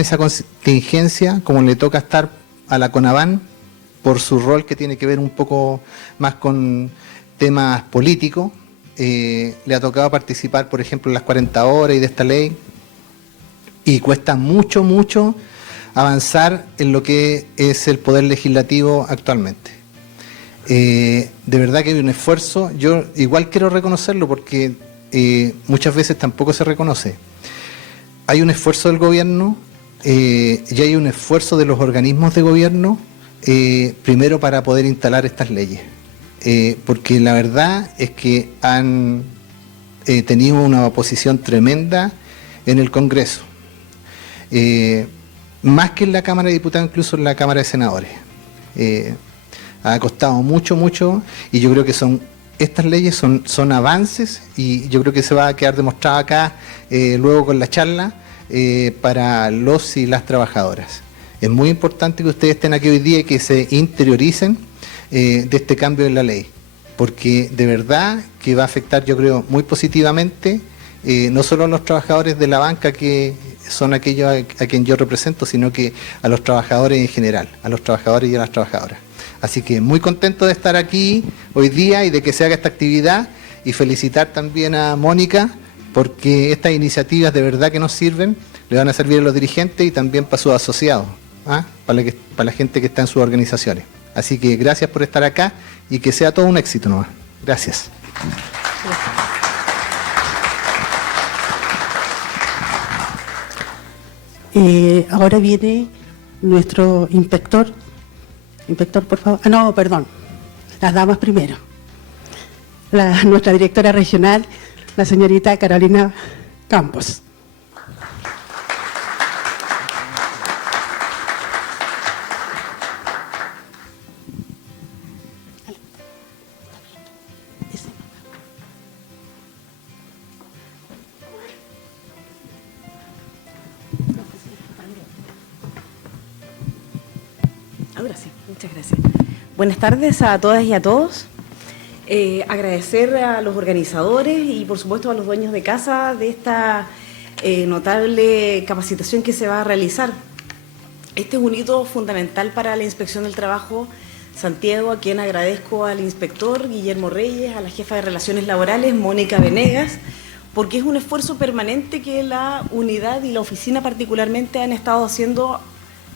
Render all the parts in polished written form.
en esa contingencia, como le toca estar a la CONAVAN, por su rol que tiene que ver un poco más con temas políticos, le ha tocado participar, por ejemplo, en las 40 horas y de esta ley, y cuesta mucho, mucho avanzar en lo que es el poder legislativo actualmente. De verdad que hay un esfuerzo, yo igual quiero reconocerlo porque muchas veces tampoco se reconoce. Hay un esfuerzo del gobierno y hay un esfuerzo de los organismos de gobierno, primero para poder instalar estas leyes, porque la verdad es que han tenido una oposición tremenda en el Congreso, más que en la Cámara de Diputados, incluso en la Cámara de Senadores. Ha costado mucho, mucho, y yo creo que estas leyes son avances, y yo creo que se va a quedar demostrado acá luego con la charla para los y las trabajadoras. Es muy importante que ustedes estén aquí hoy día y que se interioricen de este cambio en la ley, porque de verdad que va a afectar, yo creo, muy positivamente, no solo a los trabajadores de la banca, que son aquellos a quien yo represento, sino que a los trabajadores en general, a los trabajadores y a las trabajadoras. Así que muy contento de estar aquí hoy día y de que se haga esta actividad, y felicitar también a Mónica, porque estas iniciativas de verdad que nos sirven, le van a servir a los dirigentes y también para sus asociados, para la gente que está en sus organizaciones. Así que gracias por estar acá y que sea todo un éxito nomás. Gracias. Ahora viene nuestro inspector. Inspector, por favor. No, perdón. Las damas primero. Nuestra directora regional, la señorita Carolina Campos. Ahora sí, muchas gracias. Buenas tardes a todas y a todos. Agradecer a los organizadores y por supuesto a los dueños de casa de esta notable capacitación que se va a realizar. Este es un hito fundamental para la Inspección del Trabajo Santiago, a quien agradezco al inspector Guillermo Reyes, a la jefa de Relaciones Laborales Mónica Venegas, porque es un esfuerzo permanente que la unidad y la oficina particularmente han estado haciendo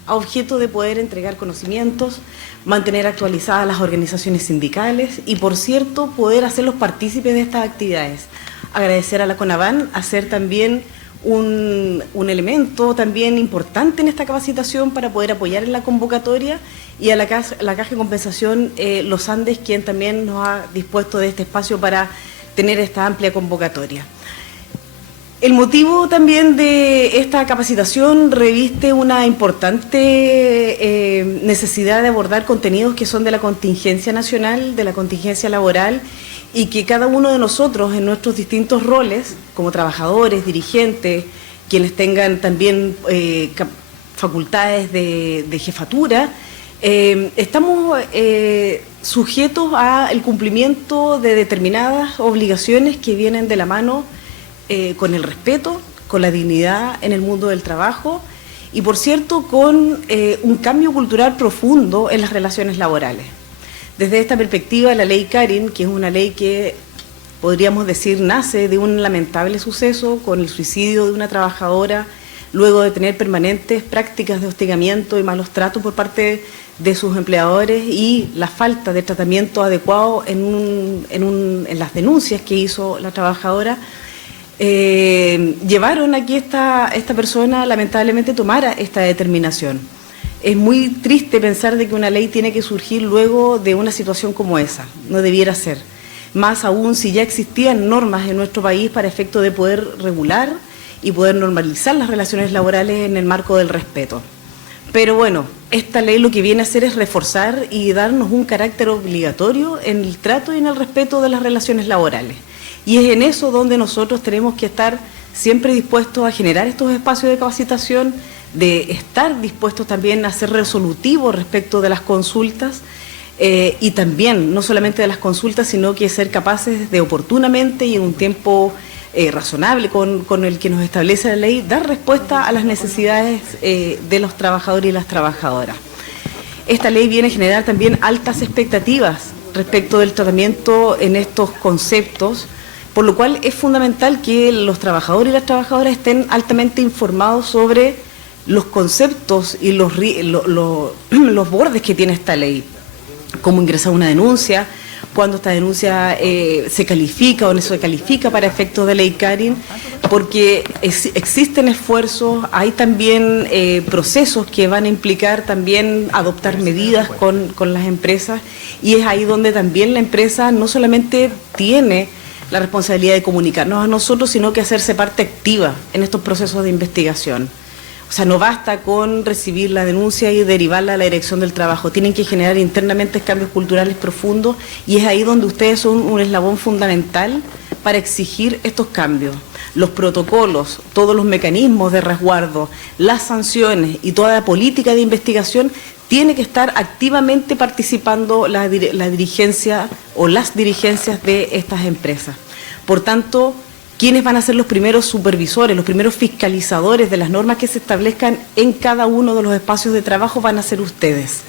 a objeto de poder entregar conocimientos, mantener actualizadas las organizaciones sindicales y, por cierto, poder hacerlos partícipes de estas actividades. Agradecer a la CONAVAN, hacer también un elemento también importante en esta capacitación para poder apoyar en la convocatoria, y a la Caja de Compensación Los Andes, quien también nos ha dispuesto de este espacio para tener esta amplia convocatoria. El motivo también de esta capacitación reviste una importante necesidad de abordar contenidos que son de la contingencia nacional, de la contingencia laboral, y que cada uno de nosotros en nuestros distintos roles, como trabajadores, dirigentes, quienes tengan también facultades de jefatura, estamos sujetos al cumplimiento de determinadas obligaciones que vienen de la mano con el respeto, con la dignidad en el mundo del trabajo y, por cierto, con un cambio cultural profundo en las relaciones laborales. Desde esta perspectiva, la ley Karin, que es una ley que podríamos decir nace de un lamentable suceso con el suicidio de una trabajadora, luego de tener permanentes prácticas de hostigamiento y malos tratos por parte de sus empleadores y la falta de tratamiento adecuado en las denuncias que hizo la trabajadora, llevaron a que esta persona lamentablemente tomara esta determinación. Es muy triste pensar de que una ley tiene que surgir luego de una situación como esa, no debiera ser. Más aún si ya existían normas en nuestro país para efecto de poder regular y poder normalizar las relaciones laborales en el marco del respeto. Pero bueno, esta ley lo que viene a hacer es reforzar y darnos un carácter obligatorio en el trato y en el respeto de las relaciones laborales. Y es en eso donde nosotros tenemos que estar siempre dispuestos a generar estos espacios de capacitación, de estar dispuestos también a ser resolutivos respecto de las consultas y también, no solamente de las consultas, sino que ser capaces de oportunamente y en un tiempo razonable con el que nos establece la ley, dar respuesta a las necesidades de los trabajadores y las trabajadoras. Esta ley viene a generar también altas expectativas respecto del tratamiento en estos conceptos, por lo cual es fundamental que los trabajadores y las trabajadoras estén altamente informados sobre los conceptos y los bordes que tiene esta ley, cómo ingresar una denuncia, cuando esta denuncia se califica o no se califica para efectos de ley Karin, porque existen esfuerzos, hay también procesos que van a implicar también adoptar medidas con las empresas, y es ahí donde también la empresa no solamente tiene la responsabilidad de comunicarnos a nosotros, sino que hacerse parte activa en estos procesos de investigación. O sea, no basta con recibir la denuncia y derivarla a la dirección del trabajo, tienen que generar internamente cambios culturales profundos, y es ahí donde ustedes son un eslabón fundamental para exigir estos cambios. Los protocolos, todos los mecanismos de resguardo, las sanciones y toda la política de investigación tiene que estar activamente participando la dirigencia o las dirigencias de estas empresas. Por tanto, ¿quiénes van a ser los primeros supervisores, los primeros fiscalizadores de las normas que se establezcan en cada uno de los espacios de trabajo? Van a ser ustedes.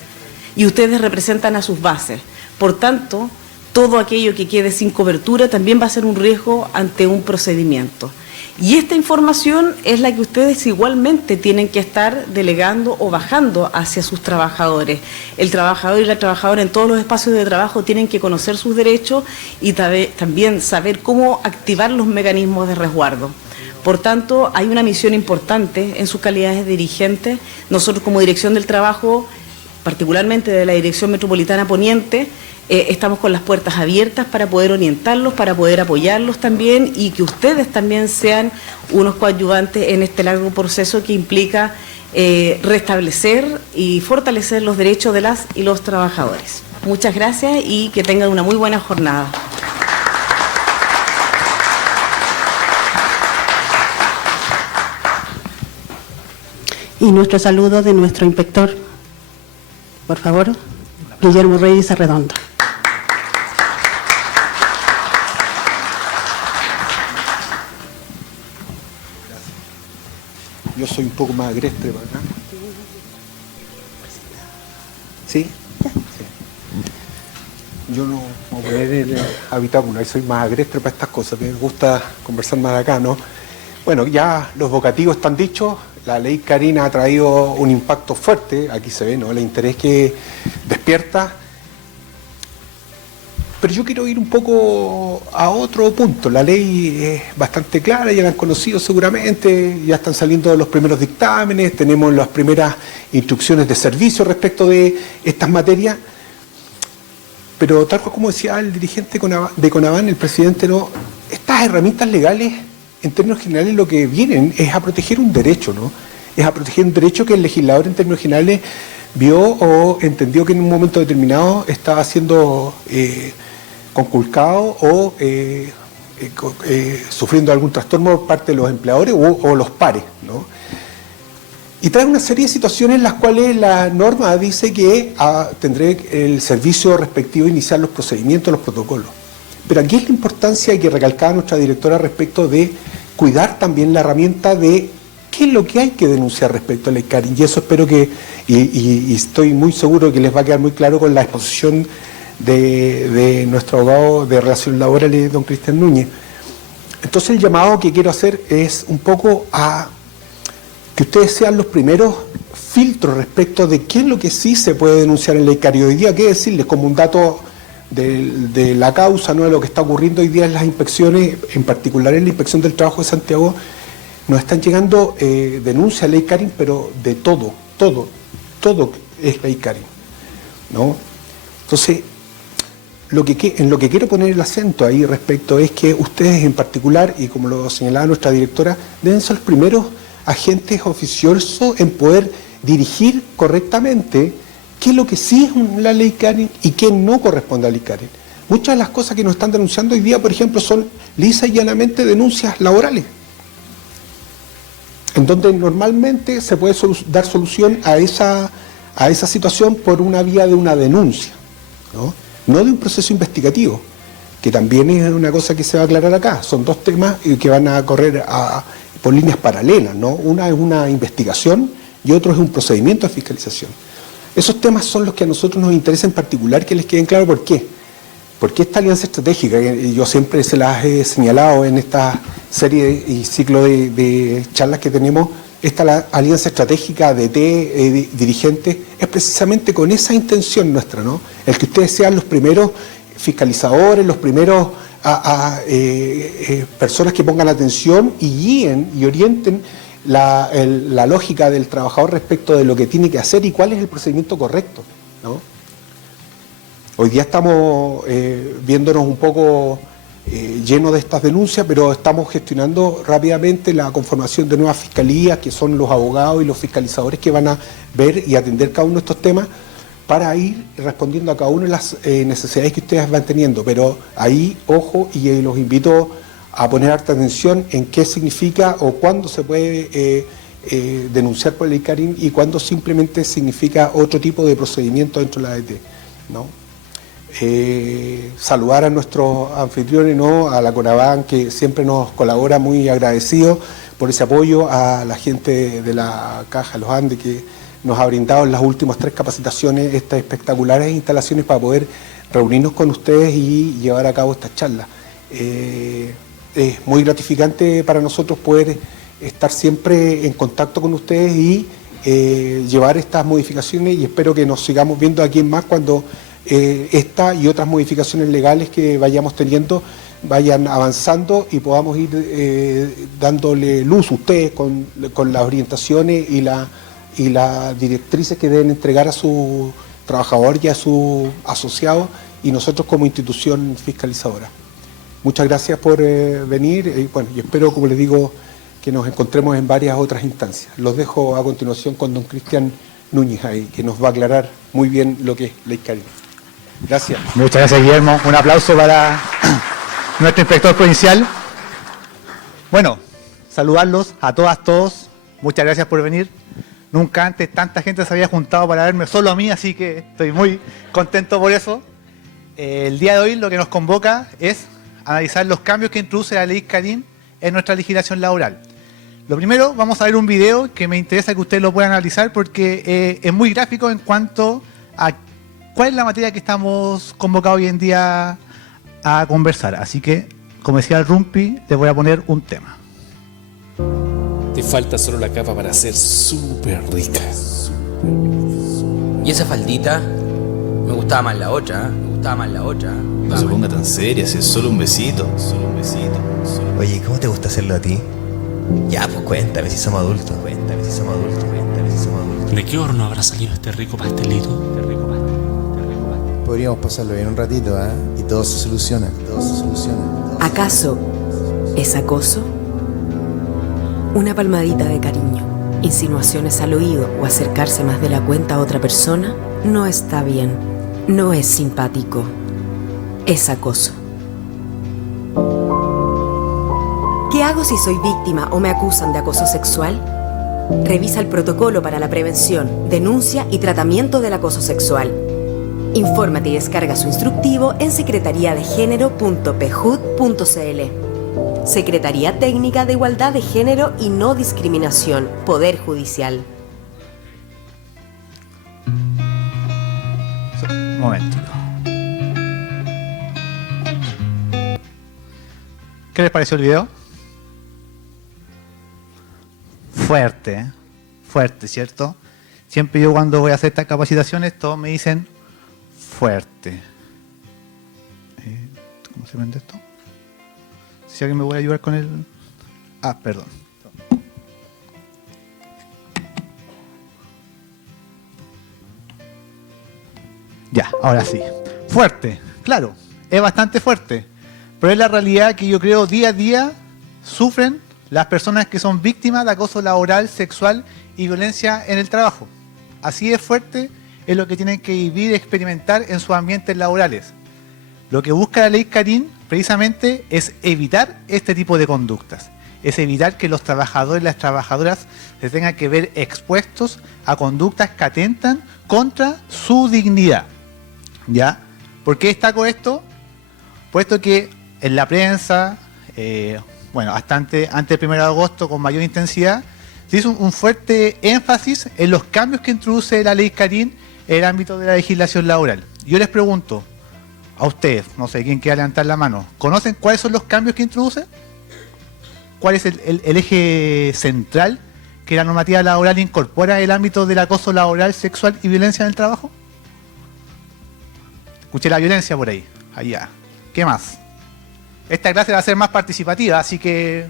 Y ustedes representan a sus bases. Por tanto, todo aquello que quede sin cobertura también va a ser un riesgo ante un procedimiento. Y esta información es la que ustedes igualmente tienen que estar delegando o bajando hacia sus trabajadores. El trabajador y la trabajadora en todos los espacios de trabajo tienen que conocer sus derechos y también saber cómo activar los mecanismos de resguardo. Por tanto, hay una misión importante en sus calidades de dirigentes. Nosotros, como Dirección del Trabajo, particularmente de la Dirección Metropolitana Poniente, estamos con las puertas abiertas para poder orientarlos, para poder apoyarlos también, y que ustedes también sean unos coadyuvantes en este largo proceso que implica restablecer y fortalecer los derechos de las y los trabajadores. Muchas gracias y que tengan una muy buena jornada. Y nuestro saludo de nuestro inspector, por favor, Guillermo Reyes Arredondo. Yo soy un poco más agreste para acá. ¿Sí? Sí. Yo no voy a poner el habitáculo, soy más agreste para estas cosas, me gusta conversar más acá, ¿no? Bueno, ya los vocativos están dichos, la ley Karin ha traído un impacto fuerte, aquí se ve, ¿no?, el interés que despierta. Pero yo quiero ir un poco a otro punto. La ley es bastante clara, ya la han conocido seguramente, ya están saliendo los primeros dictámenes, tenemos las primeras instrucciones de servicio respecto de estas materias, pero tal como decía el dirigente de CONAVAN, el presidente, no, estas herramientas legales, en términos generales, lo que vienen es a proteger un derecho, ¿no? Es a proteger un derecho que el legislador, en términos generales, vio o entendió que en un momento determinado estaba siendo conculcado o sufriendo algún trastorno por parte de los empleadores o los pares, ¿no? Y trae una serie de situaciones en las cuales la norma dice que tendré el servicio respectivo a iniciar los procedimientos, los protocolos. Pero aquí es la importancia que recalcaba nuestra directora respecto de cuidar también la herramienta de qué es lo que hay que denunciar respecto a la Karin. Y eso espero que, y estoy muy seguro que les va a quedar muy claro con la exposición de nuestro abogado de Relaciones Laborales, don Cristian Núñez. Entonces el llamado que quiero hacer es un poco a que ustedes sean los primeros filtros respecto de qué es lo que sí se puede denunciar en la Karin. Hoy día, qué decirles como un dato de la causa, ¿no?, de lo que está ocurriendo hoy día en las inspecciones, en particular en la Inspección del Trabajo de Santiago, nos están llegando denuncias a ley Karin, pero de todo es ley Karin, ¿no? Entonces, en lo que quiero poner el acento ahí respecto es que ustedes en particular, y como lo señalaba nuestra directora, deben ser los primeros agentes oficiosos en poder dirigir correctamente qué es lo que sí es la ley Karin y qué no corresponde a la ley Karin. Muchas de las cosas que nos están denunciando hoy día, por ejemplo, son lisa y llanamente denuncias laborales, en donde normalmente se puede dar solución a esa situación por una vía de una denuncia, ¿no? No de un proceso investigativo, que también es una cosa que se va a aclarar acá. Son dos temas que van a correr por líneas paralelas, ¿no? Una es una investigación y otro es un procedimiento de fiscalización. Esos temas son los que a nosotros nos interesa en particular que les queden claros por qué. Porque esta alianza estratégica, yo siempre se las he señalado en esta serie y ciclo de charlas que tenemos, esta alianza estratégica de dirigentes es precisamente con esa intención nuestra, ¿no? El que ustedes sean los primeros fiscalizadores, los primeros personas que pongan atención y guíen y orienten la lógica del trabajador respecto de lo que tiene que hacer y cuál es el procedimiento correcto, ¿no? Hoy día estamos viéndonos un poco llenos de estas denuncias, pero estamos gestionando rápidamente la conformación de nuevas fiscalías, que son los abogados y los fiscalizadores que van a ver y atender cada uno de estos temas, para ir respondiendo a cada una de las necesidades que ustedes van teniendo. Pero ahí, ojo, y los invito a poner harta atención en qué significa o cuándo se puede denunciar por el ICARIN y cuándo simplemente significa otro tipo de procedimiento dentro de la ADT, ¿no? Saludar a nuestros anfitriones, ¿no? A la CONAVAN, que siempre nos colabora, muy agradecido por ese apoyo, a la gente de la Caja Los Andes, que nos ha brindado en las últimas 3 capacitaciones estas espectaculares instalaciones para poder reunirnos con ustedes y llevar a cabo estas charlas. Es muy gratificante para nosotros poder estar siempre en contacto con ustedes y llevar estas modificaciones, y espero que nos sigamos viendo aquí en más cuando esta y otras modificaciones legales que vayamos teniendo vayan avanzando y podamos ir dándole luz a ustedes con las orientaciones y las directrices que deben entregar a su trabajador y a sus asociados y nosotros como institución fiscalizadora. Muchas gracias por venir y espero, como les digo, que nos encontremos en varias otras instancias. Los dejo a continuación con don Cristian Núñez ahí, que nos va a aclarar muy bien lo que es la ICARIN. Gracias. Muchas gracias, Guillermo. Un aplauso para nuestro inspector provincial. Bueno, saludarlos a todas, todos. Muchas gracias por venir. Nunca antes tanta gente se había juntado para verme solo a mí, así que estoy muy contento por eso. El día de hoy lo que nos convoca es analizar los cambios que introduce la ley ICARIN en nuestra legislación laboral. Lo primero, vamos a ver un video que me interesa que ustedes lo puedan analizar porque es muy gráfico en cuanto a cuál es la materia que estamos convocados hoy en día a conversar. Así que, como decía el Rumpi, les voy a poner un tema. Te falta solo la capa para ser súper rica. Y esa faldita, me gustaba más la otra, me gustaba más la otra. No se ponga tan seria, si es solo un besito. Oye, ¿cómo te gusta hacerlo a ti? Ya, pues cuéntame si somos adultos. ¿De qué horno habrá salido este rico pastelito? Podríamos pasarlo bien un ratito, ¿eh? Y todo se soluciona, ¿Acaso es acoso? Una palmadita de cariño, insinuaciones al oído o acercarse más de la cuenta a otra persona no está bien, no es simpático, es acoso. ¿Qué hago si soy víctima o me acusan de acoso sexual? Revisa el protocolo para la prevención, denuncia y tratamiento del acoso sexual. Infórmate y descarga su instructivo en secretariadegénero.pjud.cl. Secretaría Técnica de Igualdad de Género y No Discriminación, Poder Judicial. Un momentito. ¿Qué les pareció el video? Fuerte, fuerte, ¿cierto? Siempre yo cuando voy a hacer estas capacitaciones, todos me dicen fuerte. ¿Cómo se vende esto? Si alguien me puede ayudar con el... Ah, perdón. Ya, ahora sí. Fuerte, claro, es bastante fuerte. Pero es la realidad que yo creo día a día sufren las personas que son víctimas de acoso laboral, sexual y violencia en el trabajo. Así de fuerte es lo que tienen que vivir y experimentar en sus ambientes laborales. Lo que busca la ley ICARIN precisamente es evitar este tipo de conductas. Es evitar que los trabajadores y las trabajadoras se tengan que ver expuestos a conductas que atentan contra su dignidad. ¿Ya? ¿Por qué destaco esto? puesto que en la prensa, hasta antes del 1 de agosto con mayor intensidad, se hizo un fuerte énfasis en los cambios que introduce la ley Karin en el ámbito de la legislación laboral. Yo les pregunto a ustedes, no sé quién quiera levantar la mano, ¿conocen cuáles son los cambios que introduce? ¿Cuál es el eje central que la normativa laboral incorpora en el ámbito del acoso laboral, sexual y violencia en el trabajo? Escuché la violencia por ahí, allá. ¿Qué más? Esta clase va a ser más participativa, así que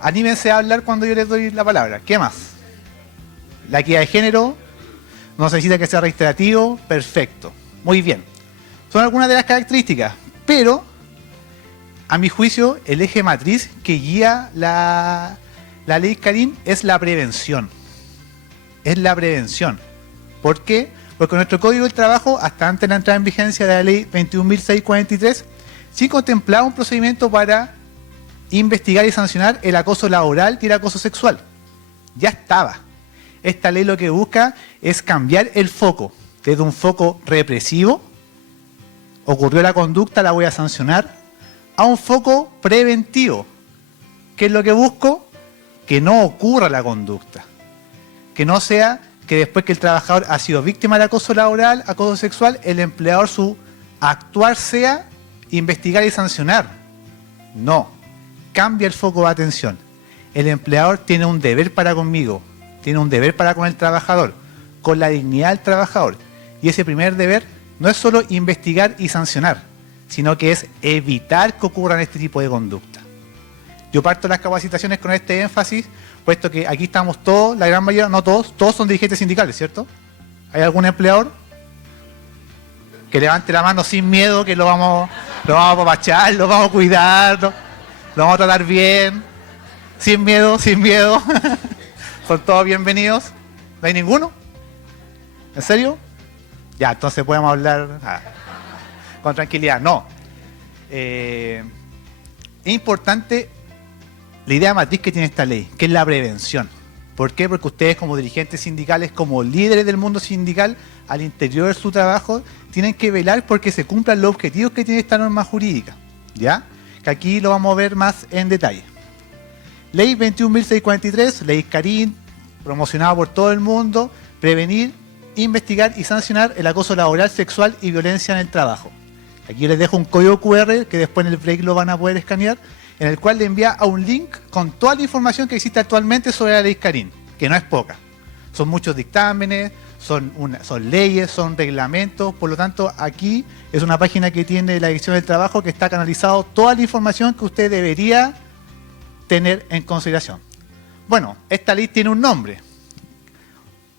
anímense a hablar cuando yo les doy la palabra. ¿Qué más? La equidad de género, no se necesita que sea reiterativo, perfecto. Muy bien. Son algunas de las características, pero a mi juicio el eje matriz que guía la ley Karin es la prevención. Es la prevención. ¿Por qué? Porque nuestro Código del Trabajo, hasta antes de la entrada en vigencia de la ley 21.643, sí contemplaba un procedimiento para investigar y sancionar el acoso laboral y el acoso sexual. Ya estaba. Esta ley lo que busca es cambiar el foco, desde un foco represivo, ocurrió la conducta, la voy a sancionar, a un foco preventivo. ¿Qué es lo que busco? Que no ocurra la conducta. Que no sea que después que el trabajador ha sido víctima de acoso laboral, acoso sexual, el empleador su actuar sea investigar y sancionar. No. Cambia el foco de atención. El empleador tiene un deber para conmigo, tiene un deber para con el trabajador, con la dignidad del trabajador. Y ese primer deber no es solo investigar y sancionar, sino que es evitar que ocurran este tipo de conducta. Yo parto las capacitaciones con este énfasis, puesto que aquí estamos todos, la gran mayoría, no todos, todos son dirigentes sindicales, ¿cierto? ¿Hay algún empleador? Que levante la mano sin miedo, que lo vamos a apapachar, lo vamos a cuidar, lo vamos a tratar bien, sin miedo, sin miedo. Son todos bienvenidos. ¿No hay ninguno? ¿En serio? Ya, entonces podemos hablar con tranquilidad. No. Es importante la idea matriz que tiene esta ley, que es la prevención. ¿Por qué? Porque ustedes como dirigentes sindicales, como líderes del mundo sindical, al interior de su trabajo, tienen que velar porque se cumplan los objetivos que tiene esta norma jurídica. ¿Ya? Que aquí lo vamos a ver más en detalle. Ley 21.643, ley Karin, promocionada por todo el mundo, prevenir, investigar y sancionar el acoso laboral, sexual y violencia en el trabajo. Aquí les dejo un código QR que después en el break lo van a poder escanear, en el cual le envía a un link con toda la información que existe actualmente sobre la ley Karin, que no es poca. Son muchos dictámenes, son leyes, son reglamentos, por lo tanto aquí es una página que tiene la Dirección del Trabajo que está canalizado toda la información que usted debería tener en consideración. Bueno, esta ley tiene un nombre,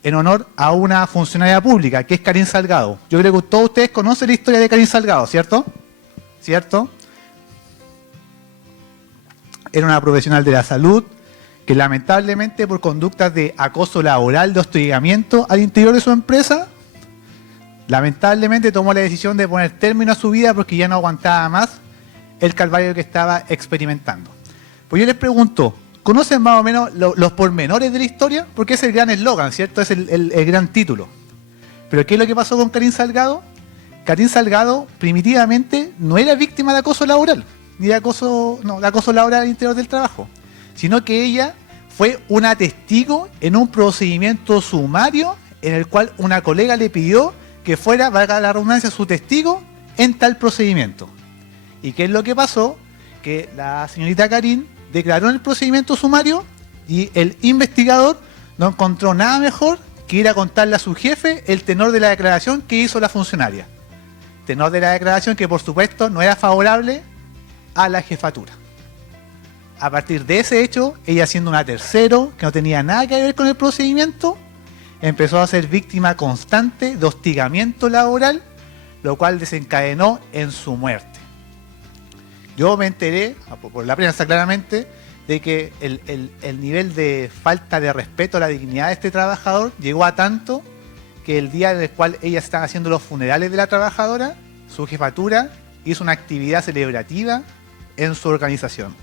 en honor a una funcionaria pública, que es Karin Salgado. Yo creo que todos ustedes conocen la historia de Karin Salgado, ¿cierto? ¿Cierto? Era una profesional de la salud que lamentablemente por conductas de acoso laboral, de hostigamiento al interior de su empresa, lamentablemente tomó la decisión de poner término a su vida porque ya no aguantaba más el calvario que estaba experimentando. Pues yo les pregunto, ¿conocen más o menos los pormenores de la historia? Porque es el gran eslogan, ¿cierto? Es el gran título. Pero ¿qué es lo que pasó con Karin Salgado? Karin Salgado primitivamente no era víctima de acoso laboral, ni de acoso laboral al interior del trabajo, sino que ella fue una testigo en un procedimiento sumario en el cual una colega le pidió que fuera, valga la redundancia, su testigo en tal procedimiento. ¿Y qué es lo que pasó? Que la señorita Karin declaró en el procedimiento sumario y el investigador no encontró nada mejor que ir a contarle a su jefe el tenor de la declaración que hizo la funcionaria. Tenor de la declaración que por supuesto no era favorable a la jefatura. A partir de ese hecho, ella siendo una tercero, que no tenía nada que ver con el procedimiento, empezó a ser víctima constante de hostigamiento laboral, lo cual desencadenó en su muerte. Yo me enteré, por la prensa claramente, de que el nivel de falta de respeto a la dignidad de este trabajador llegó a tanto que el día en el cual ella estaba haciendo los funerales de la trabajadora, su jefatura hizo una actividad celebrativa en su organización.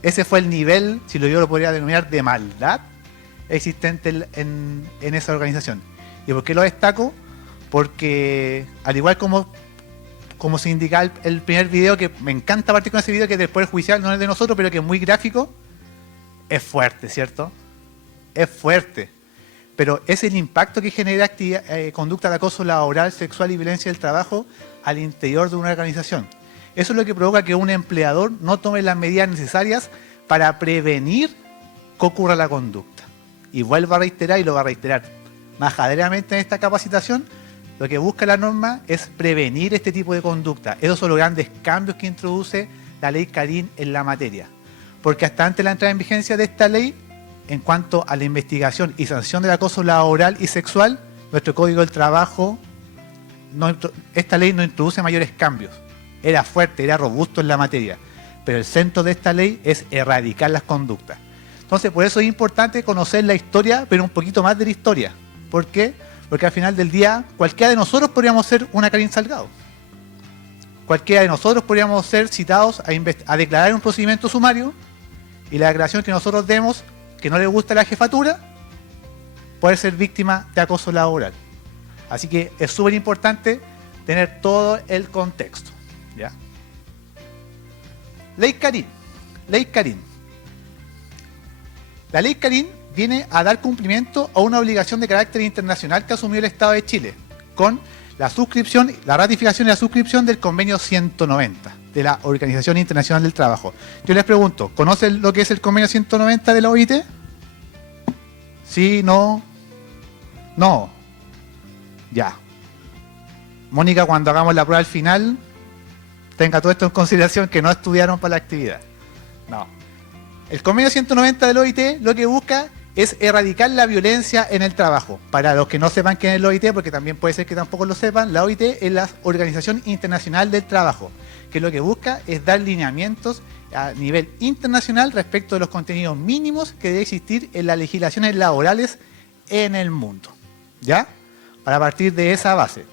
Ese fue el nivel, si yo lo podría denominar, de maldad existente en esa organización. ¿Y por qué lo destaco? Porque al igual como como se indica el primer video, que me encanta partir con ese video, que es del Poder Judicial, no es de nosotros, pero que es muy gráfico, es fuerte, ¿cierto? Es fuerte. Pero es el impacto que genera conducta de acoso laboral, sexual y violencia del trabajo al interior de una organización. Eso es lo que provoca que un empleador no tome las medidas necesarias para prevenir que ocurra la conducta. Y vuelvo a reiterar, y lo va a reiterar majaderamente en esta capacitación, lo que busca la norma es prevenir este tipo de conducta. Esos son los grandes cambios que introduce la ley Karin en la materia. Porque hasta antes de la entrada en vigencia de esta ley, en cuanto a la investigación y sanción del acoso laboral y sexual, nuestro Código del Trabajo, esta ley no introduce mayores cambios. Era fuerte, era robusto en la materia. Pero el centro de esta ley es erradicar las conductas. Entonces, por eso es importante conocer la historia, pero un poquito más de la historia. ¿Por qué? Porque al final del día, cualquiera de nosotros podríamos ser una Karin Salgado. Cualquiera de nosotros podríamos ser citados a declarar un procedimiento sumario, y la declaración que nosotros demos, que no le gusta a la jefatura, puede ser víctima de acoso laboral. Así que es súper importante tener todo el contexto, ¿ya? Ley Karin. Ley Karin. La Ley Karin viene a dar cumplimiento a una obligación de carácter internacional que asumió el Estado de Chile con la suscripción, la ratificación y la suscripción del Convenio 190 de la Organización Internacional del Trabajo. Yo les pregunto, ¿conocen lo que es el Convenio 190 de la OIT? ¿Sí? ¿No? No. Ya. Mónica, cuando hagamos la prueba al final, tenga todo esto en consideración, que no estudiaron para la actividad. No. El Convenio 190 del OIT lo que busca es erradicar la violencia en el trabajo. Para los que no sepan qué es el OIT, porque también puede ser que tampoco lo sepan, la OIT es la Organización Internacional del Trabajo, que lo que busca es dar lineamientos a nivel internacional respecto de los contenidos mínimos que debe existir en las legislaciones laborales en el mundo. ¿Ya? Para partir de esa base.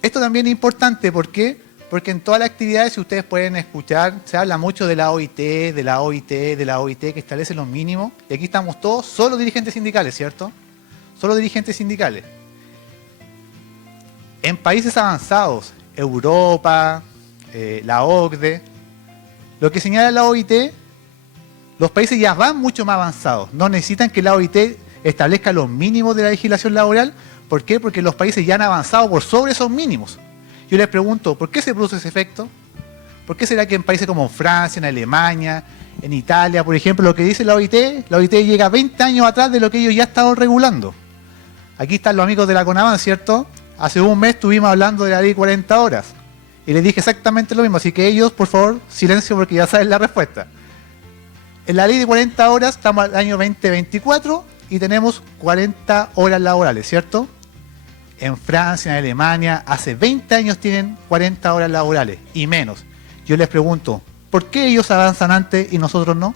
Esto también es importante, ¿por qué? Porque en todas las actividades, si ustedes pueden escuchar, se habla mucho de la OIT, de la OIT, de la OIT, que establece los mínimos. Y aquí estamos todos, solo dirigentes sindicales, ¿cierto? Solo dirigentes sindicales. En países avanzados, Europa, la OCDE, lo que señala la OIT, los países ya van mucho más avanzados. No necesitan que la OIT establezca los mínimos de la legislación laboral. ¿Por qué? Porque los países ya han avanzado por sobre esos mínimos. Yo les pregunto, ¿por qué se produce ese efecto? ¿Por qué será que en países como Francia, en Alemania, en Italia, por ejemplo, lo que dice la OIT llega 20 años atrás de lo que ellos ya estaban regulando? Aquí están los amigos de la CONAVAN, ¿cierto? Hace un mes estuvimos hablando de la ley 40 horas y les dije exactamente lo mismo, así que ellos, por favor, silencio porque ya saben la respuesta. En la ley de 40 horas estamos al año 2024 y tenemos 40 horas laborales, ¿cierto? En Francia, en Alemania, hace 20 años tienen 40 horas laborales y menos. Yo les pregunto, ¿por qué ellos avanzan antes y nosotros no?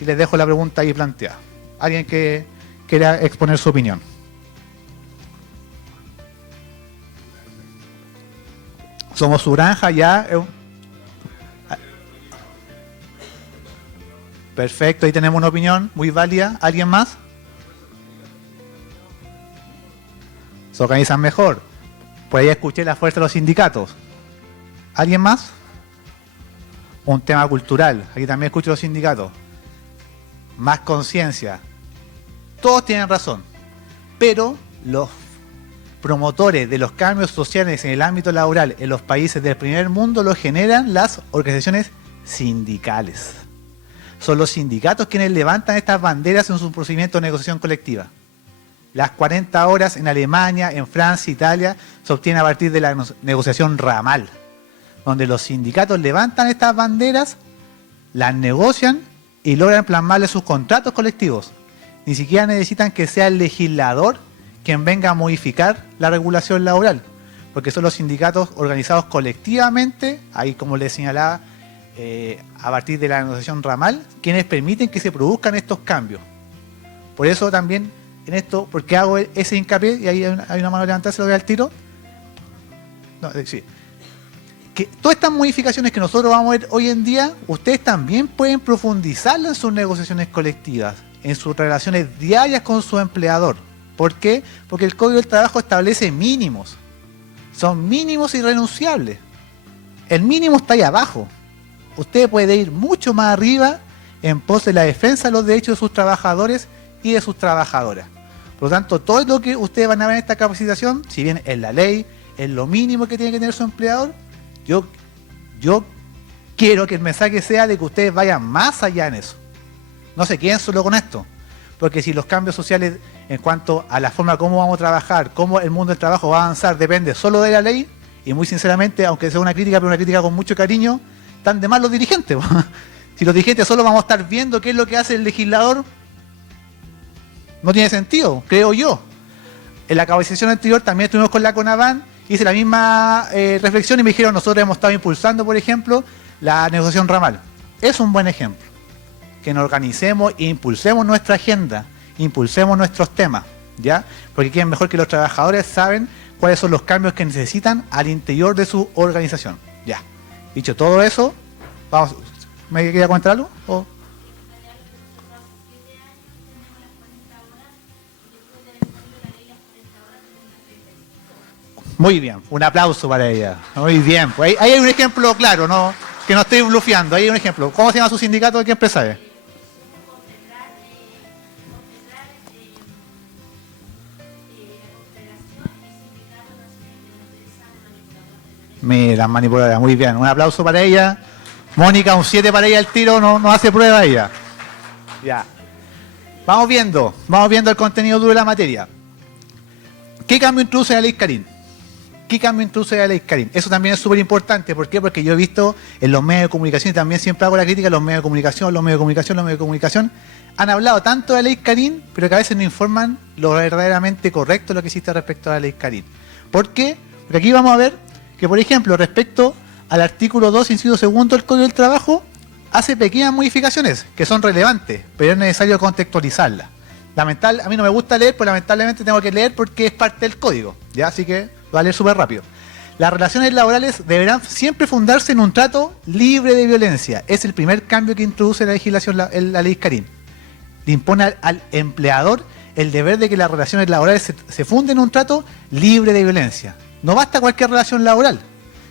Y les dejo la pregunta ahí planteada. ¿Alguien que quiera exponer su opinión? Somos su granja ya. Perfecto, ahí tenemos una opinión muy válida. ¿Alguien más? Se organizan mejor. Por ahí escuché la fuerza de los sindicatos. ¿Alguien más? Un tema cultural. Aquí también escucho los sindicatos. Más conciencia. Todos tienen razón. Pero los promotores de los cambios sociales en el ámbito laboral en los países del primer mundo lo generan las organizaciones sindicales. Son los sindicatos quienes levantan estas banderas en su procedimiento de negociación colectiva. Las 40 horas en Alemania, en Francia, Italia, se obtienen a partir de la negociación ramal, donde los sindicatos levantan estas banderas, las negocian y logran plasmarle sus contratos colectivos. Ni siquiera necesitan que sea el legislador quien venga a modificar la regulación laboral, porque son los sindicatos organizados colectivamente, ahí como les señalaba, a partir de la negociación ramal, quienes permiten que se produzcan estos cambios. Por eso también en esto, porque hago ese hincapié, y ahí hay una mano levantada, se lo doy al tiro. No, sí. Que todas estas modificaciones que nosotros vamos a ver hoy en día, ustedes también pueden profundizarlas en sus negociaciones colectivas, en sus relaciones diarias con su empleador. ¿Por qué? Porque el Código del Trabajo establece mínimos. son mínimos y irrenunciables. El mínimo está ahí abajo. Usted puede ir mucho más arriba en pos de la defensa de los derechos de sus trabajadores y de sus trabajadoras. Por lo tanto, todo lo que ustedes van a ver en esta capacitación, si bien es la ley, es lo mínimo que tiene que tener su empleador, yo quiero que el mensaje sea de que ustedes vayan más allá en eso. No se queden solo con esto. Porque si los cambios sociales en cuanto a la forma como vamos a trabajar, cómo el mundo del trabajo va a avanzar, depende solo de la ley, y muy sinceramente, aunque sea una crítica, pero una crítica con mucho cariño, están de mal los dirigentes. Si los dirigentes solo vamos a estar viendo qué es lo que hace el legislador, no tiene sentido, creo yo. En la capacitación anterior también estuvimos con la CONAVAN, hice la misma reflexión y me dijeron, nosotros hemos estado impulsando, por ejemplo, la negociación ramal. Es un buen ejemplo. Que nos organicemos e impulsemos nuestra agenda, impulsemos nuestros temas, ¿ya? Porque quién mejor que los trabajadores saben cuáles son los cambios que necesitan al interior de su organización. Ya. Dicho todo eso, vamos. ¿Me quería comentar algo? ¿O? Muy bien, un aplauso para ella. Muy bien, pues ahí hay un ejemplo claro, ¿no? Que no estoy blufeando, ahí hay un ejemplo. ¿Cómo se llama su sindicato? ¿De qué empresa es? Mira, manipuladora, muy bien. Un aplauso para ella. Mónica, un 7 para ella el tiro, no hace prueba ella. Ya. Vamos viendo el contenido duro de la materia. ¿Qué cambio introduce la ley Carín? ¿Qué cambio introduce la ley Carín? Eso también es súper importante. ¿Por qué? Porque yo he visto en los medios de comunicación, y también siempre hago la crítica, los medios de comunicación, han hablado tanto de la ley Carín, pero que a veces no informan lo verdaderamente correcto lo que existe respecto a la ley Carín. ¿Por qué? Porque aquí vamos a ver que, por ejemplo, respecto al artículo 2, inciso segundo del Código del Trabajo, hace pequeñas modificaciones que son relevantes, pero es necesario contextualizarlas. A mí no me gusta leer, pues lamentablemente tengo que leer porque es parte del código, ¿ya? Así que lo voy a leer súper rápido. Las relaciones laborales deberán siempre fundarse en un trato libre de violencia. Es el primer cambio que introduce la legislación, la ley Carín. Le impone al empleador el deber de que las relaciones laborales se funden en un trato libre de violencia. No basta cualquier relación laboral,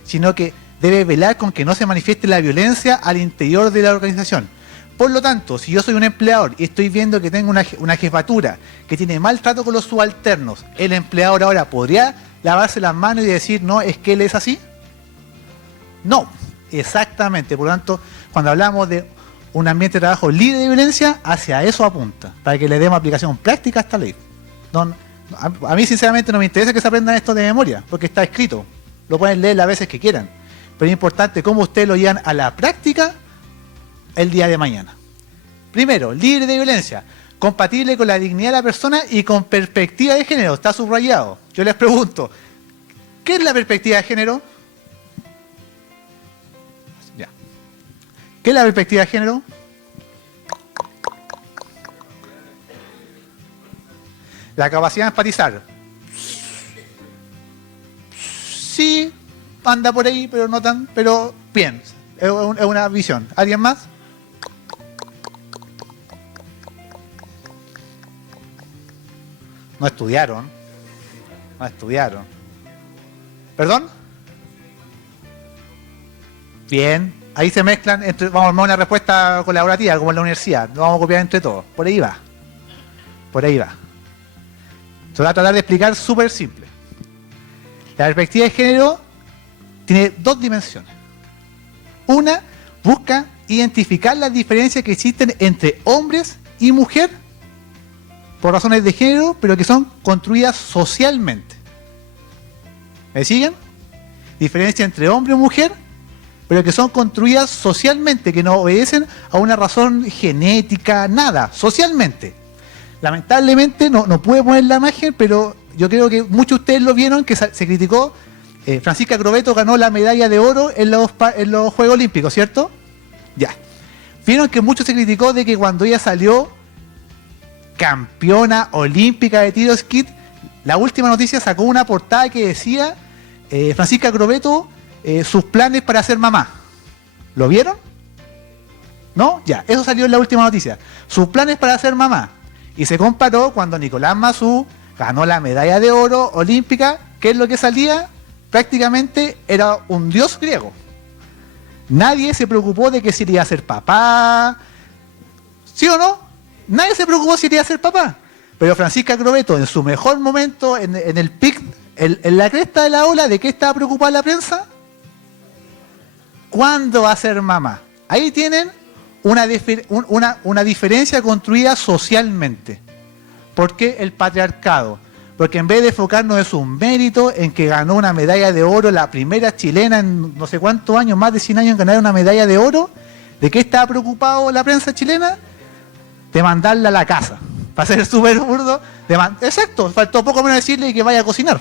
sino que debe velar con que no se manifieste la violencia al interior de la organización. Por lo tanto, si yo soy un empleador y estoy viendo que tengo una jefatura que tiene mal trato con los subalternos, ¿el empleador ahora podría lavarse las manos y decir, no, es que él es así? No, exactamente. Por lo tanto, cuando hablamos de un ambiente de trabajo libre de violencia, hacia eso apunta, para que le demos aplicación práctica a esta ley. A mí sinceramente no me interesa que se aprendan esto de memoria, porque está escrito, lo pueden leer las veces que quieran, pero es importante cómo ustedes lo llevan a la práctica el día de mañana. Primero, libre de violencia, compatible con la dignidad de la persona y con perspectiva de género, está subrayado. Yo les pregunto, ¿qué es la perspectiva de género? Ya. ¿Qué es la perspectiva de género? La capacidad de empatizar. Sí, anda por ahí, pero no tan, pero bien, es una visión. ¿Alguien más? No estudiaron. ¿Perdón? Bien, ahí se mezclan, vamos a armar una respuesta colaborativa, como en la universidad, lo vamos a copiar entre todos. Por ahí va. Se va a tratar de explicar súper simple. La perspectiva de género tiene dos dimensiones. Una, busca identificar las diferencias que existen entre hombres y mujer por razones de género, pero que son construidas socialmente. ¿Me siguen? Diferencia entre hombre y mujer, pero que son construidas socialmente, que no obedecen a una razón genética, nada, socialmente. Lamentablemente no pude poner la imagen, pero yo creo que muchos de ustedes lo vieron, que se criticó. Francisca Crobeto ganó la medalla de oro en los Juegos Olímpicos, ¿cierto? Ya. Vieron que mucho se criticó de que cuando ella salió campeona olímpica de tiro skid, la última noticia sacó una portada que decía Francisca Crobeto, sus planes para ser mamá. ¿Lo vieron? ¿No? Ya, eso salió en la última noticia. Sus planes para ser mamá. Y se comparó cuando Nicolás Massú ganó la medalla de oro olímpica. ¿Qué es lo que salía? prácticamente era un dios griego. Nadie se preocupó de que si iba a ser papá, ¿sí o no? Nadie se preocupó si iba a ser papá. Pero Francisca Crobeto, en su mejor momento, en el pic, en la cresta de la ola, ¿de qué estaba preocupada la prensa? ¿Cuándo va a ser mamá? Ahí tienen una diferencia construida socialmente. ¿Por qué el patriarcado? Porque en vez de enfocarnos en su mérito, en que ganó una medalla de oro, la primera chilena en no sé cuántos años, más de 100 años en ganar una medalla de oro, ¿de qué estaba preocupado la prensa chilena? De mandarla a la casa. Para ser súper burdo. Exacto, faltó poco menos decirle que vaya a cocinar.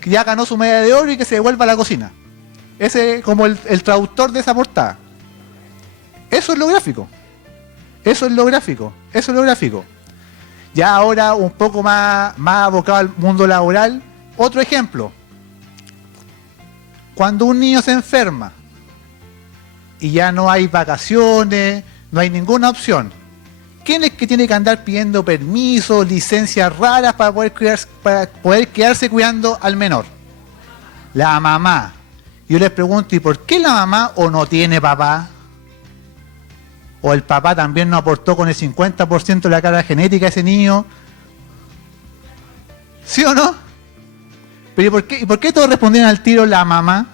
Que ya ganó su medalla de oro y que se devuelva a la cocina. Ese es como el traductor de esa portada. Eso es lo gráfico. Eso es lo gráfico. Eso es lo gráfico. Ya ahora un poco más abocado al mundo laboral. Otro ejemplo. Cuando un niño se enferma y ya no hay vacaciones, no hay ninguna opción, ¿quién es que tiene que andar pidiendo permisos, licencias raras para poder quedarse cuidando al menor? La mamá. Yo les pregunto, ¿y por qué la mamá o no tiene papá? ¿O el papá también no aportó con el 50% de la carga genética a ese niño? ¿Sí o no? ¿Pero y por qué todos respondieron al tiro la mamá?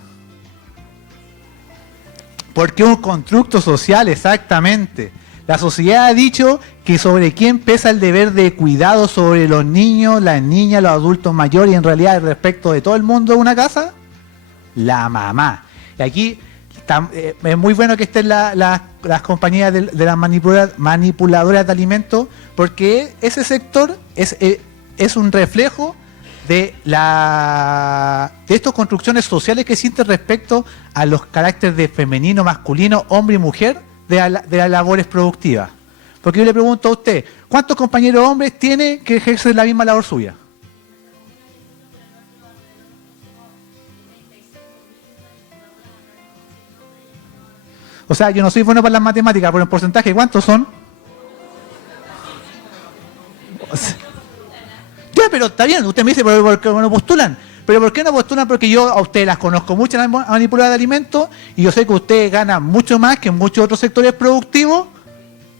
Porque un constructo social, exactamente. La sociedad ha dicho que sobre quién pesa el deber de cuidado sobre los niños, las niñas, los adultos mayores y en realidad respecto de todo el mundo de una casa, la mamá. Y aquí es muy bueno que estén las compañías de las manipuladoras de alimentos, porque ese sector es un reflejo de estas construcciones sociales que existen respecto a los caracteres de femenino, masculino, hombre y mujer de las labores productivas. Porque yo le pregunto a usted, ¿cuántos compañeros hombres tiene que ejercer la misma labor suya? O sea, yo no soy bueno para las matemáticas, pero en porcentaje, ¿cuántos son? Ya, pero está bien, usted me dice, ¿pero por qué no postulan? ¿Pero por qué no postulan? Porque yo a ustedes las conozco mucho, las manipuladoras de alimentos, y yo sé que ustedes ganan mucho más que en muchos otros sectores productivos,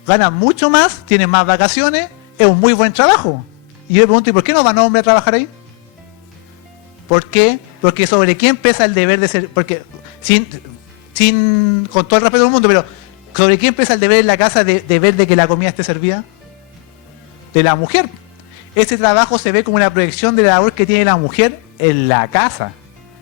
ganan mucho más, tienen más vacaciones, es un muy buen trabajo. Y yo le pregunto, ¿y por qué no van hombres a trabajar ahí? ¿Por qué? Porque sobre quién pesa el deber de ser... Porque con todo el respeto del mundo, pero ¿sobre quién pesa el deber en la casa de ver de que la comida esté servida? De la mujer. Ese trabajo se ve como una proyección de la labor que tiene la mujer en la casa.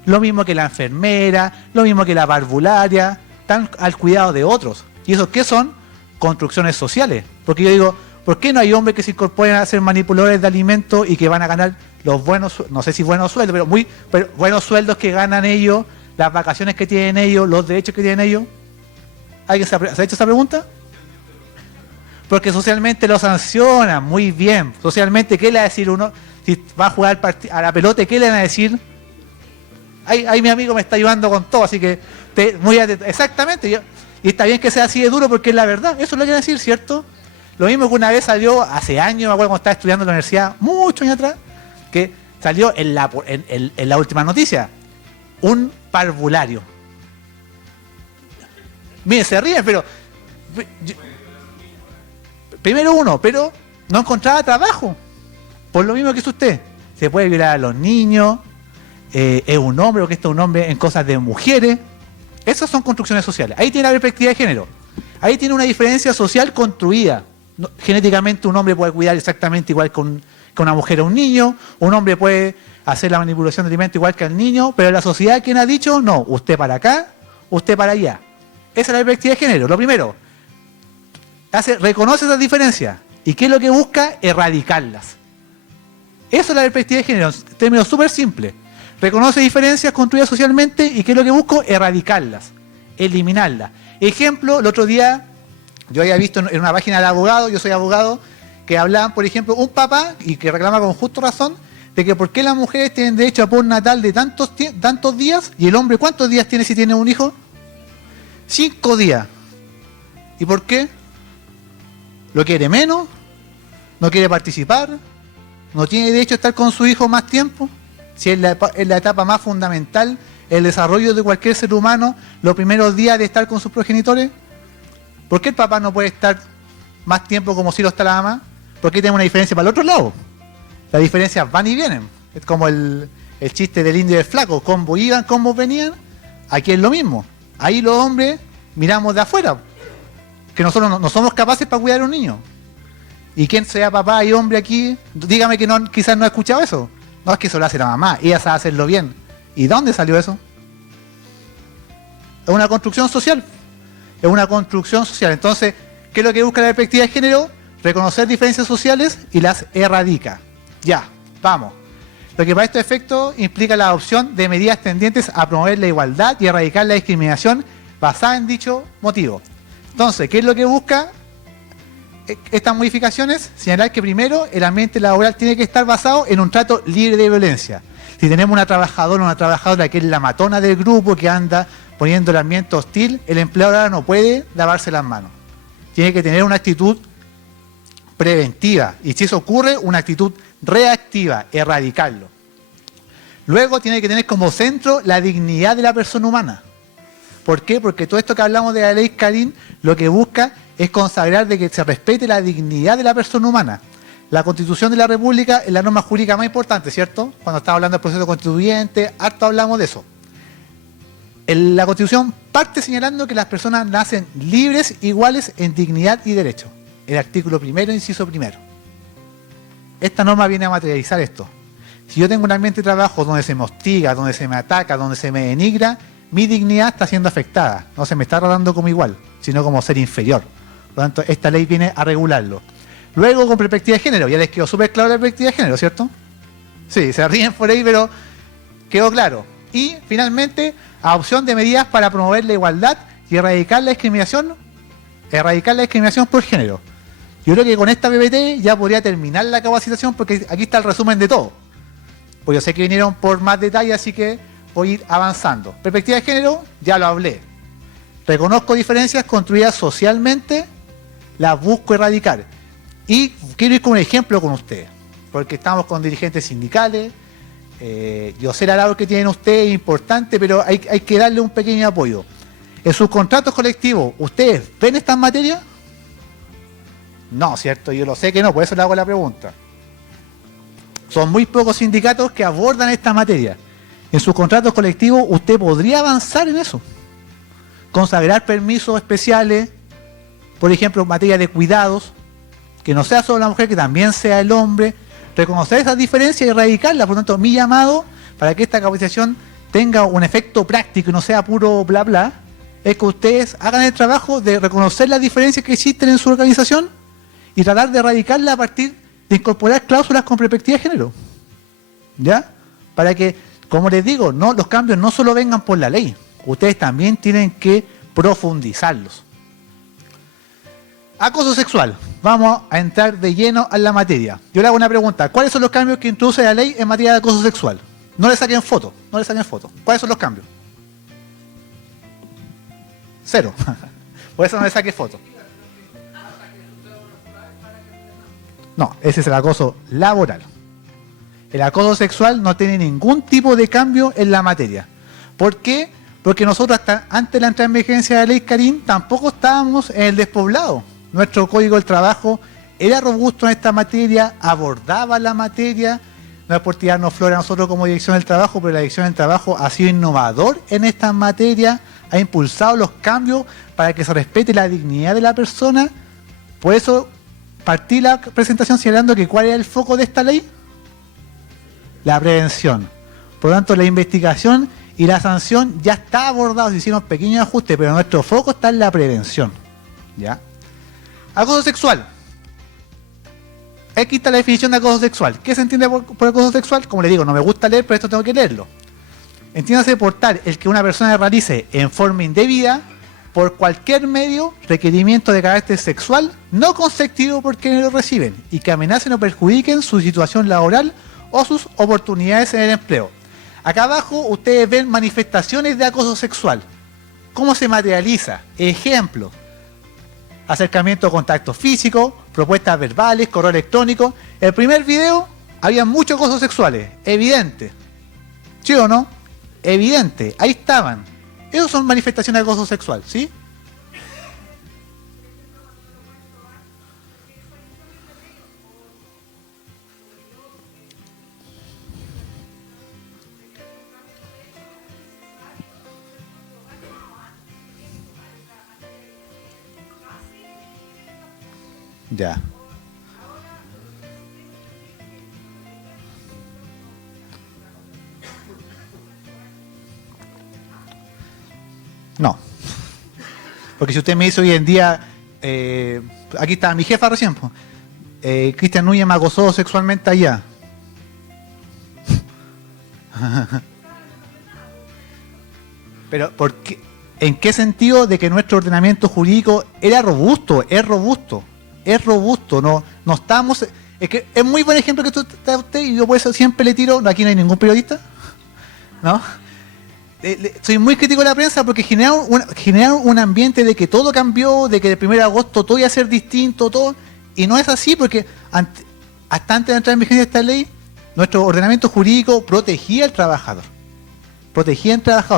Lo mismo que la enfermera, lo mismo que la parvularia, están al cuidado de otros. ¿Y eso qué son? Construcciones sociales. Porque yo digo, ¿por qué no hay hombres que se incorporen a ser manipuladores de alimentos y que van a ganar los buenos, no sé si buenos sueldos, pero buenos sueldos que ganan ellos, las vacaciones que tienen ellos, los derechos que tienen ellos? ¿Alguien se ha hecho esa pregunta? Porque socialmente lo sancionan muy bien. Socialmente, ¿qué le va a decir uno? Si va a jugar a la pelota, ¿qué le van a decir? Ahí mi amigo me está ayudando con todo, así que muy atento. Exactamente. Y está bien que sea así de duro porque es la verdad. Eso es lo que quiero decir, ¿cierto? Lo mismo que una vez salió hace años, me acuerdo cuando estaba estudiando en la universidad, muchos años atrás, que salió en la última noticia. Un parvulario. Miren, se ríen, pero... Primero uno, pero no encontraba trabajo. Por lo mismo que es usted. Se puede violar a los niños, es un hombre, o que está un hombre en cosas de mujeres. Esas son construcciones sociales. Ahí tiene la perspectiva de género. Ahí tiene una diferencia social construida. Genéticamente un hombre puede cuidar exactamente igual que una mujer o un niño. Un hombre puede hacer la manipulación de alimentos igual que el niño. Pero la sociedad, ¿quién ha dicho? No, usted para acá, usted para allá. Esa es la perspectiva de género. Lo primero, reconoce esas diferencias. ¿Y qué es lo que busca? Erradicarlas. Eso es la perspectiva de género, en términos súper simples. Reconoce diferencias construidas socialmente y ¿qué es lo que busco? Erradicarlas, eliminarlas. Ejemplo, el otro día yo había visto en una página de abogados, yo soy abogado, que hablaban, por ejemplo, un papá, y que reclama con justa razón, de que por qué las mujeres tienen derecho a postnatal de tantos días, y el hombre ¿cuántos días tiene si tiene un hijo? 5 días. ¿Y por qué? ¿Lo quiere menos? ¿No quiere participar? ¿No tiene derecho a estar con su hijo más tiempo? Si es la etapa más fundamental, el desarrollo de cualquier ser humano, los primeros días de estar con sus progenitores. ¿Por qué el papá no puede estar más tiempo como si lo está la mamá? ¿Por qué tiene una diferencia para el otro lado? Las diferencias van y vienen. Es como el chiste del indio y del flaco. Cómo iban, cómo venían. Aquí es lo mismo. Ahí los hombres miramos de afuera. Que nosotros no somos capaces para cuidar a un niño. Y quien sea papá y hombre aquí, dígame que no, quizás no ha escuchado eso. No, es que eso lo hace la mamá. Ella sabe hacerlo bien. ¿Y dónde salió eso? Es una construcción social. Es una construcción social. Entonces, ¿qué es lo que busca la perspectiva de género? Reconocer diferencias sociales y las erradica. Ya, vamos. Lo que para estos efectos implica la adopción de medidas tendientes a promover la igualdad y erradicar la discriminación basada en dicho motivo. Entonces, ¿qué es lo que busca estas modificaciones? Señalar que primero el ambiente laboral tiene que estar basado en un trato libre de violencia. Si tenemos una trabajadora o una trabajadora que es la matona del grupo, que anda poniendo el ambiente hostil, el empleador ahora no puede lavarse las manos. Tiene que tener una actitud preventiva. Y si eso ocurre, una actitud reactiva, erradicarlo. Luego tiene que tener como centro la dignidad de la persona humana. ¿Por qué? Porque todo esto que hablamos de la ley Karin lo que busca es consagrar de que se respete la dignidad de la persona humana. La Constitución de la República es la norma jurídica más importante, ¿cierto? Cuando estamos hablando del proceso constituyente, harto hablamos de eso. La Constitución parte señalando que las personas nacen libres, iguales en dignidad y derecho. El artículo 1, inciso 1. Esta norma viene a materializar esto. Si yo tengo un ambiente de trabajo donde se me hostiga, donde se me ataca, donde se me denigra, mi dignidad está siendo afectada. No se me está tratando como igual, sino como ser inferior. Por lo tanto, esta ley viene a regularlo. Luego, con perspectiva de género. Ya les quedó súper claro la perspectiva de género, ¿cierto? Sí, se ríen por ahí, pero quedó claro. Y, finalmente, adopción de medidas para promover la igualdad y erradicar la discriminación por género. Yo creo que con esta PPT ya podría terminar la capacitación, porque aquí está el resumen de todo. Pues yo sé que vinieron por más detalle, así que voy a ir avanzando. Perspectiva de género, ya lo hablé. Reconozco diferencias construidas socialmente, las busco erradicar. Y quiero ir con un ejemplo con ustedes, porque estamos con dirigentes sindicales. Yo sé la labor que tienen ustedes, es importante, pero hay que darle un pequeño apoyo. En sus contratos colectivos, ¿ustedes ven estas materias? No, ¿cierto? Yo lo sé que no, por eso le hago la pregunta. Son muy pocos sindicatos que abordan esta materia. En sus contratos colectivos, ¿usted podría avanzar en eso? Consagrar permisos especiales, por ejemplo, en materia de cuidados, que no sea solo la mujer, que también sea el hombre, reconocer esas diferencias y erradicarlas. Por lo tanto, mi llamado para que esta capacitación tenga un efecto práctico y no sea puro bla bla, es que ustedes hagan el trabajo de reconocer las diferencias que existen en su organización y tratar de erradicarlas a partir de incorporar cláusulas con perspectiva de género. ¿Ya? Para que, como les digo, los cambios no solo vengan por la ley, ustedes también tienen que profundizarlos. Acoso sexual. Vamos a entrar de lleno a la materia. Yo le hago una pregunta. ¿Cuáles son los cambios que introduce la ley en materia de acoso sexual? No le saquen foto. ¿Cuáles son los cambios? 0. Por eso no le saque foto. No, ese es el acoso laboral. El acoso sexual no tiene ningún tipo de cambio en la materia. ¿Por qué? Porque nosotros hasta antes de la entrada en vigencia de la ley Karin tampoco estábamos en el despoblado. Nuestro código del trabajo era robusto en esta materia, abordaba la materia. No es por tirarnos flores a nosotros como dirección del trabajo, pero la dirección del trabajo ha sido innovador en esta materia, ha impulsado los cambios para que se respete la dignidad de la persona. Por eso partí la presentación señalando que ¿cuál era el foco de esta ley? La prevención. Por lo tanto, la investigación y la sanción ya está abordado, se hicieron pequeños ajustes, pero nuestro foco está en la prevención. ¿Ya? Acoso sexual. Aquí está la definición de acoso sexual. ¿Qué se entiende por acoso sexual? Como les digo, no me gusta leer, pero esto tengo que leerlo. Entiéndase por tal el que una persona realice en forma indebida, por cualquier medio, requerimiento de carácter sexual no consentido por quienes lo reciben y que amenacen o perjudiquen su situación laboral o sus oportunidades en el empleo. Acá abajo ustedes ven manifestaciones de acoso sexual. ¿Cómo se materializa? Ejemplos. Acercamiento, contacto físico, propuestas verbales, correo electrónico. El primer video había muchos acosos sexuales, evidente. ¿Sí o no? Evidente, ahí estaban. Esas son manifestaciones de acoso sexual, ¿sí? Ya. No. Porque si usted me dice hoy en día, aquí está mi jefa recién, Cristian Núñez me acosó sexualmente allá. Pero ¿por qué? ¿En qué sentido de que nuestro ordenamiento jurídico era robusto? Es robusto. No estamos... Es que es muy buen ejemplo que usted y yo por eso siempre le tiro... Aquí no hay ningún periodista, ¿no? Soy muy crítico de la prensa porque genera un ambiente de que todo cambió, de que el 1 de agosto todo iba a ser distinto, todo, y no es así porque hasta antes de entrar en vigencia esta ley, nuestro ordenamiento jurídico protegía al trabajador.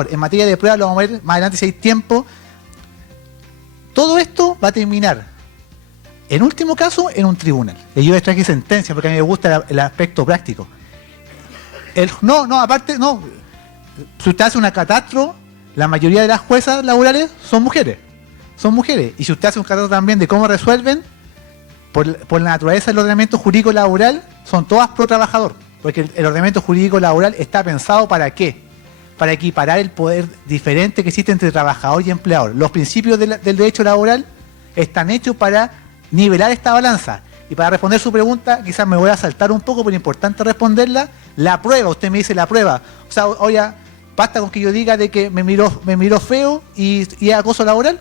En materia de pruebas, lo vamos a ver más adelante si hay tiempo. Todo esto va a terminar, en último caso, en un tribunal. Y yo les traje sentencia porque a mí me gusta el aspecto práctico. Aparte, si usted hace una catastro, la mayoría de las juezas laborales son mujeres. Y si usted hace un catastro también de cómo resuelven, por la naturaleza del ordenamiento jurídico laboral, son todas pro trabajador. Porque el ordenamiento jurídico laboral está pensado ¿para qué? Para equiparar el poder diferente que existe entre trabajador y empleador. Los principios del derecho laboral están hechos para nivelar esta balanza. Y para responder su pregunta, quizás me voy a saltar un poco, pero es importante responderla. La prueba, usted me dice la prueba. O sea, oye, basta con que yo diga de que me miró feo y es acoso laboral.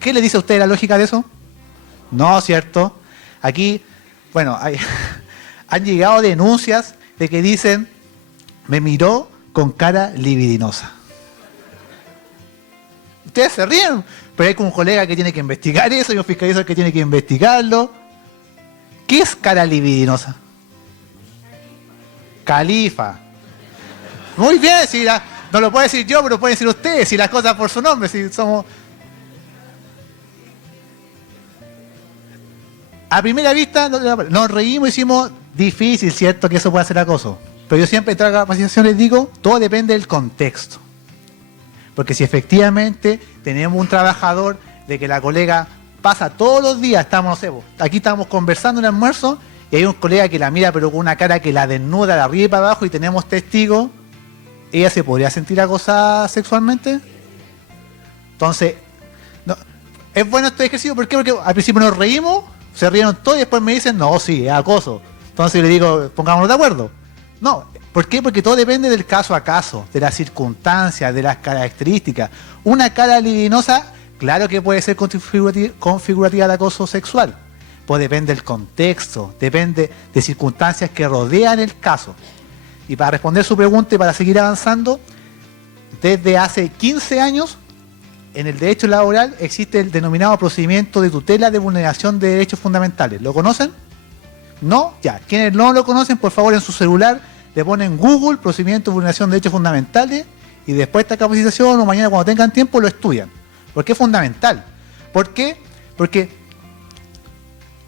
¿Qué le dice a usted la lógica de eso? No, ¿cierto? Aquí, bueno, han llegado denuncias de que dicen, me miró con cara libidinosa. Ustedes se ríen, pero hay como un colega que tiene que investigar eso y un fiscalizador que tiene que investigarlo. ¿Qué es cara libidinosa? Califa. Muy bien, si no lo puede decir yo, pero lo pueden decir ustedes, si las cosas por su nombre, si somos... A primera vista nos reímos y decimos, difícil, ¿cierto? Que eso pueda ser acoso. Pero yo siempre en todas las capacitaciones digo, todo depende del contexto. Porque si efectivamente tenemos un trabajador de que la colega pasa todos los días, aquí estamos conversando en el almuerzo y hay un colega que la mira pero con una cara que la desnuda de arriba y para abajo y tenemos testigos, ¿ella se podría sentir acosada sexualmente? Entonces, es bueno este ejercicio, ¿por qué? Porque al principio nos reímos, se rieron todos y después me dicen, no, sí, es acoso. Entonces le digo, pongámonos de acuerdo. No, ¿por qué? Porque todo depende del caso a caso, de las circunstancias, de las características. Una cara libidinosa, claro que puede ser configurativa de acoso sexual. Pues depende del contexto, depende de circunstancias que rodean el caso. Y para responder su pregunta y para seguir avanzando, desde hace 15 años, en el derecho laboral existe el denominado procedimiento de tutela de vulneración de derechos fundamentales. ¿Lo conocen? ¿No? Ya. Quienes no lo conocen, por favor, en su celular le ponen Google, procedimiento de vulneración de derechos fundamentales, y después de esta capacitación o mañana cuando tengan tiempo lo estudian. ¿Por qué es fundamental? ¿Por qué? Porque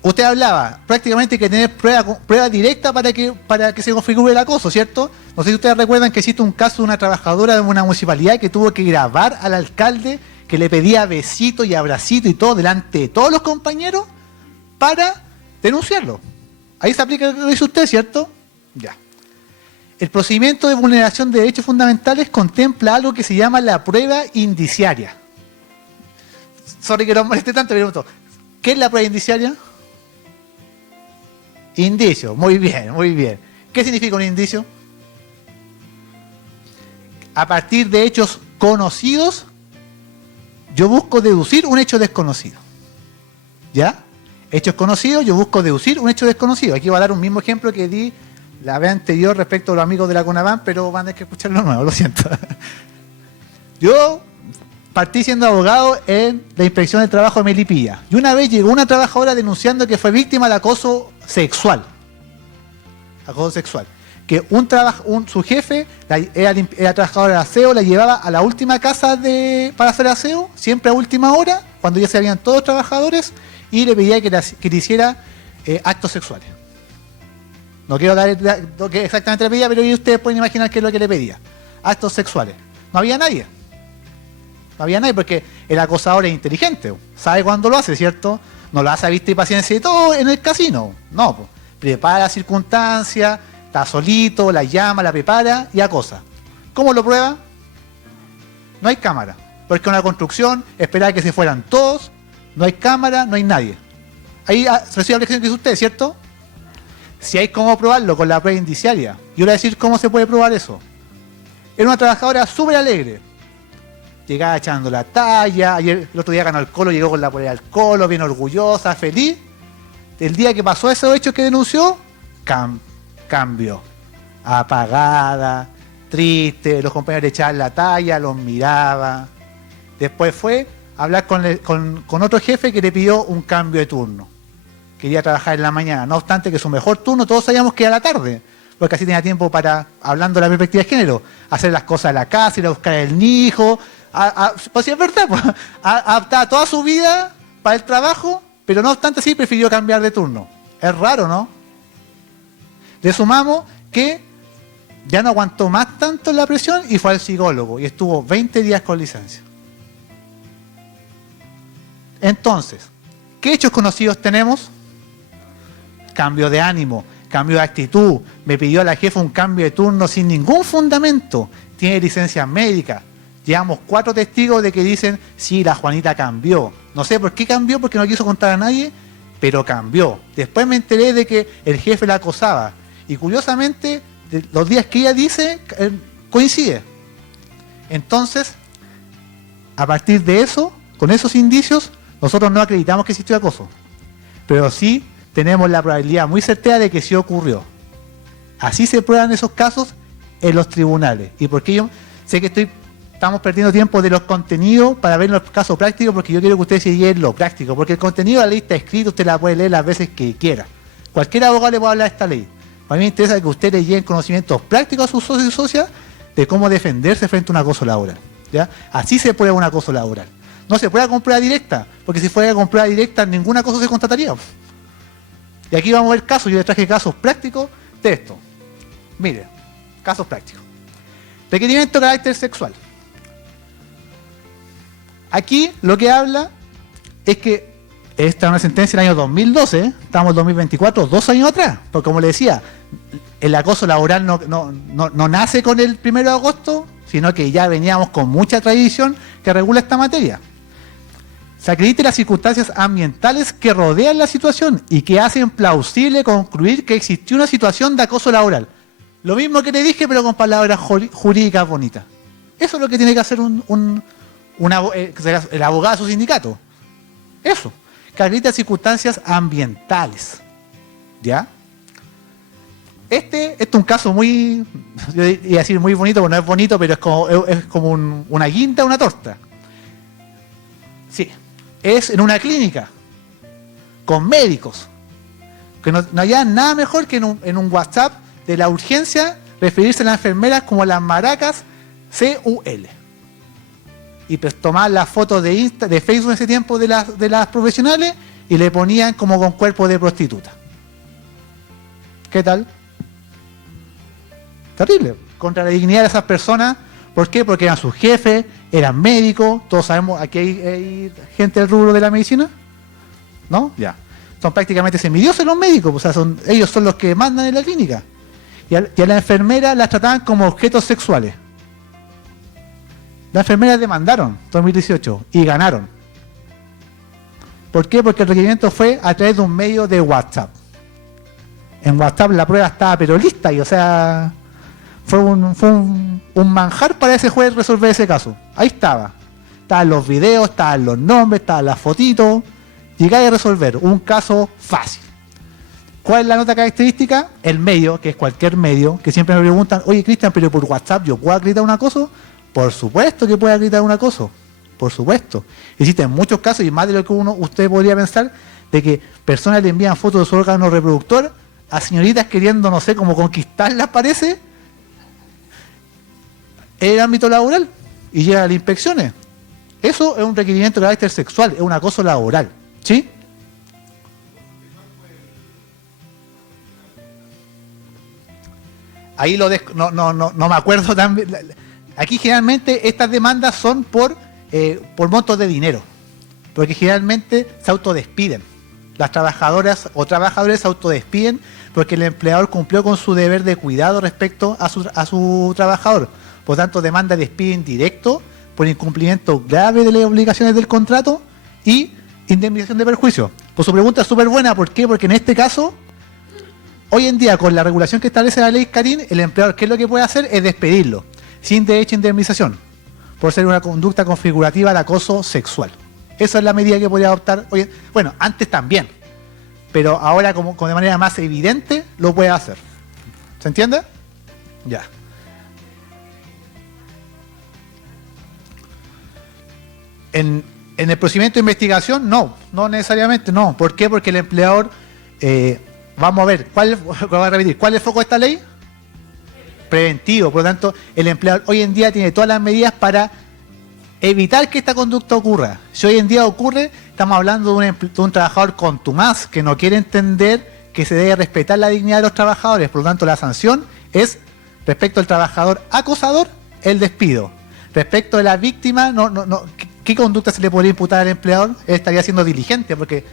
usted hablaba prácticamente hay que tener prueba directa para que se configure el acoso, ¿cierto? No sé si ustedes recuerdan que existe un caso de una trabajadora de una municipalidad que tuvo que grabar al alcalde que le pedía besito y abracito y todo delante de todos los compañeros para denunciarlo. Ahí se aplica lo que dice usted, ¿cierto? Ya. El procedimiento de vulneración de derechos fundamentales contempla algo que se llama la prueba indiciaria. Sorry que no moleste tanto, pero ¿qué es la prueba indiciaria? Indicio, muy bien, muy bien. ¿Qué significa un indicio? A partir de hechos conocidos, yo busco deducir un hecho desconocido. ¿Ya? Hechos conocidos, yo busco deducir un hecho desconocido. Aquí voy a dar un mismo ejemplo que di la vez anterior respecto a los amigos de la CONAVAN, pero van a tener que escucharlo nuevo, lo siento. Yo partí siendo abogado en la Inspección del Trabajo de Melipilla. Y una vez llegó una trabajadora denunciando que fue víctima de acoso sexual. Acoso sexual. que su jefe era trabajador de aseo, la llevaba a la última casa para hacer aseo, siempre a última hora, cuando ya se habían todos trabajadores, y le pedía que le hiciera actos sexuales. No quiero dar lo que exactamente le pedía, pero ustedes pueden imaginar qué es lo que le pedía. Actos sexuales. No había nadie. No había nadie porque el acosador es inteligente. Sabe cuándo lo hace, ¿cierto? No lo hace a vista y paciencia y todo en el casino. No, pues. Prepara la circunstancia, está solito, la llama, la prepara y acosa. ¿Cómo lo prueba? No hay cámara. Porque una construcción, esperaba que se fueran todos, no hay cámara, no hay nadie. Ahí recibe la lección que hizo usted, ¿cierto? Si hay cómo probarlo con la prueba indiciaria. Yo le voy a decir cómo se puede probar eso. Era una trabajadora súper alegre. Llegaba echando la talla. El otro día ganó el Colo, llegó con la polera del Colo, bien orgullosa, feliz. El día que pasó esos hechos que denunció, cambio. Apagada, triste, los compañeros le echaban la talla, los miraba. Después fue a hablar con otro jefe que le pidió un cambio de turno. Quería trabajar en la mañana, no obstante que su mejor turno todos sabíamos que era la tarde, porque así tenía tiempo para, hablando de la perspectiva de género, hacer las cosas de la casa, ir a buscar el hijo, pues sí es verdad, pues, adaptaba toda su vida para el trabajo, pero no obstante sí prefirió cambiar de turno. Es raro, ¿no? Le sumamos que ya no aguantó más tanto la presión y fue al psicólogo y estuvo 20 días con licencia. Entonces, ¿qué hechos conocidos tenemos? Cambio de ánimo, cambio de actitud, me pidió la jefa un cambio de turno sin ningún fundamento, tiene licencia médica, llevamos 4 testigos de que dicen, sí, la Juanita cambió, no sé por qué cambió, porque no quiso contar a nadie, pero cambió. Después me enteré de que el jefe la acosaba, y curiosamente, los días que ella dice, coincide. Entonces, a partir de eso, con esos indicios, nosotros no acreditamos que existió acoso, pero sí tenemos la probabilidad muy certera de que sí ocurrió. Así se prueban esos casos en los tribunales. Y porque yo sé que estamos perdiendo tiempo de los contenidos para ver los casos prácticos, porque yo quiero que ustedes se lleguen lo práctico, porque el contenido de la ley está escrito, usted la puede leer las veces que quiera. Cualquier abogado le puede hablar de esta ley. Para mí me interesa que ustedes le lleguen conocimientos prácticos a sus socios y socias de cómo defenderse frente a un acoso laboral. ¿Ya? Así se prueba un acoso laboral. No se prueba con prueba directa, porque si fuera con prueba directa ningún acoso se constataría. Y aquí vamos a ver casos, yo les traje casos prácticos de esto. Mire, casos prácticos. Requerimiento de carácter sexual. Aquí lo que habla es que esta es una sentencia del año 2012, estamos en 2024, 2 años atrás. Porque como le decía, el acoso laboral no nace con el 1 de agosto, sino que ya veníamos con mucha tradición que regula esta materia. Se acredite las circunstancias ambientales que rodean la situación y que hacen plausible concluir que existió una situación de acoso laboral. Lo mismo que te dije, pero con palabras jurídicas bonitas. Eso es lo que tiene que hacer el abogado de su sindicato. Eso. Que acredite circunstancias ambientales. ¿Ya? Este es un caso muy, yo iba a decir muy bonito, porque no es bonito, pero es como una guinda, una torta. Sí. Es en una clínica, con médicos, que no había nada mejor que en un WhatsApp de la urgencia referirse a las enfermeras como las maracas CUL. Y pues tomaban las fotos de Facebook en ese tiempo de las profesionales y le ponían como con cuerpo de prostituta. ¿Qué tal? Terrible. Contra la dignidad de esas personas. ¿Por qué? Porque eran sus jefes, eran médicos, todos sabemos, aquí hay gente del rubro de la medicina, ¿no? Ya. Son prácticamente semidioses los médicos, o sea, ellos son los que mandan en la clínica. Y a las enfermeras las trataban como objetos sexuales. Las enfermeras demandaron en 2018 y ganaron. ¿Por qué? Porque el requerimiento fue a través de un medio de WhatsApp. En WhatsApp la prueba estaba pero lista y, o sea, fue un manjar para ese juez resolver ese caso. Ahí estaba. Estaban los videos, estaban los nombres, estaban las fotitos. Llegáis a resolver un caso fácil. ¿Cuál es la nota característica? El medio, que es cualquier medio, que siempre me preguntan, oye Cristian, pero por WhatsApp ¿yo puedo acreditar un acoso? Por supuesto que puede acreditar un acoso. Por supuesto. Existen muchos casos, y más de lo que usted podría pensar, de que personas le envían fotos de su órgano reproductor a señoritas queriendo, no sé, como conquistarlas, parece, en el ámbito laboral y llega a las inspecciones. Eso es un requerimiento de carácter sexual, es un acoso laboral, ¿sí? Ahí no me acuerdo tan bien. Aquí generalmente estas demandas son por montos de dinero, porque generalmente se autodespiden. Las trabajadoras o trabajadores se autodespiden porque el empleador cumplió con su deber de cuidado respecto a su trabajador. Por tanto, demanda despido indirecto por incumplimiento grave de las obligaciones del contrato y indemnización de perjuicio. Pues su pregunta es súper buena. ¿Por qué? Porque en este caso, hoy en día, con la regulación que establece la ley Karin, el empleador, ¿qué es lo que puede hacer? Es despedirlo, sin derecho a indemnización, por ser una conducta configurativa de acoso sexual. Esa es la medida que podría adoptar hoy. Bueno, antes también, pero ahora como de manera más evidente lo puede hacer. ¿Se entiende? Ya. En el procedimiento de investigación, no necesariamente, no. ¿Por qué? Porque el empleador, vamos a ver, ¿cuál es el foco de esta ley? Preventivo. Por lo tanto, el empleador hoy en día tiene todas las medidas para evitar que esta conducta ocurra. Si hoy en día ocurre, estamos hablando de un trabajador contumaz que no quiere entender que se debe respetar la dignidad de los trabajadores. Por lo tanto, la sanción es, respecto al trabajador acosador, el despido. Respecto de la víctima, ¿qué conducta se le podría imputar al empleador? Él estaría siendo diligente porque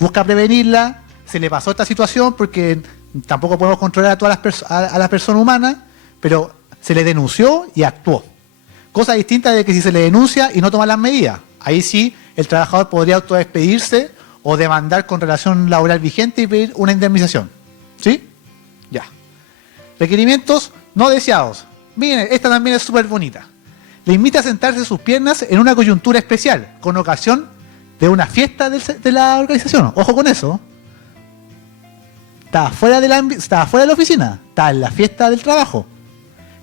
busca prevenirla, se le pasó esta situación porque tampoco podemos controlar a todas las personas humanas, pero se le denunció y actuó. Cosa distinta de que si se le denuncia y no toma las medidas. Ahí sí, el trabajador podría autodespedirse o demandar con relación laboral vigente y pedir una indemnización. ¿Sí? Ya. Requerimientos no deseados. Miren, esta también es súper bonita. Le invita a sentarse sus piernas en una coyuntura especial, con ocasión de una fiesta de la organización. Ojo con eso. Está fuera de la oficina, está en la fiesta del trabajo.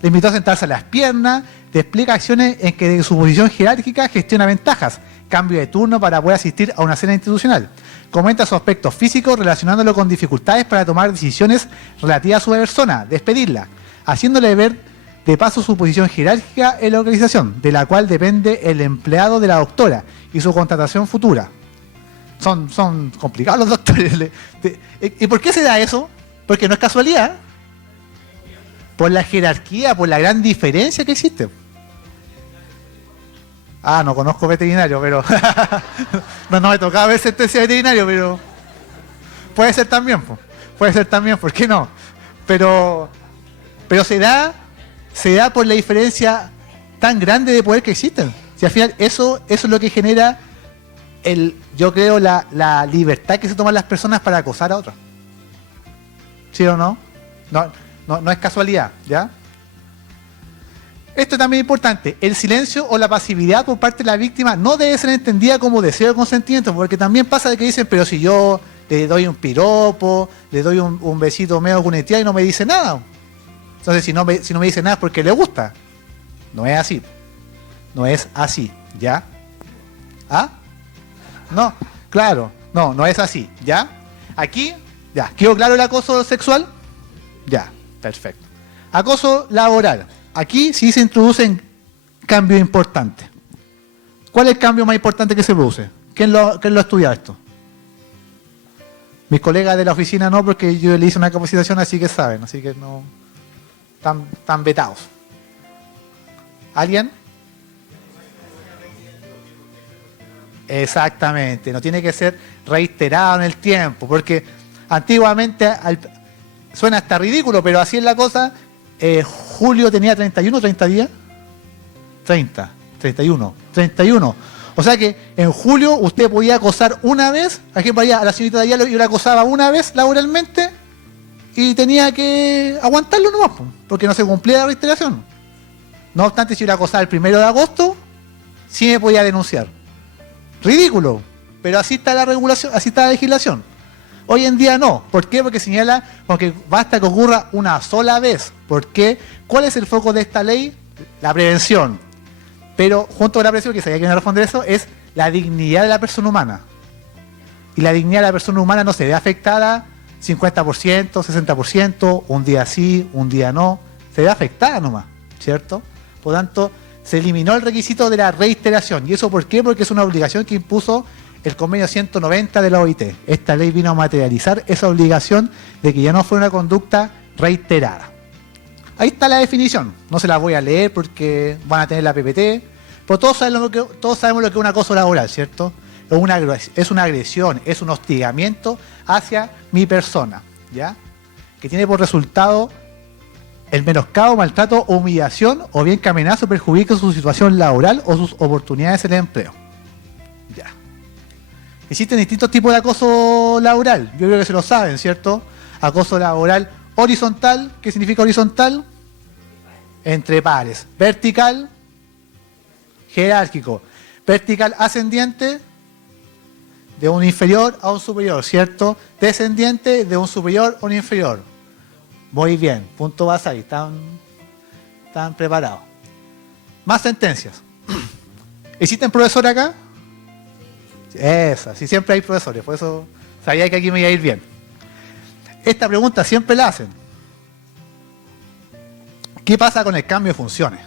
Le invitó a sentarse a las piernas, te explica acciones en que de su posición jerárquica gestiona ventajas, cambio de turno para poder asistir a una cena institucional. Comenta su aspecto físico relacionándolo con dificultades para tomar decisiones relativas a su persona, despedirla, haciéndole ver de paso su posición jerárquica en la organización, de la cual depende el empleado de la doctora y su contratación futura. Son complicados los doctores. ¿Y por qué se da eso? Porque no es casualidad. Por la jerarquía, por la gran diferencia que existe. No conozco veterinario, pero no me tocaba ver sentencia de veterinario, pero puede ser también, ¿por qué no? Pero se da por la diferencia tan grande de poder que existen. Si al final eso es lo que genera yo creo la libertad que se toman las personas para acosar a otras. ¿Sí o no? No es casualidad, ¿ya? Esto también es importante. El silencio o la pasividad por parte de la víctima no debe ser entendida como deseo de consentimiento, porque también pasa de que dicen, pero si yo le doy un piropo, le doy un besito medio cuneteado y no me dice nada. Entonces, si no me dice nada es porque le gusta. No es así. No es así, ¿ya? ¿Ah? No, claro. No es así, ¿ya? Aquí, ya. ¿Quedó claro el acoso sexual? Ya, perfecto. Acoso laboral. Aquí sí se introducen cambios importantes. ¿Cuál es el cambio más importante que se produce? ¿Quién lo ha estudiado esto? Mis colegas de la oficina no, porque yo le hice una capacitación, así que saben, así que no están vetados. ¿Alguien? Exactamente, no tiene que ser reiterado en el tiempo, porque antiguamente suena hasta ridículo, pero así es la cosa. Julio tenía 31, 30 días. 31. O sea que en julio usted podía acosar una vez, por ejemplo, a la señorita de allá yo la acosaba una vez laboralmente y tenía que aguantarlo nomás, porque no se cumplía la reiteración. No obstante, si yo la acosaba el 1 de agosto, sí me podía denunciar. Ridículo, pero así está la regulación, así está la legislación. Hoy en día no. ¿Por qué? Porque señala, porque basta que ocurra una sola vez. ¿Por qué? ¿Cuál es el foco de esta ley? La prevención. Pero junto con la prevención, que sabía que iba a responder eso, es la dignidad de la persona humana. Y la dignidad de la persona humana no se ve afectada 50%, 60%, un día sí, un día no, se ve afectada nomás, ¿cierto? Por lo tanto, se eliminó el requisito de la reiteración. ¿Y eso por qué? Porque es una obligación que impuso el convenio 190 de la OIT. Esta ley vino a materializar esa obligación de que ya no fue una conducta reiterada. Ahí está la definición. No se la voy a leer porque van a tener la PPT. Pero todos sabemos lo que es un acoso laboral, ¿cierto? Es una agresión, es un hostigamiento hacia mi persona, ¿ya? Que tiene por resultado el menoscabo, maltrato o humillación, o bien que amenaza o perjudica su situación laboral o sus oportunidades en el empleo. Ya. Existen distintos tipos de acoso laboral. Yo creo que se lo saben, ¿cierto? Acoso laboral horizontal. ¿Qué significa horizontal? Entre pares. Vertical, jerárquico. Vertical ascendiente, de un inferior a un superior, ¿cierto? Descendiente, de un superior a un inferior. Muy bien, punto vas ahí, están preparados. Más sentencias. ¿Existen profesores acá? Esa, sí, siempre hay profesores, por eso sabía que aquí me iba a ir bien. Esta pregunta siempre la hacen. ¿Qué pasa con el cambio de funciones?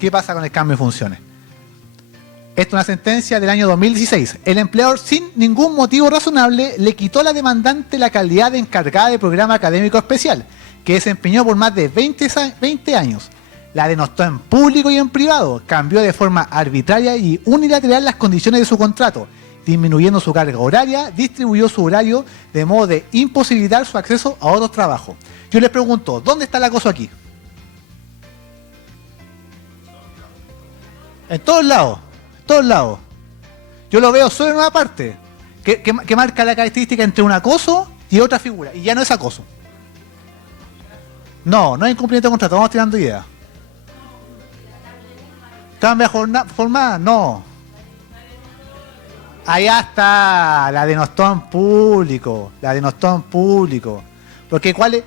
¿Qué pasa con el cambio de funciones? Esta es una sentencia del año 2016. El empleador, sin ningún motivo razonable, le quitó a la demandante la calidad de encargada de programa académico especial, que desempeñó por más de 20 años. La denostó en público y en privado, cambió de forma arbitraria y unilateral las condiciones de su contrato, disminuyendo su carga horaria, distribuyó su horario de modo de imposibilitar su acceso a otros trabajos. Yo les pregunto, ¿dónde está el acoso aquí? En todos lados. Todos lados. Yo lo veo solo en una parte que marca la característica entre un acoso y otra figura, y ya no es acoso. No es incumplimiento de contrato, vamos tirando ideas. Cambia jornada, no. Allá está, la denostó en público, Porque ¿cuál es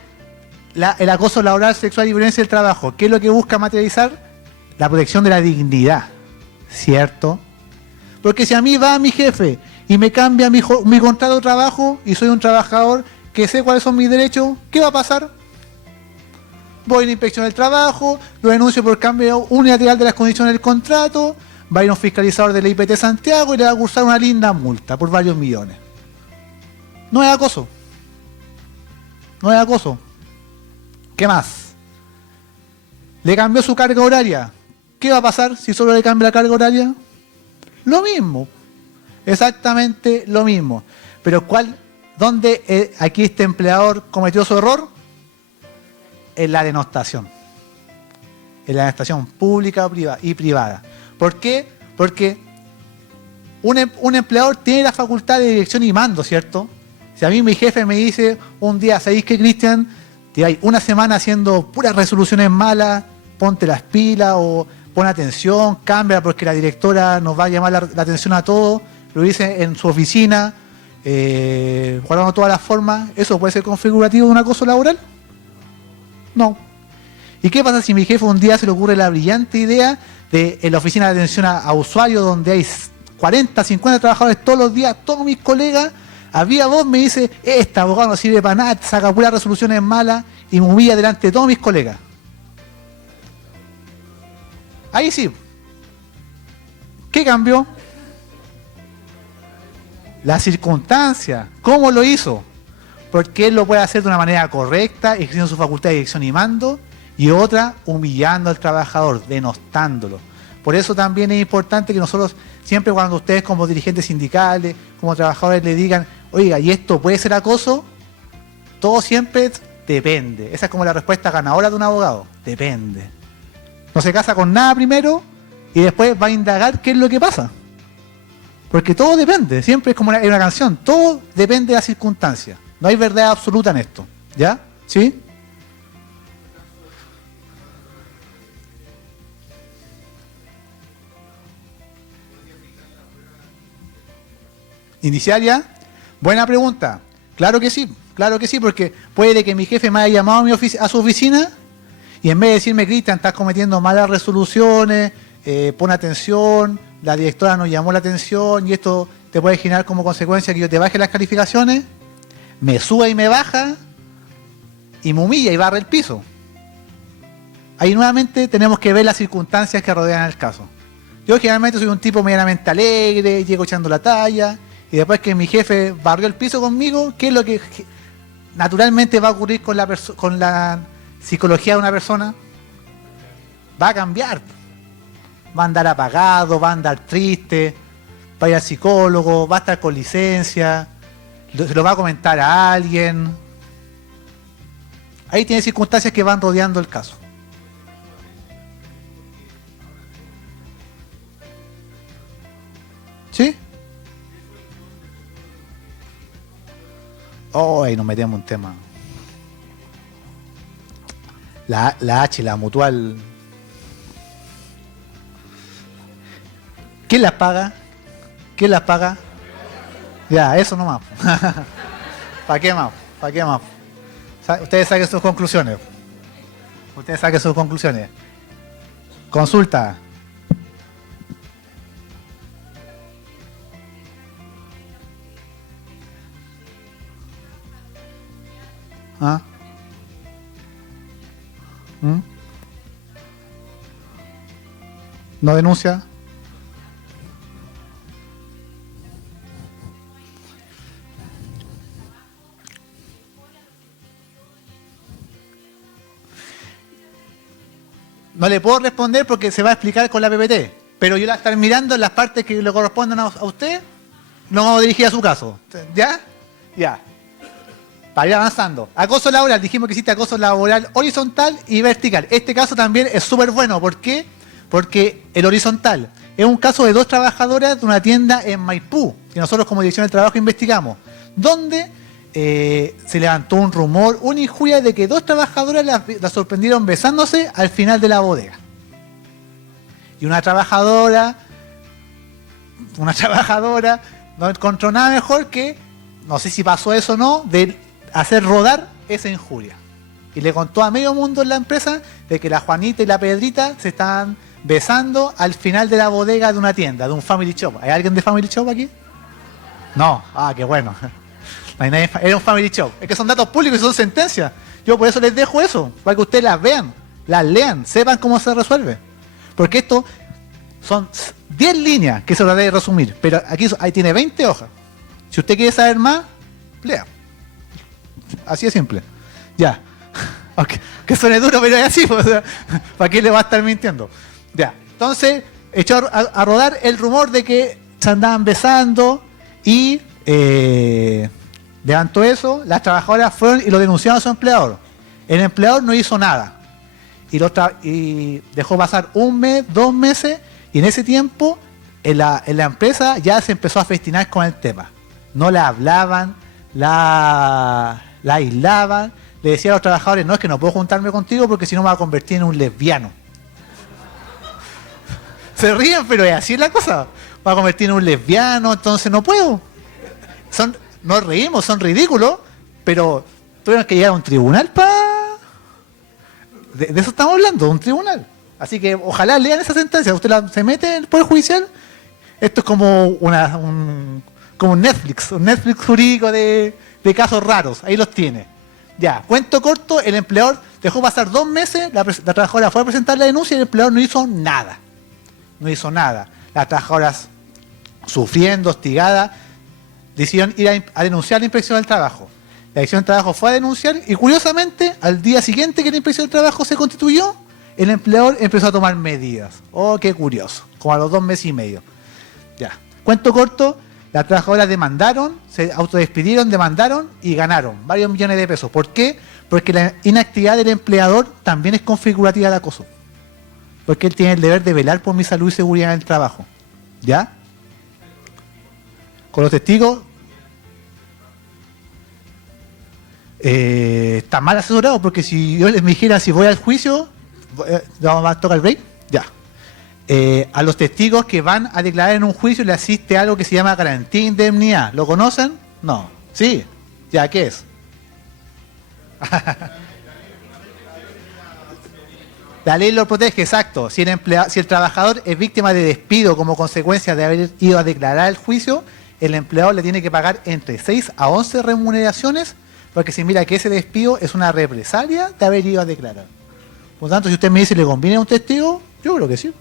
el acoso laboral, sexual y violencia del trabajo? ¿Qué es lo que busca materializar? La protección de la dignidad. ¿Cierto? Porque si a mí va mi jefe y me cambia mi contrato de trabajo y soy un trabajador que sé cuáles son mis derechos, ¿qué va a pasar? Voy a la inspección del trabajo, lo denuncio por cambio unilateral de las condiciones del contrato, va a ir un fiscalizador del IPT Santiago y le va a cursar una linda multa por varios millones. No es acoso. ¿Qué más? Le cambió su carga horaria. ¿Qué va a pasar si solo le cambia la carga horaria? Lo mismo. Exactamente lo mismo. Pero ¿dónde aquí este empleador cometió su error? En la denostación. En la denostación pública y privada. ¿Por qué? Porque un empleador tiene la facultad de dirección y mando, ¿cierto? Si a mí mi jefe me dice un día, ¿sabéis qué, Cristian? Te hay una semana haciendo puras resoluciones malas, ponte las pilas o pon atención, cambia porque la directora nos va a llamar la atención a todos, lo dice en su oficina, guardando todas las formas. ¿Eso puede ser configurativo de un acoso laboral? No. ¿Y qué pasa si mi jefe un día se le ocurre la brillante idea de en la oficina de atención a usuarios donde hay 40, 50 trabajadores todos los días, todos mis colegas, había vos, me dice, este abogado no sirve para nada, saca puras resoluciones malas y me humilla delante de todos mis colegas? Ahí sí. ¿Qué cambió? La circunstancia. ¿Cómo lo hizo? Porque él lo puede hacer de una manera correcta, ejerciendo su facultad de dirección y mando, y otra humillando al trabajador, denostándolo. Por eso también es importante que nosotros, siempre cuando ustedes como dirigentes sindicales, como trabajadores le digan, oiga, ¿y esto puede ser acoso? Todo siempre depende. Esa es como la respuesta ganadora de un abogado. Depende. No se casa con nada primero y después va a indagar qué es lo que pasa. Porque todo depende, siempre es como una canción, todo depende de la circunstancia. No hay verdad absoluta en esto. ¿Ya? ¿Sí? ¿Indiciaria? Buena pregunta. Claro que sí, porque puede que mi jefe me haya llamado a su oficina y en vez de decirme, Cristian, estás cometiendo malas resoluciones, pon atención, la directora nos llamó la atención y esto te puede generar como consecuencia que yo te baje las calificaciones, me sube y me baja y me humilla y barre el piso. Ahí nuevamente tenemos que ver las circunstancias que rodean el caso. Yo generalmente soy un tipo medianamente alegre, llego echando la talla, y después que mi jefe barrió el piso conmigo, ¿qué es lo que naturalmente va a ocurrir con la psicología de una persona? Va a cambiar. Va a andar apagado, va a andar triste, va a ir al psicólogo, va a estar con licencia, se lo va a comentar a alguien. Ahí tiene circunstancias que van rodeando el caso. ¿Sí? Oh, ahí nos metemos un tema. La H, la mutual. ¿Quién las paga? ¿Quién las paga? Ya, eso nomás. ¿Para qué más? ¿Para qué más? Ustedes saquen sus conclusiones. Ustedes saquen sus conclusiones. Consulta. ¿Ah? ¿Mm? ¿No denuncia? No le puedo responder porque se va a explicar con la PPT, pero yo la estaré mirando en las partes que le correspondan a usted, no vamos a dirigir a su caso. ¿Ya? Ya. Para ir avanzando. Acoso laboral, dijimos que existe acoso laboral horizontal y vertical. Este caso también es súper bueno. ¿Por qué? Porque el horizontal es un caso de 2 trabajadoras de una tienda en Maipú, que nosotros como Dirección del Trabajo investigamos, donde se levantó un rumor, una injuria de que 2 trabajadoras las sorprendieron besándose al final de la bodega. Y una trabajadora no encontró nada mejor que, no sé si pasó eso o no, de hacer rodar esa injuria. Y le contó a medio mundo en la empresa de que la Juanita y la Pedrita se estaban besando al final de la bodega de una tienda, de un Family Shop. ¿Hay alguien de Family Shop aquí? No. Ah, qué bueno. No hay nadie, era un Family Shop. Es que son datos públicos y son sentencias. Yo por eso les dejo eso, para que ustedes las vean, las lean, sepan cómo se resuelve. Porque esto son 10 líneas que se lo debe resumir, pero aquí ahí tiene 20 hojas. Si usted quiere saber más, lea. Así de simple. Ya. Okay. Que suene duro, pero es así. O sea, ¿para qué le va a estar mintiendo? Ya. Entonces, echó a rodar el rumor de que se andaban besando y levantó eso. Las trabajadoras fueron y lo denunciaron a su empleador. El empleador no hizo nada. Y dejó pasar 1 mes, 2 meses, y en ese tiempo en la empresa ya se empezó a festinar con el tema. No la hablaban, la aislaban, le decía a los trabajadores, no, es que no puedo juntarme contigo porque si no me va a convertir en un lesbiano. Se ríen, pero es así la cosa. Me va a convertir en un lesbiano, entonces no puedo. Nos reímos, son ridículos, pero tuvieron que llegar a un tribunal para... De eso estamos hablando, de un tribunal. Así que ojalá lean esa sentencia. Usted se mete en el Poder Judicial. Esto es como un Netflix, un Netflix jurídico de casos raros. Ahí los tiene. Ya, cuento corto, el empleador dejó pasar 2 meses, la trabajadora fue a presentar la denuncia y el empleador no hizo nada. No hizo nada. Las trabajadoras, sufriendo, hostigadas, decidieron ir a denunciar la inspección del trabajo. La inspección del trabajo fue a denunciar y curiosamente, al día siguiente que la inspección del trabajo se constituyó, el empleador empezó a tomar medidas. Oh, qué curioso. Como a los 2 meses y medio. Ya. Cuento corto, las trabajadoras demandaron, se autodespidieron, demandaron y ganaron varios millones de pesos. ¿Por qué? Porque la inactividad del empleador también es configurativa de acoso. Porque él tiene el deber de velar por mi salud y seguridad en el trabajo. ¿Ya? Con los testigos está mal asesorado, porque si yo les dijera si voy al juicio, vamos a tocar el break, ya. A los testigos que van a declarar en un juicio le asiste algo que se llama garantía de indemnidad. ¿Lo conocen? No. ¿Sí? ¿Ya qué es? La ley lo protege, exacto. Si el trabajador es víctima de despido como consecuencia de haber ido a declarar el juicio, el empleador le tiene que pagar entre 6 a 11 remuneraciones, porque si mira que ese despido es una represalia de haber ido a declarar. Por lo tanto, si usted me dice le conviene a un testigo, yo creo que sí.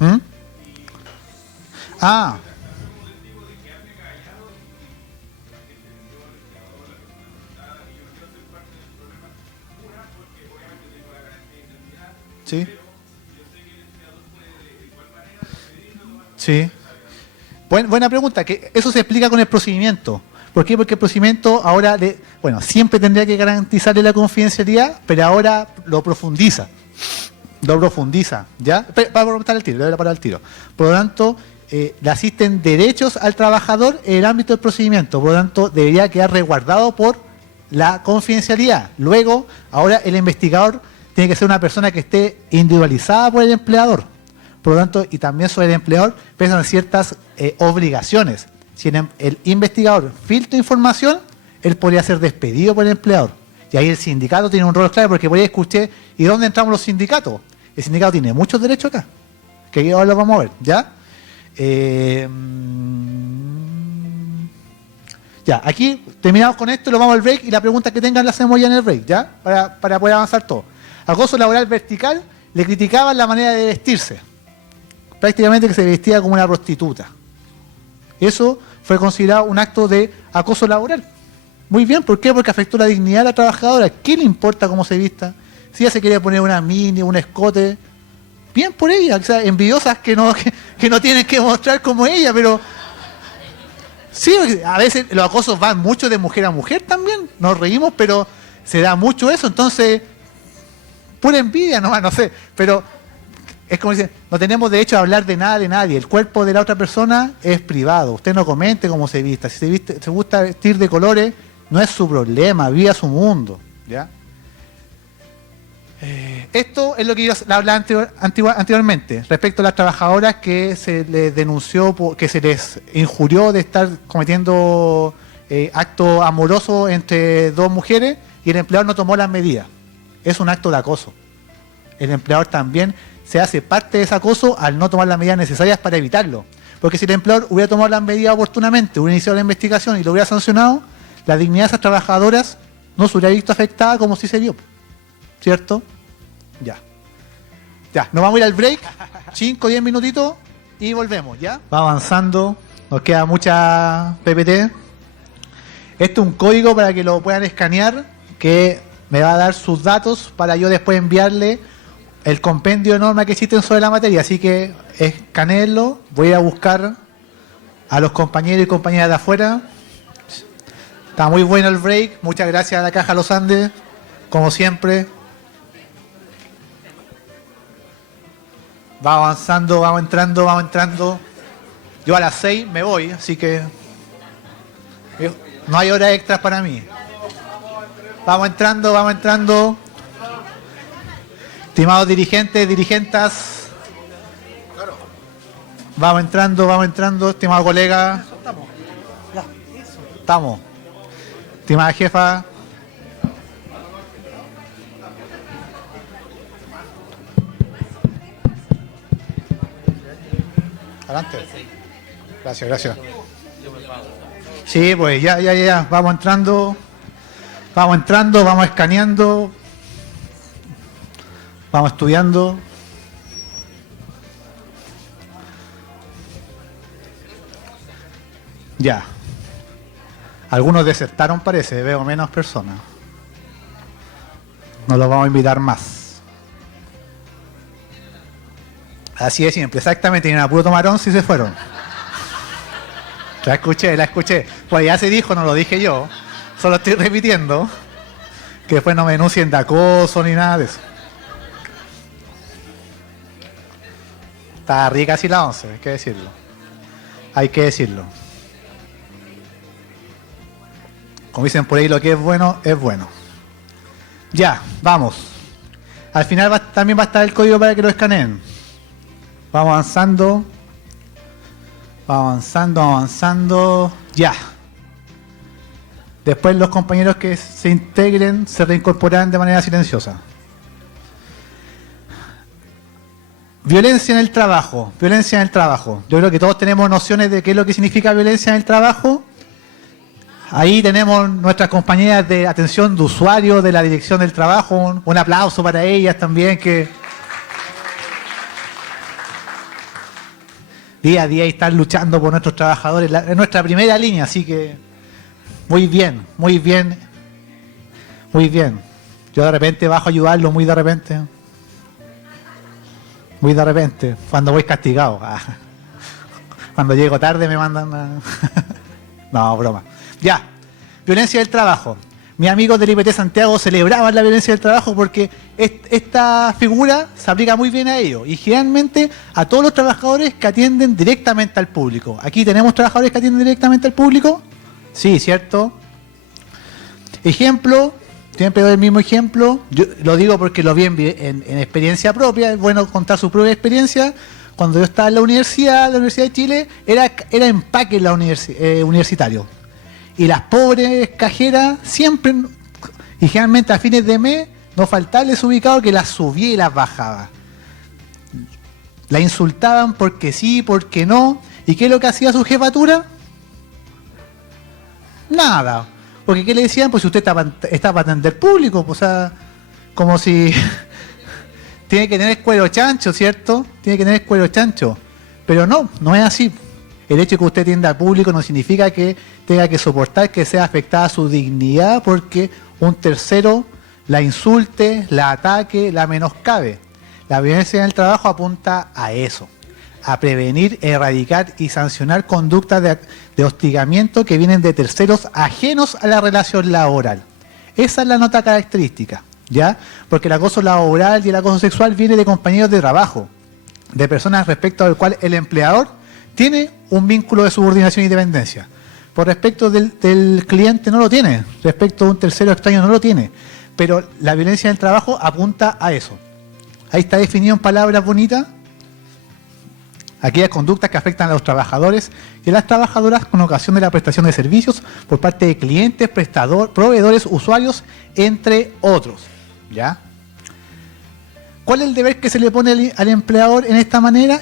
¿Mm? Ah. Sí. Sí. Buena pregunta, que eso se explica con el procedimiento. ¿Por qué? Porque el procedimiento ahora, siempre tendría que garantizarle la confidencialidad, pero ahora lo profundiza. ¿Ya? Para preguntar el tiro, le voy a parar el tiro. Por lo tanto, le asisten derechos al trabajador en el ámbito del procedimiento. Por lo tanto, debería quedar resguardado por la confidencialidad. Luego, ahora el investigador tiene que ser una persona que esté individualizada por el empleador. Por lo tanto, y también sobre el empleador pesan ciertas obligaciones. Si el investigador filtra información, él podría ser despedido por el empleador. Y ahí el sindicato tiene un rol clave, porque por ahí escuché, ¿y dónde entramos los sindicatos? El sindicato tiene muchos derechos acá, que ahora lo vamos a ver, ¿ya? Ya, aquí terminamos con esto, lo vamos al break, y la pregunta que tengan la hacemos ya en el break, ¿ya? Para poder avanzar todo. Acoso laboral vertical, le criticaban la manera de vestirse. Prácticamente que se vestía como una prostituta. Eso fue considerado un acto de acoso laboral. Muy bien, ¿por qué? Porque afectó la dignidad de la trabajadora. ¿Qué le importa cómo se vista? Si ella se quiere poner una mini, un escote, bien por ella. O sea, envidiosas que no tienen que mostrar como ella, pero sí, a veces los acosos van mucho de mujer a mujer también. Nos reímos, pero se da mucho eso. Entonces, pura envidia nomás, no sé. Pero es como dicen, no tenemos derecho a hablar de nada de nadie. El cuerpo de la otra persona es privado. Usted no comente cómo se vista. Si se gusta vestir de colores, no es su problema, viva su mundo, ¿ya? Esto es lo que yo hablaba anteriormente, respecto a las trabajadoras que se les denunció, que se les injurió de estar cometiendo acto amoroso entre dos mujeres y el empleador no tomó las medidas. Es un acto de acoso. El empleador también se hace parte de ese acoso al no tomar las medidas necesarias para evitarlo. Porque si el empleador hubiera tomado las medidas oportunamente, hubiera iniciado la investigación y lo hubiera sancionado, la dignidad de esas trabajadoras no se hubiera visto afectada como si se vio. ¿Cierto? Ya. Ya, nos vamos a ir al break, 5 o 10 minutitos y volvemos, ¿ya? Va avanzando, nos queda mucha PPT. Esto es un código para que lo puedan escanear, que me va a dar sus datos para yo después enviarle el compendio de normas que existen sobre la materia. Así que escaneenlo, voy a buscar a los compañeros y compañeras de afuera. Está muy bueno el break, muchas gracias a la Caja Los Andes, como siempre. Va avanzando, vamos entrando. Yo a las 6 me voy, así que no hay horas extras para mí. Vamos entrando. Estimados dirigentes, dirigentas. Vamos entrando, estimado colega. Estamos. Estimada jefa. Adelante. Gracias. Sí, pues ya. Vamos entrando, vamos escaneando, vamos estudiando. Ya. Algunos desertaron, parece, veo menos personas. No los vamos a invitar más. Así de simple, exactamente, tienen a puro tomarón si se fueron. La escuché. Pues ya se dijo, no lo dije yo. Solo estoy repitiendo. Que después no me denuncien de acoso ni nada de eso. Está rica así la 11, hay que decirlo. Como dicen por ahí, lo que es bueno, es bueno. Ya, vamos. Al final también va a estar el código para que lo escaneen. Vamos avanzando. Ya. Después los compañeros que se integren se reincorporarán de manera silenciosa. Violencia en el trabajo. Violencia en el trabajo. Yo creo que todos tenemos nociones de qué es lo que significa violencia en el trabajo. Ahí tenemos nuestras compañeras de atención de usuarios de la Dirección del Trabajo. Un aplauso para ellas también, que día a día están luchando por nuestros trabajadores en nuestra primera línea. Así que muy bien, muy bien, muy bien. Yo de repente bajo a ayudarlo, muy de repente. Muy de repente, cuando voy castigado. Cuando llego tarde me mandan a... No, broma. Ya, violencia del trabajo. Mis amigos del IPT Santiago celebraban la violencia del trabajo porque esta figura se aplica muy bien a ellos y generalmente a todos los trabajadores que atienden directamente al público. Aquí tenemos trabajadores que atienden directamente al público. Sí, ¿cierto? Ejemplo, siempre doy el mismo ejemplo. Yo lo digo porque lo vi en experiencia propia. Es bueno contar su propia experiencia. Cuando yo estaba en la Universidad de Chile, era empaque en la universitario. Y las pobres cajeras siempre, y generalmente a fines de mes, no faltaba el desubicado que las subía y las bajaba. La insultaban porque sí, porque no. ¿Y qué es lo que hacía su jefatura? Nada. Porque ¿qué le decían? Pues si usted está para atender público, pues, o sea, como si tiene que tener cuero chancho, ¿cierto? Tiene que tener cuero chancho. Pero no, no es así. El hecho de que usted atienda al público no significa que tenga que soportar que sea afectada su dignidad porque un tercero la insulte, la ataque, la menoscabe. La violencia en el trabajo apunta a eso, a prevenir, erradicar y sancionar conductas de hostigamiento que vienen de terceros ajenos a la relación laboral. Esa es la nota característica, ¿ya? Porque el acoso laboral y el acoso sexual viene de compañeros de trabajo, de personas respecto al cual el empleador tiene un vínculo de subordinación y dependencia. Por respecto del cliente no lo tiene, respecto a un tercero extraño no lo tiene. Pero la violencia en el trabajo apunta a eso. Ahí está definido en palabras bonitas aquellas conductas que afectan a los trabajadores y a las trabajadoras con ocasión de la prestación de servicios por parte de clientes, proveedores, usuarios, entre otros. ¿Ya? ¿Cuál es el deber que se le pone al empleador en esta materia?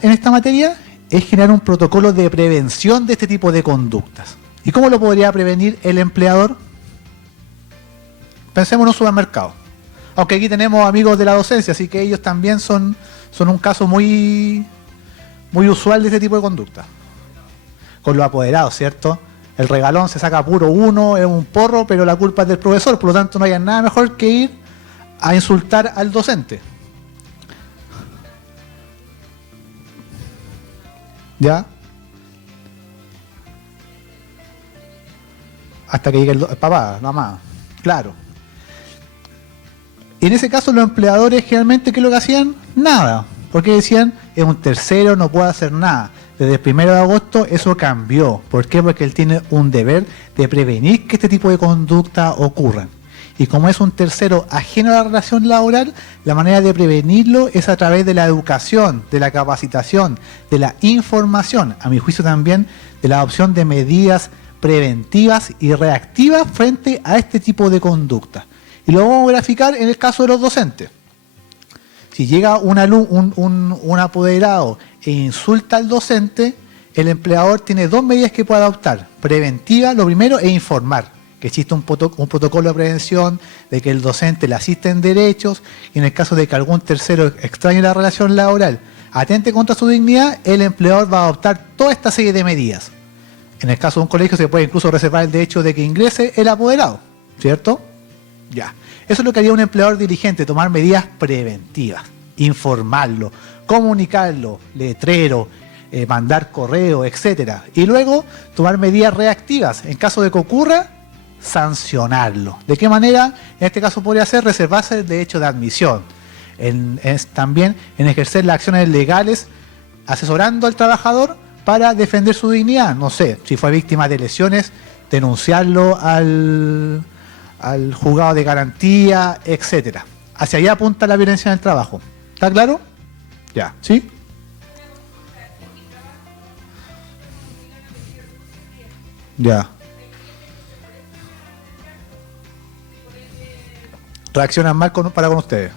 Es generar un protocolo de prevención de este tipo de conductas. ¿Y cómo lo podría prevenir el empleador? Pensemos en un supermercado. Aunque aquí tenemos amigos de la docencia, así que ellos también son un caso muy usual de este tipo de conducta. Con los apoderados, ¿cierto? El regalón se saca puro uno, es un porro, pero la culpa es del profesor, por lo tanto no hay nada mejor que ir a insultar al docente. ¿Ya? Hasta que llegue el papá, mamá. Claro. Y en ese caso los empleadores generalmente, ¿qué es lo que hacían? Nada. Porque decían, es un tercero, no puede hacer nada. Desde el 1 de agosto eso cambió. ¿Por qué? Porque él tiene un deber de prevenir que este tipo de conductas ocurran. Y como es un tercero ajeno a la relación laboral, la manera de prevenirlo es a través de la educación, de la capacitación, de la información, a mi juicio también de la adopción de medidas preventivas y reactivas frente a este tipo de conducta. Y lo vamos a graficar en el caso de los docentes. Si llega un apoderado e insulta al docente, el empleador tiene dos medidas que puede adoptar. Preventiva, lo primero, e informar que existe un protocolo de prevención, de que el docente le asiste en derechos, y en el caso de que algún tercero extrañe la relación laboral, atente contra su dignidad, el empleador va a adoptar toda esta serie de medidas. En el caso de un colegio se puede incluso reservar el derecho de que ingrese el apoderado, ¿cierto? Ya. Eso es lo que haría un empleador diligente, tomar medidas preventivas, informarlo, comunicarlo, letrero, mandar correo, etcétera. Y luego tomar medidas reactivas. En caso de que ocurra, sancionarlo. ¿De qué manera? En este caso podría ser reservarse el derecho de admisión. También en ejercer las acciones legales asesorando al trabajador para defender su dignidad. No sé, si fue víctima de lesiones, denunciarlo al juzgado de garantía, etcétera. Hacia allá apunta la violencia en el trabajo. ¿Está claro? Ya, ¿sí? Ya. reaccionan mal para con ustedes.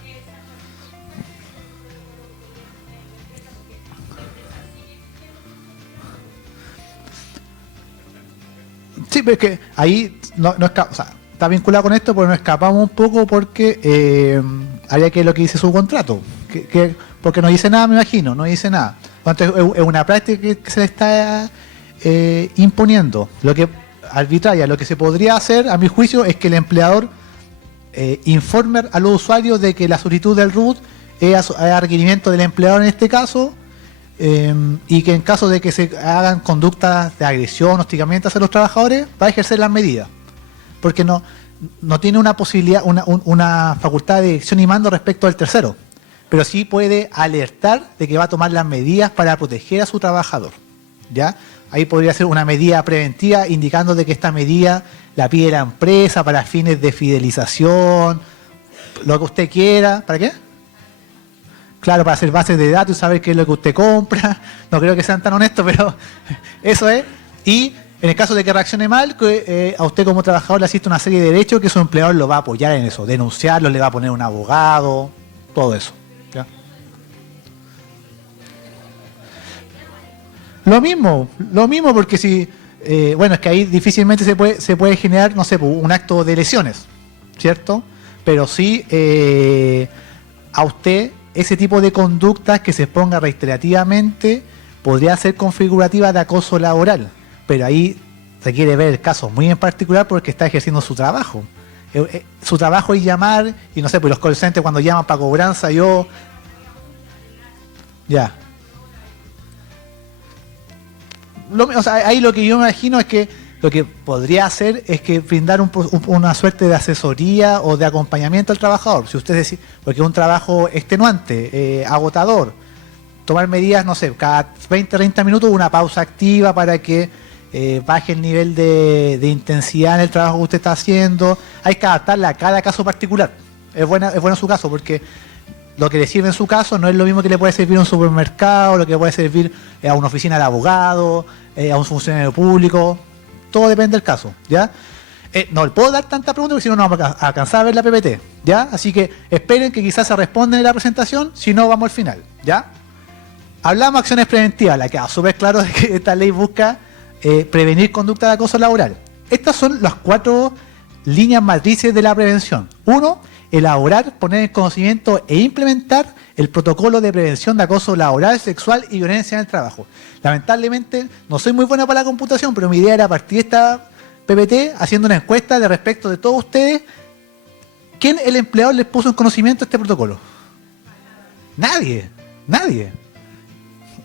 Sí, pero es que ahí no o sea, está vinculado con esto, pero nos escapamos un poco porque habría que lo que dice su contrato. Porque no dice nada, me imagino, no dice nada. Entonces, es una práctica que se le está imponiendo. Lo que arbitraria, lo que se podría hacer, a mi juicio, es que el empleador informe a los usuarios de que la solicitud del RUT es a requerimiento del empleador en este caso, y que en caso de que se hagan conductas de agresión, hostigamiento hacia los trabajadores, va a ejercer las medidas. Porque no tiene una posibilidad, una facultad de dirección y mando respecto al tercero, pero sí puede alertar de que va a tomar las medidas para proteger a su trabajador. ¿Ya? Ahí podría ser una medida preventiva indicando de que esta medida la pide la empresa para fines de fidelización, lo que usted quiera. ¿Para qué? Claro, para hacer bases de datos y saber qué es lo que usted compra. No creo que sean tan honestos, pero eso es. Y en el caso de que reaccione mal, a usted como trabajador le asiste una serie de derechos que su empleador lo va a apoyar en eso. Denunciarlo, le va a poner un abogado, todo eso. ¿Ya? Lo mismo porque si... bueno, es que ahí difícilmente se puede generar, no sé, un acto de lesiones, ¿cierto? Pero sí a usted ese tipo de conductas que se exponga reiterativamente podría ser configurativa de acoso laboral, pero ahí requiere ver el caso muy en particular porque está ejerciendo su trabajo. Su trabajo es llamar, y no sé, pues los call centers cuando llaman para cobranza, o sea, ahí lo que yo me imagino es que lo que podría hacer es que brindar una suerte de asesoría o de acompañamiento al trabajador. Si usted decide, porque es un trabajo extenuante, agotador, tomar medidas, no sé, cada 20, 30 minutos una pausa activa para que baje el nivel de intensidad en el trabajo que usted está haciendo. Hay que adaptarla a cada caso particular. Es bueno su caso porque lo que le sirve en su caso no es lo mismo que le puede servir a un supermercado, lo que puede servir a una oficina de abogado, a un funcionario público. Todo depende del caso, ¿ya? No le puedo dar tanta pregunta porque si no, no vamos a alcanzar a ver la PPT, ¿ya? Así que esperen que quizás se respondan en la presentación, si no, vamos al final, ¿ya? Hablamos de acciones preventivas, la que queda súper claro de que esta ley busca prevenir conducta de acoso laboral. Estas son las 4 líneas matrices de la prevención. 1, elaborar, poner en conocimiento e implementar el protocolo de prevención de acoso laboral, sexual y violencia en el trabajo. Lamentablemente, no soy muy buena para la computación, pero mi idea era partir de esta PPT haciendo una encuesta de respecto de todos ustedes. ¿Quién el empleador les puso en conocimiento este protocolo? Nadie.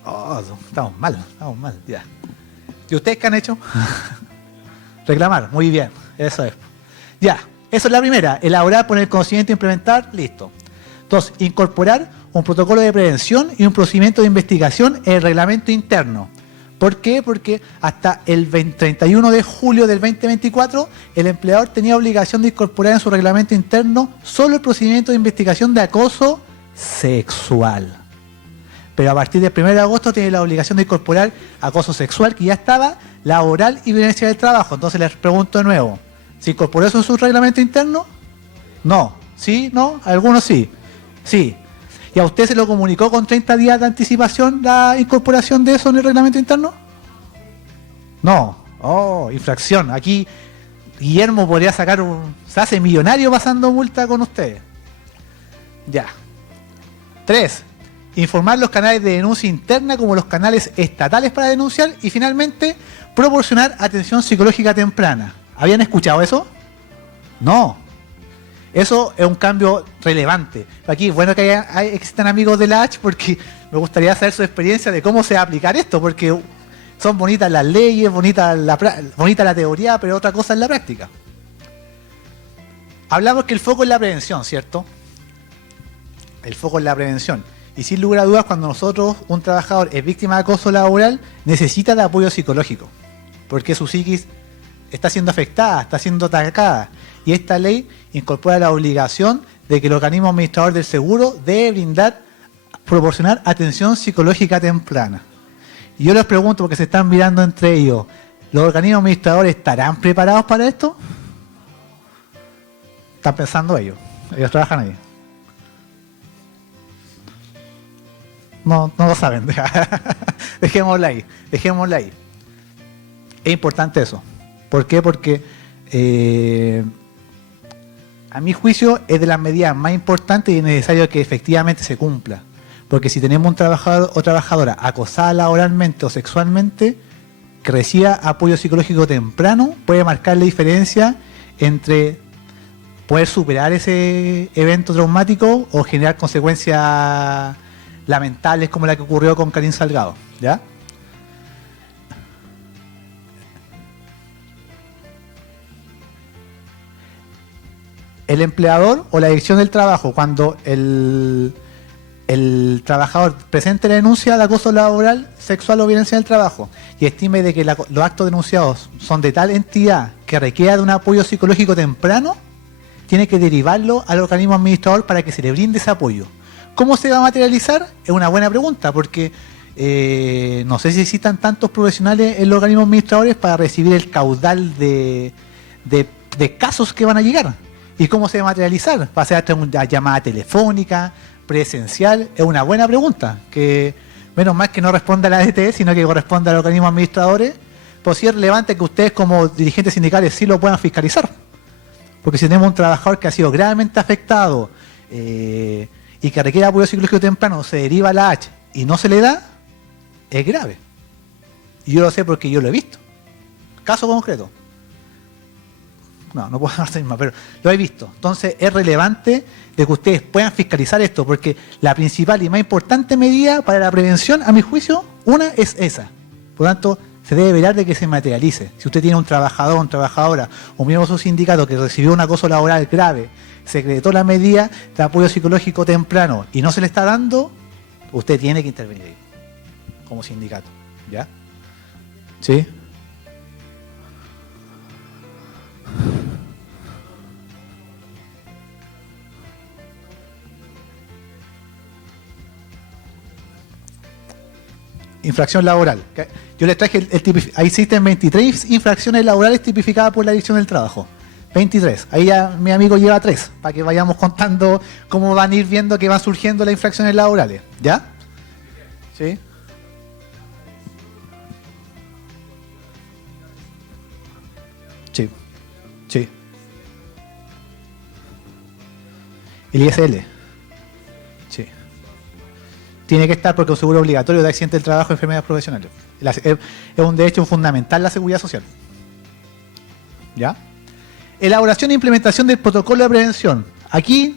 Oh, estamos mal, ya. ¿Y ustedes qué han hecho? Reclamar, muy bien, eso es. Ya, eso es la primera, elaborar, poner conocimiento, implementar, listo. 2, incorporar un protocolo de prevención y un procedimiento de investigación en el reglamento interno. ¿Por qué? Porque hasta el 31 de julio del 2024 el empleador tenía obligación de incorporar en su reglamento interno solo el procedimiento de investigación de acoso sexual. Pero a partir del 1 de agosto tiene la obligación de incorporar acoso sexual, que ya estaba, laboral y violencia del trabajo. Entonces les pregunto de nuevo, ¿se incorporó eso en su reglamento interno? No. ¿Sí? ¿No? Algunos sí. Sí. ¿Y a usted se lo comunicó con 30 días de anticipación la incorporación de eso en el reglamento interno? No. Oh, infracción. Aquí Guillermo podría sacar se hace millonario pasando multa con ustedes. Ya. 3. Informar los canales de denuncia interna como los canales estatales para denunciar. Y finalmente, proporcionar atención psicológica temprana. ¿Habían escuchado eso? No. Eso es un cambio relevante. Aquí, bueno que existan amigos de la H, porque me gustaría saber su experiencia de cómo se va a aplicar esto, porque son bonitas las leyes, bonita la teoría, pero otra cosa es la práctica. Hablamos que el foco es la prevención, ¿cierto? El foco es la prevención. Y sin lugar a dudas, cuando un trabajador es víctima de acoso laboral, necesita de apoyo psicológico, porque su psiquis está siendo afectada, está siendo atacada. Y esta ley incorpora la obligación de que el organismo administrador del seguro debe proporcionar atención psicológica temprana. Y yo les pregunto, porque se están mirando entre ellos, ¿los organismos administradores estarán preparados para esto? Están pensando ellos. Ellos trabajan ahí. No lo saben. Dejémosla ahí. Es importante eso. ¿Por qué? Porque a mi juicio es de las medidas más importantes y es necesario que efectivamente se cumpla. Porque si tenemos un trabajador o trabajadora acosada laboralmente o sexualmente, que reciba apoyo psicológico temprano, puede marcar la diferencia entre poder superar ese evento traumático o generar consecuencias lamentables como la que ocurrió con Karin Salgado, ¿ya? El empleador o la dirección del trabajo, cuando el trabajador presente la denuncia de acoso laboral, sexual o violencia en el trabajo y estime de que los actos denunciados son de tal entidad que requiera de un apoyo psicológico temprano, tiene que derivarlo al organismo administrador para que se le brinde ese apoyo. ¿Cómo se va a materializar? Es una buena pregunta, porque no sé si existan tantos profesionales en los organismos administradores para recibir el caudal de casos que van a llegar. ¿Y cómo se va a materializar? ¿Va a ser una llamada telefónica, presencial? Es una buena pregunta, que menos mal que no responda a la DT, sino que corresponde a los organismos administradores, pero sí es relevante que ustedes como dirigentes sindicales sí lo puedan fiscalizar. Porque si tenemos un trabajador que ha sido gravemente afectado y que requiere apoyo psicológico temprano, se deriva a la H y no se le da, es grave. Y yo lo sé porque yo lo he visto. Caso concreto. No puedo hablar de misma, pero lo he visto. Entonces es relevante de que ustedes puedan fiscalizar esto, porque la principal y más importante medida para la prevención, a mi juicio, una es esa. Por lo tanto, se debe velar de que se materialice. Si usted tiene un trabajador, una trabajadora, o miembro de su sindicato que recibió un acoso laboral grave, se decretó la medida de apoyo psicológico temprano y no se le está dando, usted tiene que intervenir ahí, como sindicato. ¿Ya? ¿Sí? Infracción laboral. Yo les traje ahí existen 23 infracciones laborales tipificadas por la Dirección del Trabajo. 23. Ahí ya mi amigo lleva 3, para que vayamos contando cómo van a ir viendo que van surgiendo las infracciones laborales. ¿Ya? ¿Sí? Sí. Sí. El ISL. Sí. Tiene que estar porque es un seguro obligatorio de accidente del trabajo y enfermedades profesionales. Es un derecho fundamental la seguridad social. ¿Ya? Elaboración e implementación del protocolo de prevención. Aquí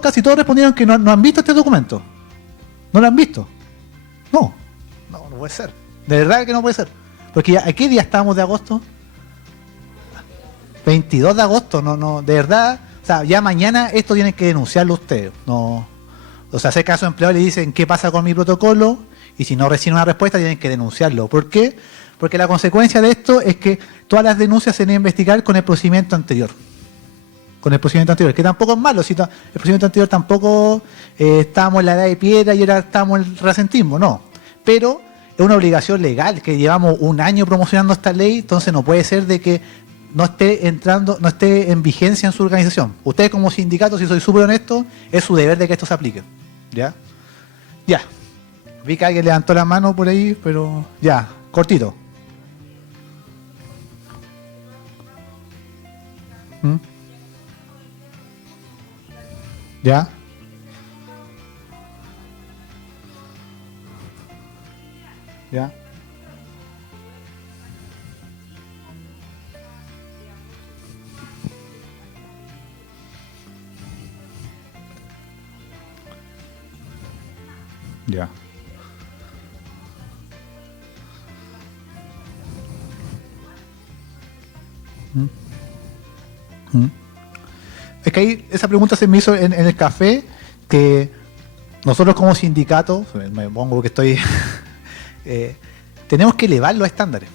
casi todos respondieron que no han visto este documento. ¿No lo han visto? No puede ser. De verdad que no puede ser. Porque ¿a qué día estamos de agosto? 22 de agosto, de verdad. O sea, ya mañana esto tienen que denunciarlo ustedes. O sea, hacer caso a empleadores y le dicen qué pasa con mi protocolo, y si no reciben una respuesta tienen que denunciarlo. ¿Por qué? Porque la consecuencia de esto es que todas las denuncias se deben investigar con el procedimiento anterior. Que tampoco es malo, si el procedimiento anterior tampoco estábamos en la edad de piedra y ahora estamos en el recentismo, no. Pero es una obligación legal, que llevamos un año promocionando esta ley, entonces no puede ser de que no esté en vigencia en su organización. Ustedes como sindicato, si soy súper honesto, es su deber de que esto se aplique. ¿Ya? Ya. Vi que alguien levantó la mano por ahí, pero ya, cortito. ¿Ya? ¿Ya? Ya. Es que ahí esa pregunta se me hizo en el café, que nosotros como sindicato, me pongo que estoy, tenemos que elevar los estándares.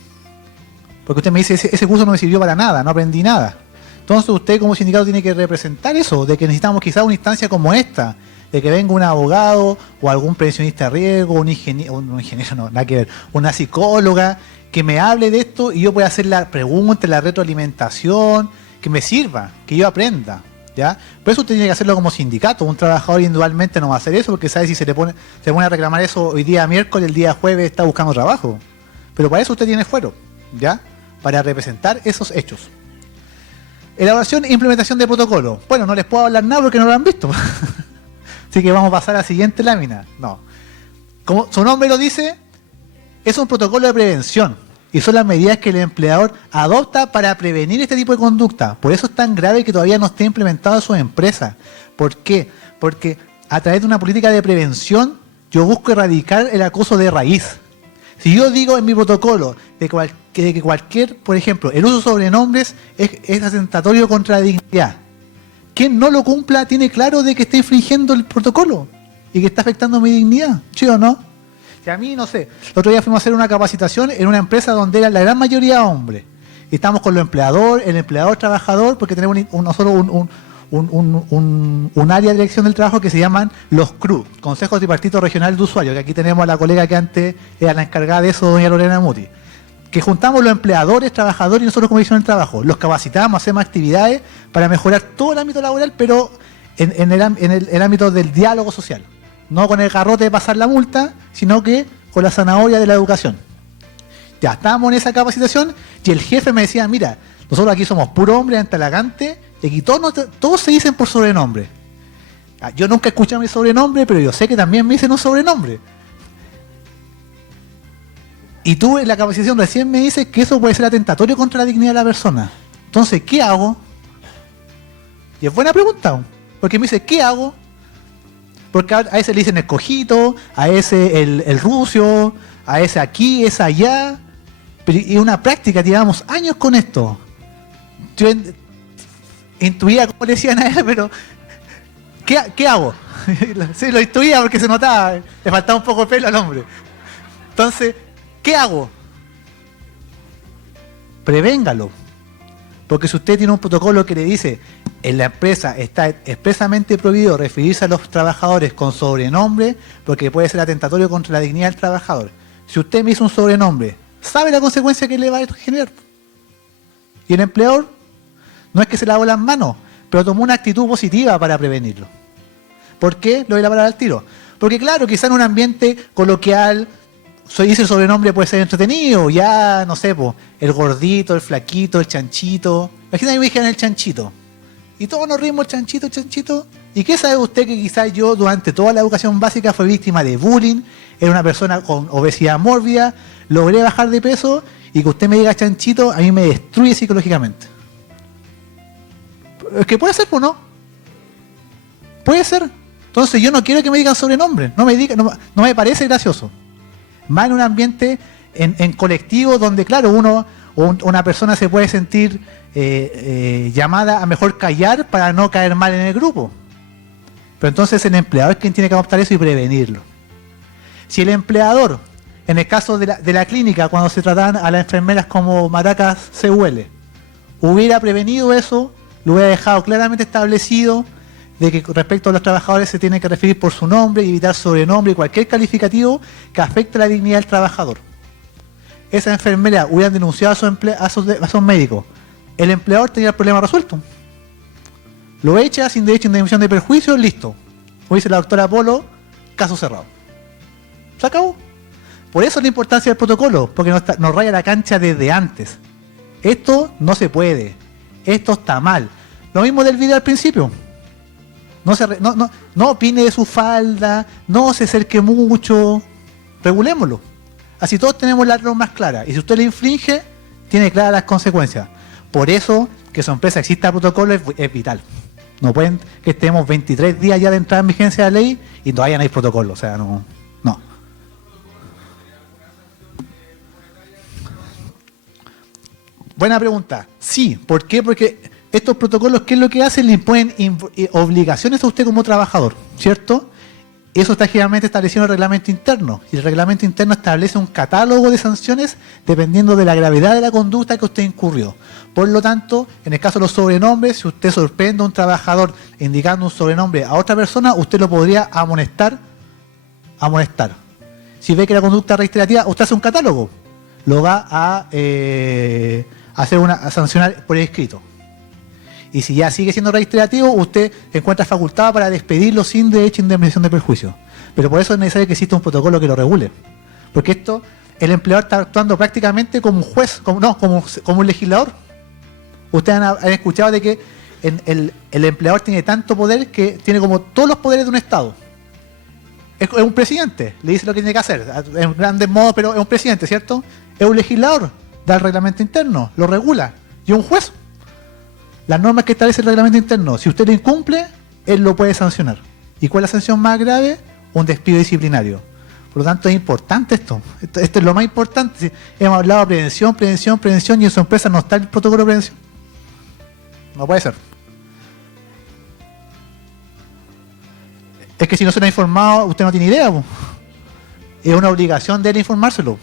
Porque usted me dice, ese curso no me sirvió para nada, no aprendí nada. Entonces usted como sindicato tiene que representar eso, de que necesitamos quizás una instancia como esta, de que venga un abogado o algún prevencionista de riesgo, un ingeniero, no, nada que ver, una psicóloga, que me hable de esto y yo pueda hacer la pregunta, la retroalimentación, que me sirva, que yo aprenda. ¿Ya? Por eso usted tiene que hacerlo como sindicato. Un trabajador individualmente no va a hacer eso porque sabe si se pone a reclamar eso hoy día miércoles, el día jueves está buscando trabajo. Pero para eso usted tiene fuero, ¿ya? Para representar esos hechos. Elaboración e implementación de protocolo. Bueno, no les puedo hablar nada porque no lo han visto. Así que vamos a pasar a la siguiente lámina. No. Como su nombre lo dice, es un protocolo de prevención. Y son las medidas que el empleador adopta para prevenir este tipo de conducta. Por eso es tan grave que todavía no esté implementado en sus empresas. ¿Por qué? Porque a través de una política de prevención yo busco erradicar el acoso de raíz. Si yo digo en mi protocolo de que cualquier, por ejemplo, el uso de sobrenombres es atentatorio contra la dignidad, quien no lo cumpla tiene claro de que está infringiendo el protocolo y que está afectando mi dignidad, ¿sí o no? Si a mí, no sé, el otro día fuimos a hacer una capacitación en una empresa donde era la gran mayoría hombres. Y estamos con el empleador trabajador, porque tenemos nosotros un área de dirección del trabajo que se llaman los CRU, Consejos Tripartitos Regional de Usuarios, que aquí tenemos a la colega que antes era la encargada de eso, doña Lorena Muti, que juntamos los empleadores, trabajadores y nosotros como dirección del trabajo, los capacitamos, hacemos actividades para mejorar todo el ámbito laboral, pero en el ámbito del diálogo social, no con el garrote de pasar la multa, sino que con la zanahoria de la educación. Ya estábamos en esa capacitación y el jefe me decía, mira, nosotros aquí somos puro hombre en Talagante y aquí todos se dicen por sobrenombre. Yo nunca he escuchado mi sobrenombre, pero yo sé que también me dicen un sobrenombre. Y tú en la capacitación recién me dices que eso puede ser atentatorio contra la dignidad de la persona. Entonces, ¿qué hago? Y es buena pregunta, porque me dice, ¿qué hago? Porque a ese le dicen el cojito, a ese el rucio, a ese aquí, ese allá. Pero, y una práctica, llevamos años con esto. Yo intuía como le decían a él, pero ¿qué hago? Sí, lo intuía porque se notaba, le faltaba un poco de pelo al hombre. Entonces, ¿qué hago? Prevéngalo. Porque si usted tiene un protocolo que le dice en la empresa está expresamente prohibido referirse a los trabajadores con sobrenombre porque puede ser atentatorio contra la dignidad del trabajador. Si usted me hizo un sobrenombre, ¿sabe la consecuencia que le va a generar? Y el empleador no es que se lavó las manos, pero tomó una actitud positiva para prevenirlo. ¿Por qué? Le doy la palabra al tiro. Porque claro, quizá en un ambiente coloquial, dice el sobrenombre puede ser entretenido, ya, no sé, el gordito, el flaquito, el chanchito. Imagínate que me dijeran el chanchito. Y todos nos rimos, chanchito, chanchito. ¿Y qué sabe usted que quizás yo durante toda la educación básica fui víctima de bullying? Era una persona con obesidad mórbida, logré bajar de peso y que usted me diga chanchito a mí me destruye psicológicamente. Es que puede ser, ¿o no? Puede ser. Entonces yo no quiero que me digan sobrenombre. No me parece gracioso. Más en un ambiente en colectivo donde, claro, una persona se puede sentir llamada a mejor callar para no caer mal en el grupo. Pero entonces el empleador es quien tiene que adoptar eso y prevenirlo. Si el empleador, en el caso de la clínica, cuando se trataban a las enfermeras como maracas CUL, hubiera prevenido eso, lo hubiera dejado claramente establecido de que respecto a los trabajadores se tiene que referir por su nombre y evitar sobrenombre y cualquier calificativo que afecte la dignidad del trabajador. Esa enfermera hubiera denunciado a sus médicos. El empleador tenía el problema resuelto. Lo echa sin derecho a indemnización de perjuicio, listo. Como dice la doctora Polo, caso cerrado. Se acabó. Por eso la importancia del protocolo, porque nos raya la cancha desde antes. Esto no se puede. Esto está mal. Lo mismo del video al principio. No opine de su falda, no se acerque mucho. Regulémoslo. Así todos tenemos las normas claras. Y si usted le infringe, tiene claras las consecuencias. Por eso, que su empresa exista protocolo es vital. No pueden que estemos 23 días ya de entrada en vigencia de la ley y todavía no hay protocolo. O sea, no. Buena pregunta. Sí. ¿Por qué? Porque estos protocolos, ¿qué es lo que hacen? Le imponen obligaciones a usted como trabajador, ¿cierto? Eso está generalmente establecido en el reglamento interno. Y el reglamento interno establece un catálogo de sanciones dependiendo de la gravedad de la conducta que usted incurrió. Por lo tanto, en el caso de los sobrenombres, si usted sorprende a un trabajador indicando un sobrenombre a otra persona, usted lo podría amonestar. Si ve que la conducta es reiterativa, usted hace un catálogo. Lo va a sancionar por escrito. Y si ya sigue siendo reiterativo, usted encuentra facultad para despedirlo sin derecho a indemnización de perjuicio. Pero por eso es necesario que exista un protocolo que lo regule. Porque esto, el empleador está actuando prácticamente como un juez, como un legislador. Ustedes han escuchado de que el empleador tiene tanto poder que tiene como todos los poderes de un Estado. Es un presidente, le dice lo que tiene que hacer, en grandes modos, pero es un presidente, ¿cierto? Es un legislador, da el reglamento interno, lo regula, y es un juez. Las normas que establece el reglamento interno, si usted lo incumple, él lo puede sancionar. ¿Y cuál es la sanción más grave? Un despido disciplinario. Por lo tanto, es importante esto. Esto es lo más importante. Hemos hablado de prevención, y en su empresa no está el protocolo de prevención. No puede ser. Es que si no se lo ha informado, usted no tiene idea. Po. Es una obligación de él informárselo.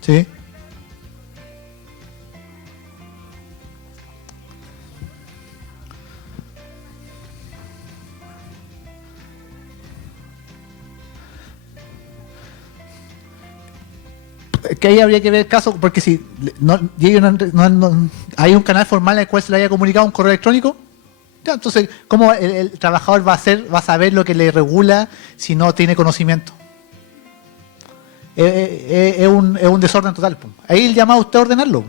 ¿Sí? Que ahí habría que ver el caso, porque si hay un canal formal en el cual se le haya comunicado un correo electrónico, ya, entonces, ¿cómo el trabajador va a saber lo que le regula si no tiene conocimiento? Es un desorden total. Ahí el llamado a usted a ordenarlo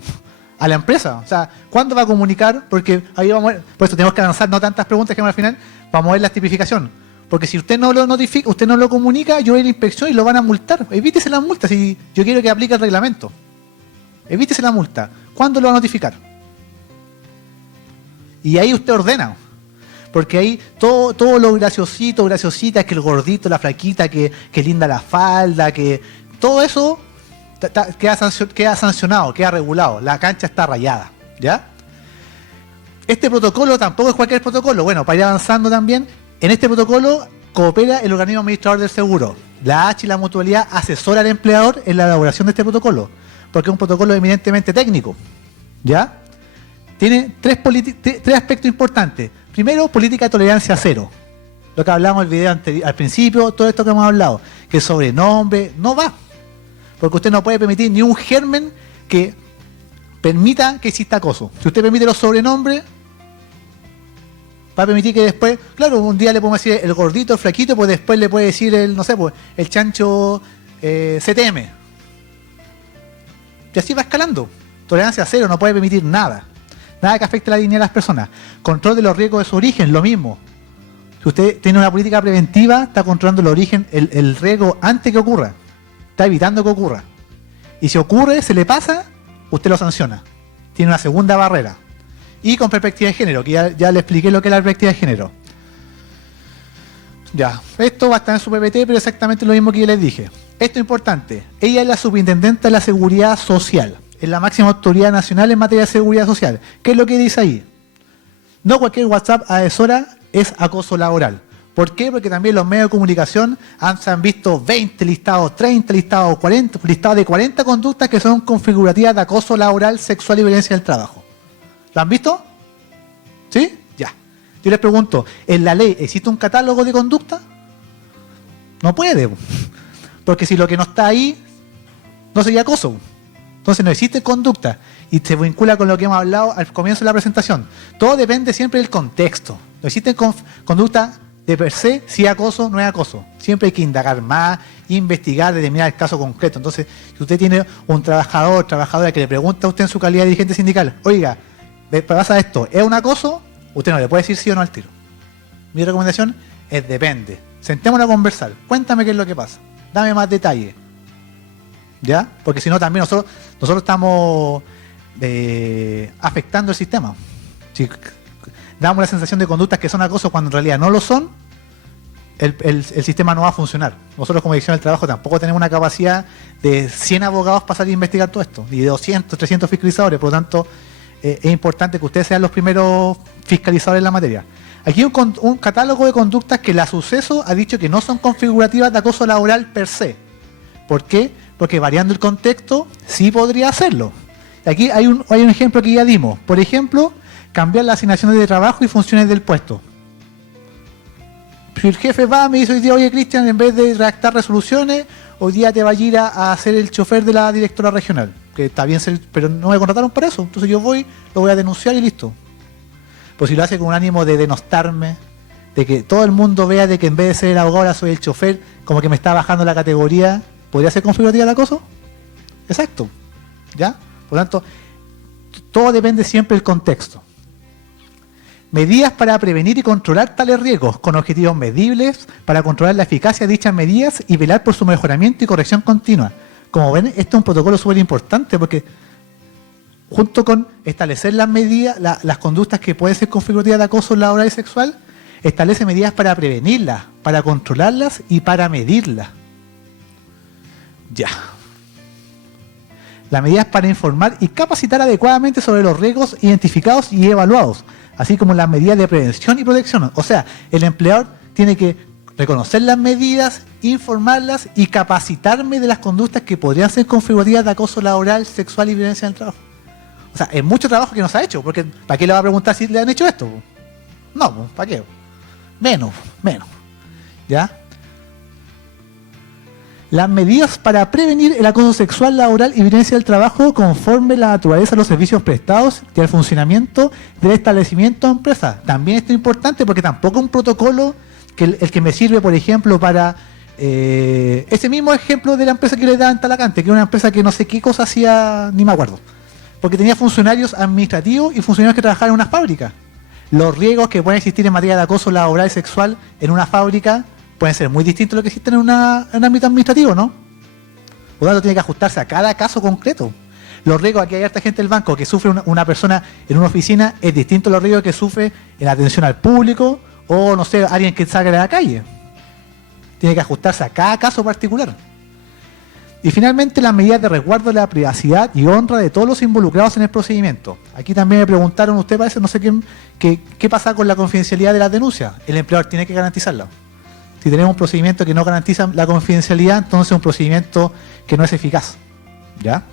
a la empresa. O sea, ¿cuándo va a comunicar? Porque ahí vamos a ver, por eso tenemos que avanzar, no tantas preguntas que al final vamos a ver la tipificación. Porque si usted no lo notifica, usted no lo comunica, yo voy a la inspección y lo van a multar. Evítese la multa si yo quiero que aplique el reglamento. Evítese la multa. ¿Cuándo lo va a notificar? Y ahí usted ordena. Porque ahí todo lo graciosita, que el gordito, la flaquita, que linda la falda, que todo eso queda sancionado, queda regulado. La cancha está rayada. ¿Ya? Este protocolo tampoco es cualquier protocolo. Bueno, para ir avanzando también, en este protocolo coopera el organismo administrador del seguro. La H y la mutualidad asesora al empleador en la elaboración de este protocolo, porque es un protocolo eminentemente técnico. ¿Ya? Tiene tres aspectos importantes. Primero, política de tolerancia cero. Lo que hablamos en el video al principio, todo esto que hemos hablado, que el sobrenombre no va. Porque usted no puede permitir ni un germen que permita que exista acoso. Si usted permite los sobrenombres, va a permitir que después, claro, un día le podemos decir el gordito, el flaquito, pues después le puede decir el chancho CTM. Y así va escalando. Tolerancia cero, no puede permitir nada. Nada que afecte la dignidad de las personas. Control de los riesgos de su origen, lo mismo. Si usted tiene una política preventiva, está controlando el origen, el riesgo antes que ocurra. Está evitando que ocurra. Y si ocurre, se le pasa, usted lo sanciona. Tiene una segunda barrera. Y con perspectiva de género, que ya le expliqué lo que es la perspectiva de género. Ya, esto va a estar en su PPT, pero exactamente lo mismo que yo les dije. Esto es importante. Ella es la superintendente de la seguridad social. Es la máxima autoridad nacional en materia de seguridad social. ¿Qué es lo que dice ahí? No cualquier WhatsApp asesora es acoso laboral. ¿Por qué? Porque también los medios de comunicación se han visto 20 listados, 30 listados, 40 listados de 40 conductas que son configurativas de acoso laboral, sexual y violencia del trabajo. ¿Lo han visto? ¿Sí? Ya. Yo les pregunto, ¿en la ley existe un catálogo de conducta? No puede. Porque si lo que no está ahí, no sería acoso. Entonces no existe conducta. Y se vincula con lo que hemos hablado al comienzo de la presentación. Todo depende siempre del contexto. No existe conducta de per se, si es acoso, no es acoso. Siempre hay que indagar más, investigar, determinar el caso concreto. Entonces, si usted tiene un trabajadora que le pregunta a usted en su calidad de dirigente sindical, oiga, pasa esto, ¿es un acoso? Usted no le puede decir sí o no al tiro. Mi recomendación es depende. Sentémonos a conversar. Cuéntame qué es lo que pasa. Dame más detalle. ¿Ya? Porque si no también nosotros estamos afectando el sistema. Si damos la sensación de conductas que son acoso cuando en realidad no lo son, el sistema no va a funcionar. Nosotros como Dirección del Trabajo tampoco tenemos una capacidad de 100 abogados para salir a investigar todo esto, ni de 200, 300 fiscalizadores. Por lo tanto, es importante que ustedes sean los primeros fiscalizadores en la materia. Aquí hay un catálogo de conductas que la Suceso ha dicho que no son configurativas de acoso laboral per se. ¿Por qué? Porque variando el contexto, sí podría hacerlo. Aquí hay un ejemplo que ya dimos. Por ejemplo, cambiar las asignaciones de trabajo y funciones del puesto. Si el jefe va, me dice hoy día, oye Cristian, en vez de redactar resoluciones, hoy día te va a ir a ser el chofer de la directora regional. Que está bien ser, pero no me contrataron para eso. Entonces yo voy, lo voy a denunciar y listo. Pues si lo hace con un ánimo de denostarme, de que todo el mundo vea de que en vez de ser el abogado ahora soy el chofer, como que me está bajando la categoría, ¿podría ser configurativa el acoso? Exacto. ¿Ya? Por lo tanto, todo depende siempre del contexto. Medidas para prevenir y controlar tales riesgos, con objetivos medibles para controlar la eficacia de dichas medidas y velar por su mejoramiento y corrección continua. Como ven, este es un protocolo súper importante porque junto con establecer las medidas, las conductas que pueden ser configurativas de acoso laboral y sexual, establece medidas para prevenirlas, para controlarlas y para medirlas. Ya. Las medidas para informar y capacitar adecuadamente sobre los riesgos identificados y evaluados, así como las medidas de prevención y protección. O sea, el empleador tiene que reconocer las medidas, informarlas y capacitarme de las conductas que podrían ser configurativas de acoso laboral, sexual y violencia en el trabajo. O sea, es mucho trabajo que no se ha hecho, porque ¿para qué le va a preguntar si le han hecho esto? No, ¿para qué? Menos. ¿Ya? Las medidas para prevenir el acoso sexual, laboral y violencia del trabajo conforme la naturaleza de los servicios prestados y al funcionamiento del establecimiento o empresa. También esto es importante porque tampoco un protocolo que el que me sirve, por ejemplo, para ese mismo ejemplo de la empresa que le da en Talacante, que es una empresa que no sé qué cosa hacía, ni me acuerdo, porque tenía funcionarios administrativos y funcionarios que trabajaban en una fábrica. Los riesgos que pueden existir en materia de acoso laboral y sexual en una fábrica pueden ser muy distintos a lo que existen en un ámbito administrativo, ¿no? Por lo tanto, tiene que ajustarse a cada caso concreto. Los riesgos, aquí hay harta gente del banco que sufre una persona en una oficina, es distinto a los riesgos que sufre en la atención al público o, no sé, alguien que salga de la calle. Tiene que ajustarse a cada caso particular. Y finalmente, las medidas de resguardo de la privacidad y honra de todos los involucrados en el procedimiento. Aquí también me preguntaron, usted parece, no sé quién, qué pasa con la confidencialidad de las denuncias. El empleador tiene que garantizarla. Si tenemos un procedimiento que no garantiza la confidencialidad, entonces es un procedimiento que no es eficaz. ¿Ya?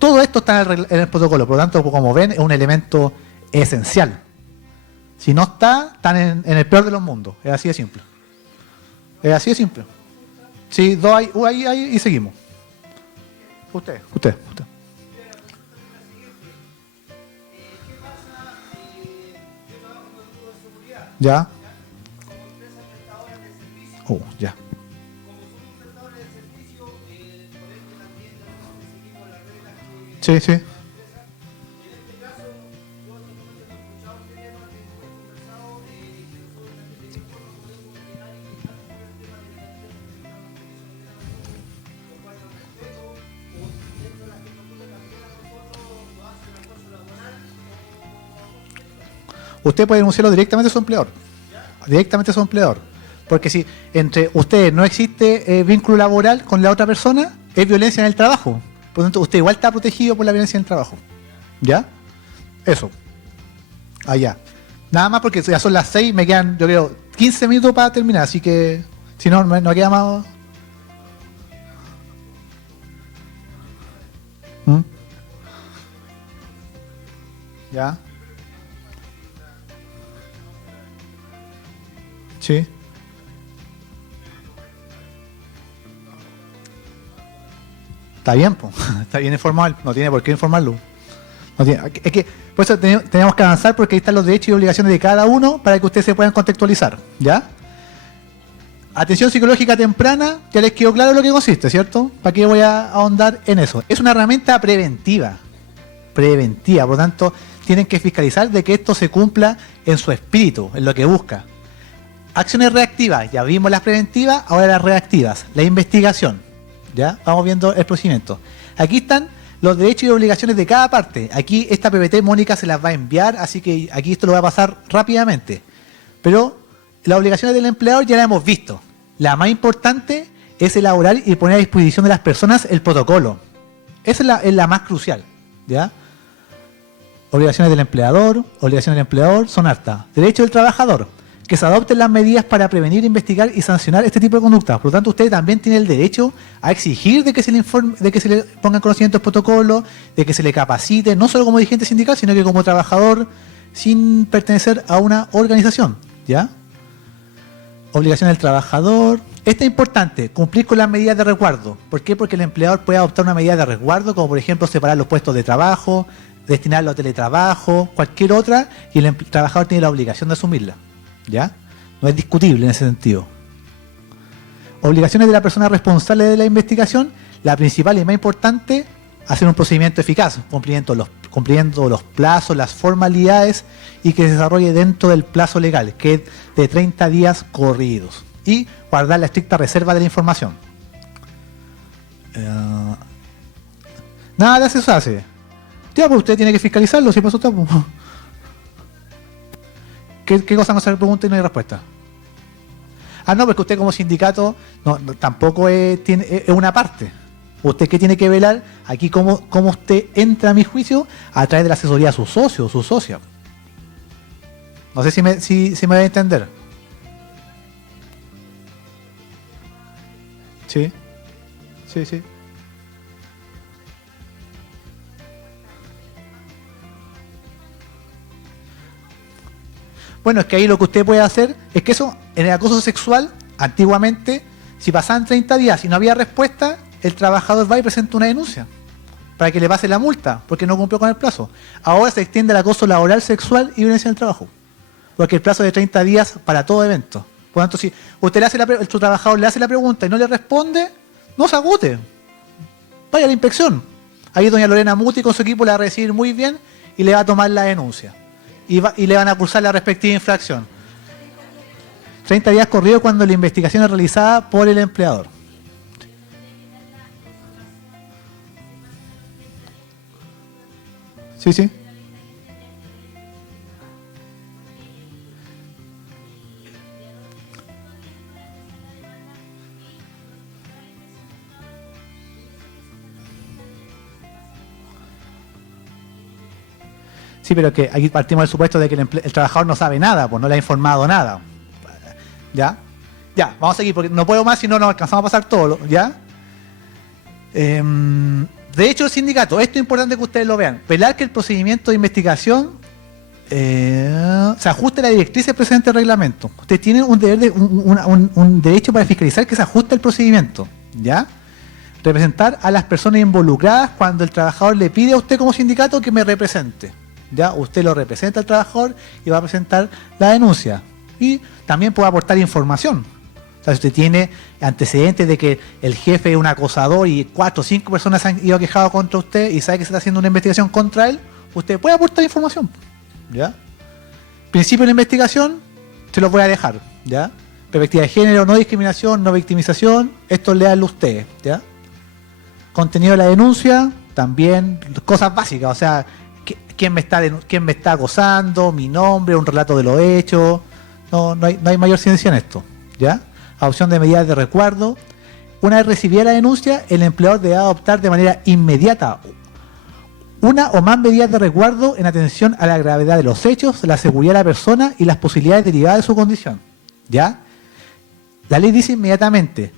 Todo esto está en el protocolo, por lo tanto, como ven, es un elemento esencial. Si no está, están en el peor de los mundos. Es así de simple. Es así de simple. Sí, dos ahí y seguimos. Usted. ¿Ya? Ya. Sí. Usted puede denunciarlo directamente a su empleador. Directamente a su empleador. Porque si entre ustedes no existe vínculo laboral con la otra persona, es violencia en el trabajo. Por lo tanto, usted igual está protegido por la violencia en el trabajo. ¿Ya? Eso. Allá. Nada más porque ya son las 6, me quedan, yo creo, 15 minutos para terminar, así que si no queda más. ¿Ya? Sí. Está bien, pues. Está bien informado, no tiene por qué informarlo. Es que por eso tenemos que avanzar porque ahí están los derechos y obligaciones de cada uno para que ustedes se puedan contextualizar, ¿ya? Atención psicológica temprana, ya les quedó claro lo que consiste, ¿cierto? ¿Para qué voy a ahondar en eso? Es una herramienta preventiva, por lo tanto, tienen que fiscalizar de que esto se cumpla en su espíritu, en lo que busca. Acciones reactivas, ya vimos las preventivas, ahora las reactivas, la investigación, ¿ya? Vamos viendo el procedimiento. Aquí están los derechos y obligaciones de cada parte. Aquí esta PPT Mónica se las va a enviar, así que aquí esto lo va a pasar rápidamente. Pero las obligaciones del empleador ya las hemos visto. La más importante es elaborar y poner a disposición de las personas el protocolo. Esa es la más crucial, ¿ya? Obligaciones del empleador son hartas. Derecho del trabajador, que se adopten las medidas para prevenir, investigar y sancionar este tipo de conductas. Por lo tanto, usted también tiene el derecho a exigir de que se le informe, de que se le pongan conocimiento del protocolo, de que se le capacite, no solo como dirigente sindical, sino que como trabajador sin pertenecer a una organización, ¿ya? Obligación del trabajador. Esto es importante, cumplir con las medidas de resguardo. ¿Por qué? Porque el empleador puede adoptar una medida de resguardo, como por ejemplo separar los puestos de trabajo, destinarlo a teletrabajo, cualquier otra, y el trabajador tiene la obligación de asumirla. ¿Ya? No es discutible en ese sentido. Obligaciones de la persona responsable de la investigación. La principal y más importante, hacer un procedimiento eficaz, cumpliendo los plazos, las formalidades, y que se desarrolle dentro del plazo legal, que es de 30 días corridos. Y guardar la estricta reserva de la información. Nada de eso se hace. Ya, pues usted tiene que fiscalizarlo, si pasó todo. ¿Qué cosa no se le pregunta y no hay respuesta? Ah, no, porque usted como sindicato tampoco es una parte. ¿Usted qué tiene que velar? Aquí cómo usted entra a mi juicio a través de la asesoría a su socio o su socia. No sé si me va a entender. Sí. Sí. Bueno, es que ahí lo que usted puede hacer es que eso, en el acoso sexual, antiguamente, si pasaban 30 días y no había respuesta, el trabajador va y presenta una denuncia para que le pase la multa, porque no cumplió con el plazo. Ahora se extiende el acoso laboral, sexual y violencia en el trabajo, porque el plazo es de 30 días para todo evento. Por lo tanto, si usted su trabajador le hace la pregunta y no le responde, no se agote. Vaya a la inspección. Ahí doña Lorena Muti con su equipo la va a recibir muy bien y le va a tomar la denuncia. Y le van a cursar la respectiva infracción. 30 días corridos cuando la investigación es realizada por el empleador. Sí. Sí, pero que aquí partimos del supuesto de que el trabajador no sabe nada, pues no le ha informado nada. ¿Ya? Ya, vamos a seguir, porque no puedo más si no nos alcanzamos a pasar todo. ¿Ya? De hecho, el sindicato, esto es importante que ustedes lo vean, velar que el procedimiento de investigación se ajuste a la directriz del presente reglamento. Ustedes tienen un deber un derecho para fiscalizar que se ajuste el procedimiento. ¿Ya? Representar a las personas involucradas cuando el trabajador le pide a usted como sindicato que me represente. ¿Ya? Usted lo representa al trabajador y va a presentar la denuncia. Y también puede aportar información. O sea, si usted tiene antecedentes de que el jefe es un acosador y 4 o 5 personas han ido quejado contra usted y sabe que se está haciendo una investigación contra él, usted puede aportar información. ¿Ya? Principio de la investigación, se los voy a dejar. ¿Ya? Perspectiva de género, no discriminación, no victimización, esto léanlo ustedes. ¿Ya? Contenido de la denuncia, también cosas básicas, o sea, quién me está acosando, mi nombre, un relato de los hechos. No hay mayor ciencia en esto. ¿Ya? Adopción de medidas de resguardo. Una vez recibida la denuncia, el empleador debe adoptar de manera inmediata una o más medidas de resguardo en atención a la gravedad de los hechos, la seguridad de la persona y las posibilidades derivadas de su condición. ¿Ya? La ley dice inmediatamente,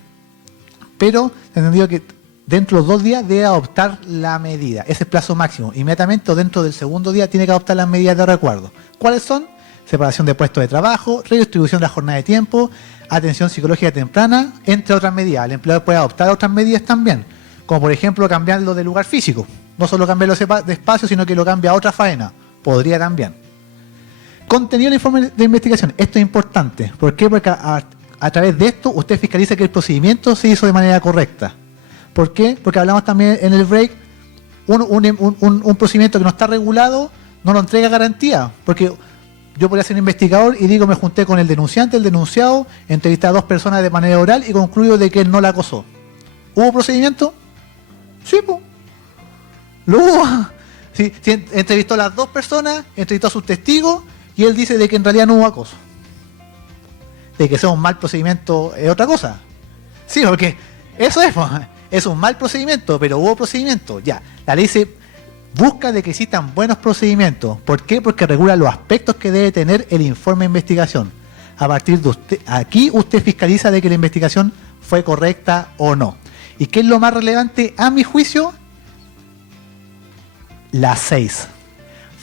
pero he entendido que dentro de los 2 días debe adoptar la medida. Ese es el plazo máximo. Inmediatamente o dentro del segundo día tiene que adoptar las medidas de resguardo. ¿Cuáles son? Separación de puestos de trabajo, redistribución de la jornada de tiempo, atención psicológica temprana, entre otras medidas. El empleador puede adoptar otras medidas también, como por ejemplo cambiarlo de lugar físico. No solo cambiarlo de espacio, sino que lo cambia a otra faena. Podría también. Contenido del informe de investigación. Esto es importante. ¿Por qué? Porque a través de esto usted fiscaliza que el procedimiento se hizo de manera correcta. ¿Por qué? Porque hablamos también en el break, un procedimiento que no está regulado no lo entrega garantía. Porque yo podría ser un investigador y digo, me junté con el denunciante, el denunciado, entrevisté a 2 personas de manera oral y concluyo de que él no la acosó. ¿Hubo procedimiento? Sí, pues. Lo hubo. Sí, entrevistó a las 2 personas, entrevistó a sus testigos y él dice de que en realidad no hubo acoso. De que sea un mal procedimiento es otra cosa. Sí, porque eso es un mal procedimiento, pero hubo procedimiento. Ya, la ley busca de que existan buenos procedimientos. ¿Por qué? Porque regula los aspectos que debe tener el informe de investigación. A partir de aquí usted fiscaliza de que la investigación fue correcta o no. ¿Y qué es lo más relevante a mi juicio? La 6.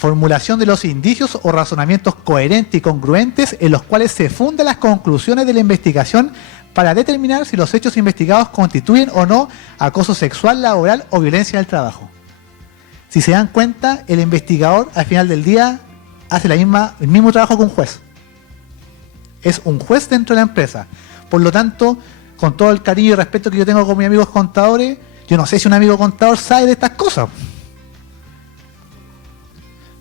formulación de los indicios o razonamientos coherentes y congruentes en los cuales se fundan las conclusiones de la investigación para determinar si los hechos investigados constituyen o no acoso sexual, laboral o violencia del trabajo. Si se dan cuenta, el investigador al final del día hace el mismo trabajo que un juez. Es un juez dentro de la empresa. Por lo tanto, con todo el cariño y respeto que yo tengo con mis amigos contadores, yo no sé si un amigo contador sabe de estas cosas.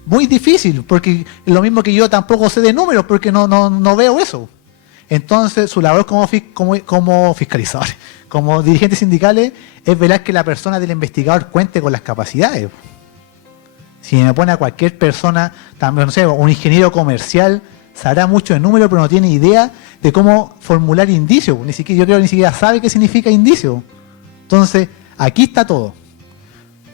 Muy difícil, porque lo mismo que yo tampoco sé de números, porque no veo eso. Entonces, su labor como fiscalizador, como dirigentes sindicales, es velar que la persona del investigador cuente con las capacidades. Si me pone a cualquier persona, también, no sé, un ingeniero comercial, sabrá mucho de números, pero no tiene idea de cómo formular indicios. Yo creo que ni siquiera sabe qué significa indicio. Entonces, aquí está todo.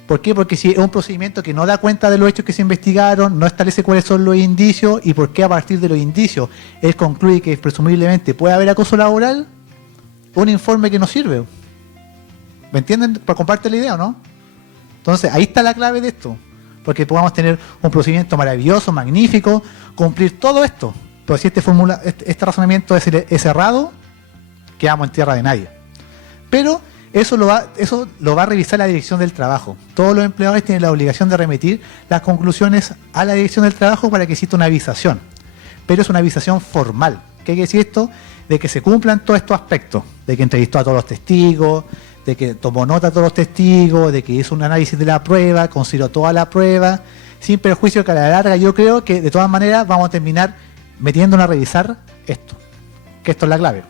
¿Por qué? Porque si es un procedimiento que no da cuenta de los hechos que se investigaron, no establece cuáles son los indicios y por qué a partir de los indicios él concluye que presumiblemente puede haber acoso laboral, un informe que no sirve. ¿Me entienden? Para comparte la idea, ¿o no? Entonces, ahí está la clave de esto. Porque podamos tener un procedimiento maravilloso, magnífico, cumplir todo esto. Pero si este razonamiento es errado, quedamos en tierra de nadie. Pero eso lo va a revisar la Dirección del Trabajo. Todos los empleadores tienen la obligación de remitir las conclusiones a la Dirección del Trabajo para que exista una avisación. Pero es una avisación formal. ¿Qué quiere decir esto? De que se cumplan todos estos aspectos. De que entrevistó a todos los testigos, de que tomó nota a todos los testigos, de que hizo un análisis de la prueba, consideró toda la prueba, sin perjuicio que a la larga yo creo que de todas maneras vamos a terminar metiéndonos a revisar esto. Que esto es la clave.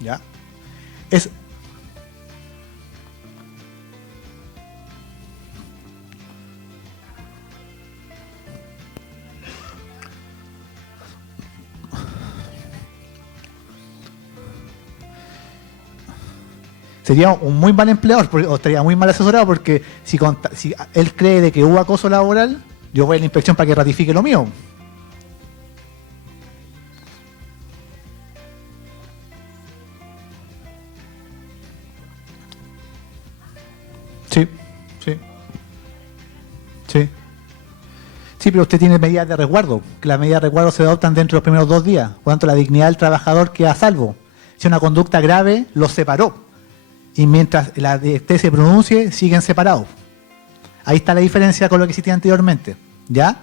¿Ya? Sería un muy mal empleador o estaría muy mal asesorado, porque si él cree de que hubo acoso laboral, yo voy a la inspección para que ratifique lo mío. Sí. Sí, pero usted tiene medidas de resguardo, que las medidas de resguardo se adoptan dentro de los primeros 2 días. Por lo tanto, la dignidad del trabajador queda a salvo. Si una conducta grave, los separó. Y mientras la DT se pronuncie, siguen separados. Ahí está la diferencia con lo que existía anteriormente. ¿Ya?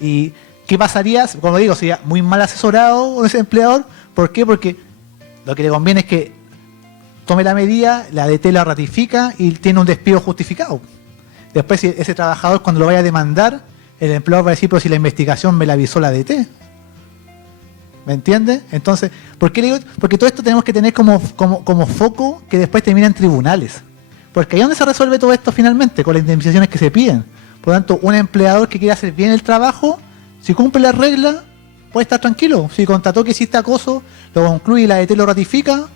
¿Y qué pasaría? Como digo, sería muy mal asesorado ese empleador. ¿Por qué? Porque lo que le conviene es que tome la medida, la DT la ratifica y tiene un despido justificado. Después, si ese trabajador, cuando lo vaya a demandar, el empleador va a decir, pero si la investigación me la avisó la DT. ¿Me entiende? Entonces, ¿por qué le digo? Porque todo esto tenemos que tener como foco que después termina en tribunales. Porque ahí es donde se resuelve todo esto finalmente, con las indemnizaciones que se piden. Por lo tanto, un empleador que quiere hacer bien el trabajo, si cumple las reglas, puede estar tranquilo. Si constató que existe acoso, lo concluye y la DT lo ratifica,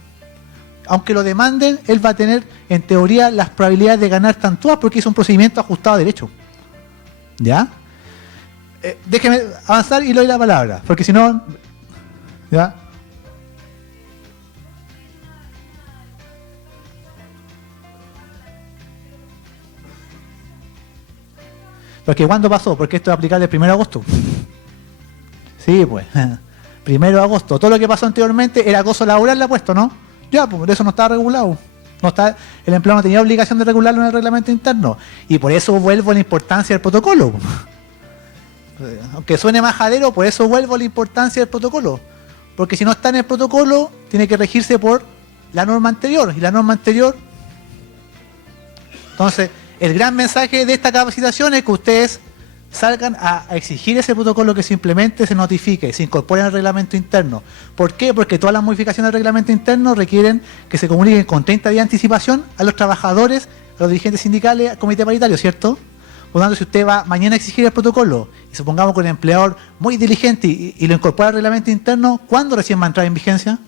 aunque lo demanden, él va a tener, en teoría, las probabilidades de ganar tanto, porque es un procedimiento ajustado a derecho. ¿Ya? Déjeme avanzar y le doy la palabra, porque si no... ¿Ya? Porque ¿cuándo pasó? Porque esto es aplicable el 1 de agosto. Sí, pues. 1 de agosto. Todo lo que pasó anteriormente era acoso laboral, le ha puesto, ¿no? Ya, pues eso no está regulado. El empleado no tenía obligación de regularlo en el reglamento interno. Y por eso vuelvo a la importancia del protocolo. Aunque suene majadero, por eso vuelvo a la importancia del protocolo. Porque si no está en el protocolo, tiene que regirse por la norma anterior. Y la norma anterior... Entonces, el gran mensaje de esta capacitación es que ustedes salgan a exigir ese protocolo, que simplemente se notifique, se incorpore al reglamento interno. ¿Por qué? Porque todas las modificaciones del reglamento interno requieren que se comuniquen con 30 días de anticipación a los trabajadores, a los dirigentes sindicales, al comité paritario, ¿cierto? Por lo tanto, si usted va mañana a exigir el protocolo y supongamos con el empleador muy diligente y lo incorpora al reglamento interno, ¿cuándo recién va a entrar en vigencia?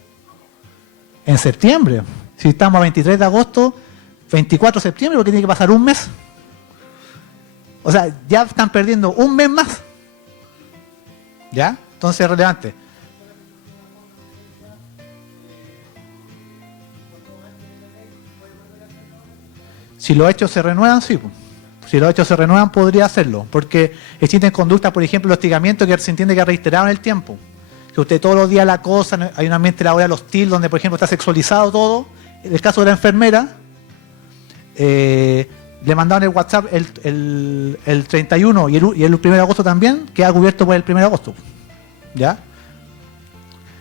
En septiembre. Si estamos a 23 de agosto, 24 de septiembre, porque tiene que pasar un mes. O sea, ya están perdiendo un mes más. ¿Ya? Entonces es relevante. Si los hechos se renuevan, sí. si los hechos se renuevan, podría hacerlo, porque existen conductas, por ejemplo, el hostigamiento, que se entiende que ha reiterado en el tiempo. Que usted todos los días la acosa, hay un ambiente laboral hostil donde, por ejemplo, está sexualizado todo. En el caso de la enfermera, le mandaron el WhatsApp el 31 y el 1 de agosto también, queda cubierto por el 1 de agosto. ¿Ya?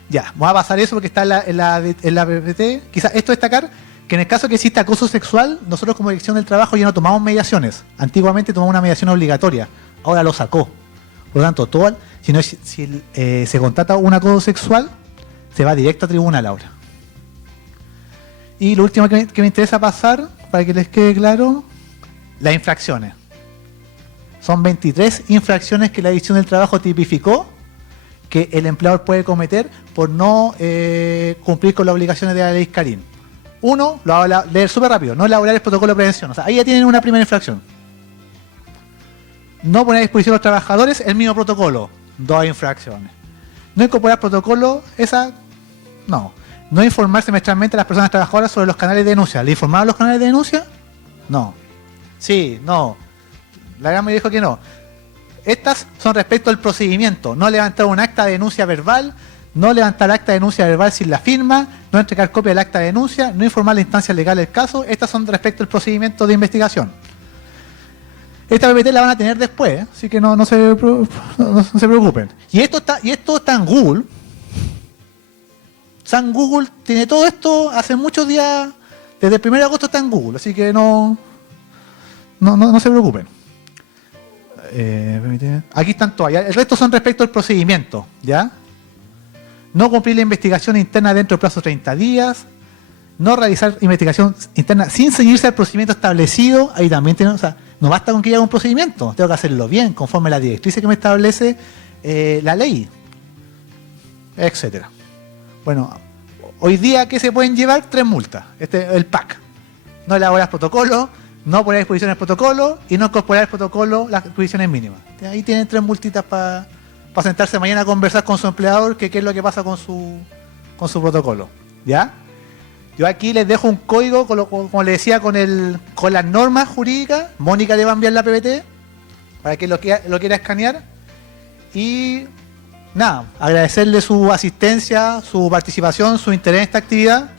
Ya, vamos a pasar eso porque está en la PPT. Quizás esto destacar que en el caso que exista acoso sexual, nosotros como Dirección del Trabajo ya no tomamos mediaciones. Antiguamente tomamos una mediación obligatoria, ahora lo sacó. Por lo tanto, si se contrata un acoso sexual, se va directo a tribunal ahora. Y lo último que me interesa pasar, para que les quede claro, las infracciones. Son 23 infracciones que la Dirección del Trabajo tipificó que el empleador puede cometer por no cumplir con las obligaciones de la ley Carín. Uno, lo voy a leer súper rápido, no elaborar el protocolo de prevención. O sea, ahí ya tienen una primera infracción. No poner a disposición a los trabajadores el mismo protocolo. 2 infracciones. No incorporar protocolo, no. No informar semestralmente a las personas trabajadoras sobre los canales de denuncia. ¿Le informaron los canales de denuncia? No. Sí, no. La gran mayoría dijo que no. Estas son respecto al procedimiento. No levantar un acta de denuncia verbal, no levantar acta de denuncia verbal sin la firma, no entregar copia del acta de denuncia, no informar la instancia legal del caso. Estas son respecto al procedimiento de investigación. Esta PPT la van a tener después, así que no se preocupen. Y esto está en Google. San Google tiene todo esto hace muchos días, desde el 1 de agosto está en Google, así que no se preocupen. Aquí están todas, ¿ya? El resto son respecto al procedimiento, ¿ya? No cumplir la investigación interna dentro del plazo de 30 días, no realizar investigación interna sin ceñirse al procedimiento establecido. Ahí también tenemos, o sea, no basta con que haya un procedimiento, tengo que hacerlo bien, conforme a las directrices que me establece la ley, etcétera. Bueno, hoy día, ¿qué se pueden llevar? 3 multas. El PAC. No elaborar protocolo, no poner a disposición el protocolo y no incorporar el protocolo las disposiciones mínimas. Ahí tienen 3 multitas para sentarse mañana a conversar con su empleador qué es lo que pasa con su protocolo. ¿Ya? Yo aquí les dejo un código, como les decía, con las normas jurídicas. Mónica le va a enviar la PPT para que lo quiera escanear. Y nada, agradecerle su asistencia, su participación, su interés en esta actividad.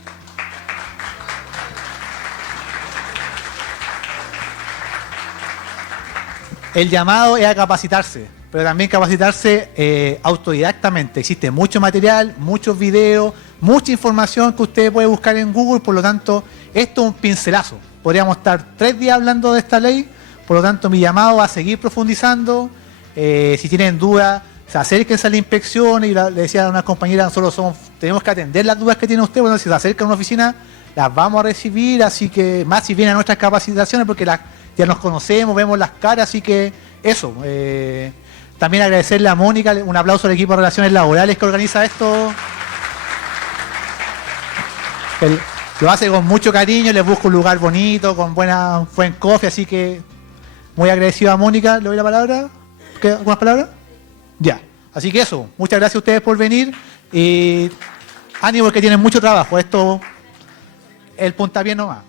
El llamado es a capacitarse, pero también capacitarse autodidactamente. Existe mucho material, muchos videos, mucha información que usted puede buscar en Google, por lo tanto, esto es un pincelazo. Podríamos estar 3 días hablando de esta ley, por lo tanto, mi llamado va a seguir profundizando. Si tienen dudas, se acérquense a la inspección, y le decía a una compañera, nosotros tenemos que atender las dudas que tiene usted. Bueno, si se acercan a una oficina, las vamos a recibir, así que más si vienen a nuestras capacitaciones, porque ya nos conocemos, vemos las caras, así que eso. También agradecerle a Mónica, un aplauso al equipo de Relaciones Laborales que organiza esto. Lo hace con mucho cariño, les busca un lugar bonito, con buen coffee, así que muy agradecido a Mónica. ¿Le doy la palabra? ¿Algunas palabras? Ya. Así que eso, muchas gracias a ustedes por venir y ánimo porque tienen mucho trabajo. Esto, el puntapié nomás.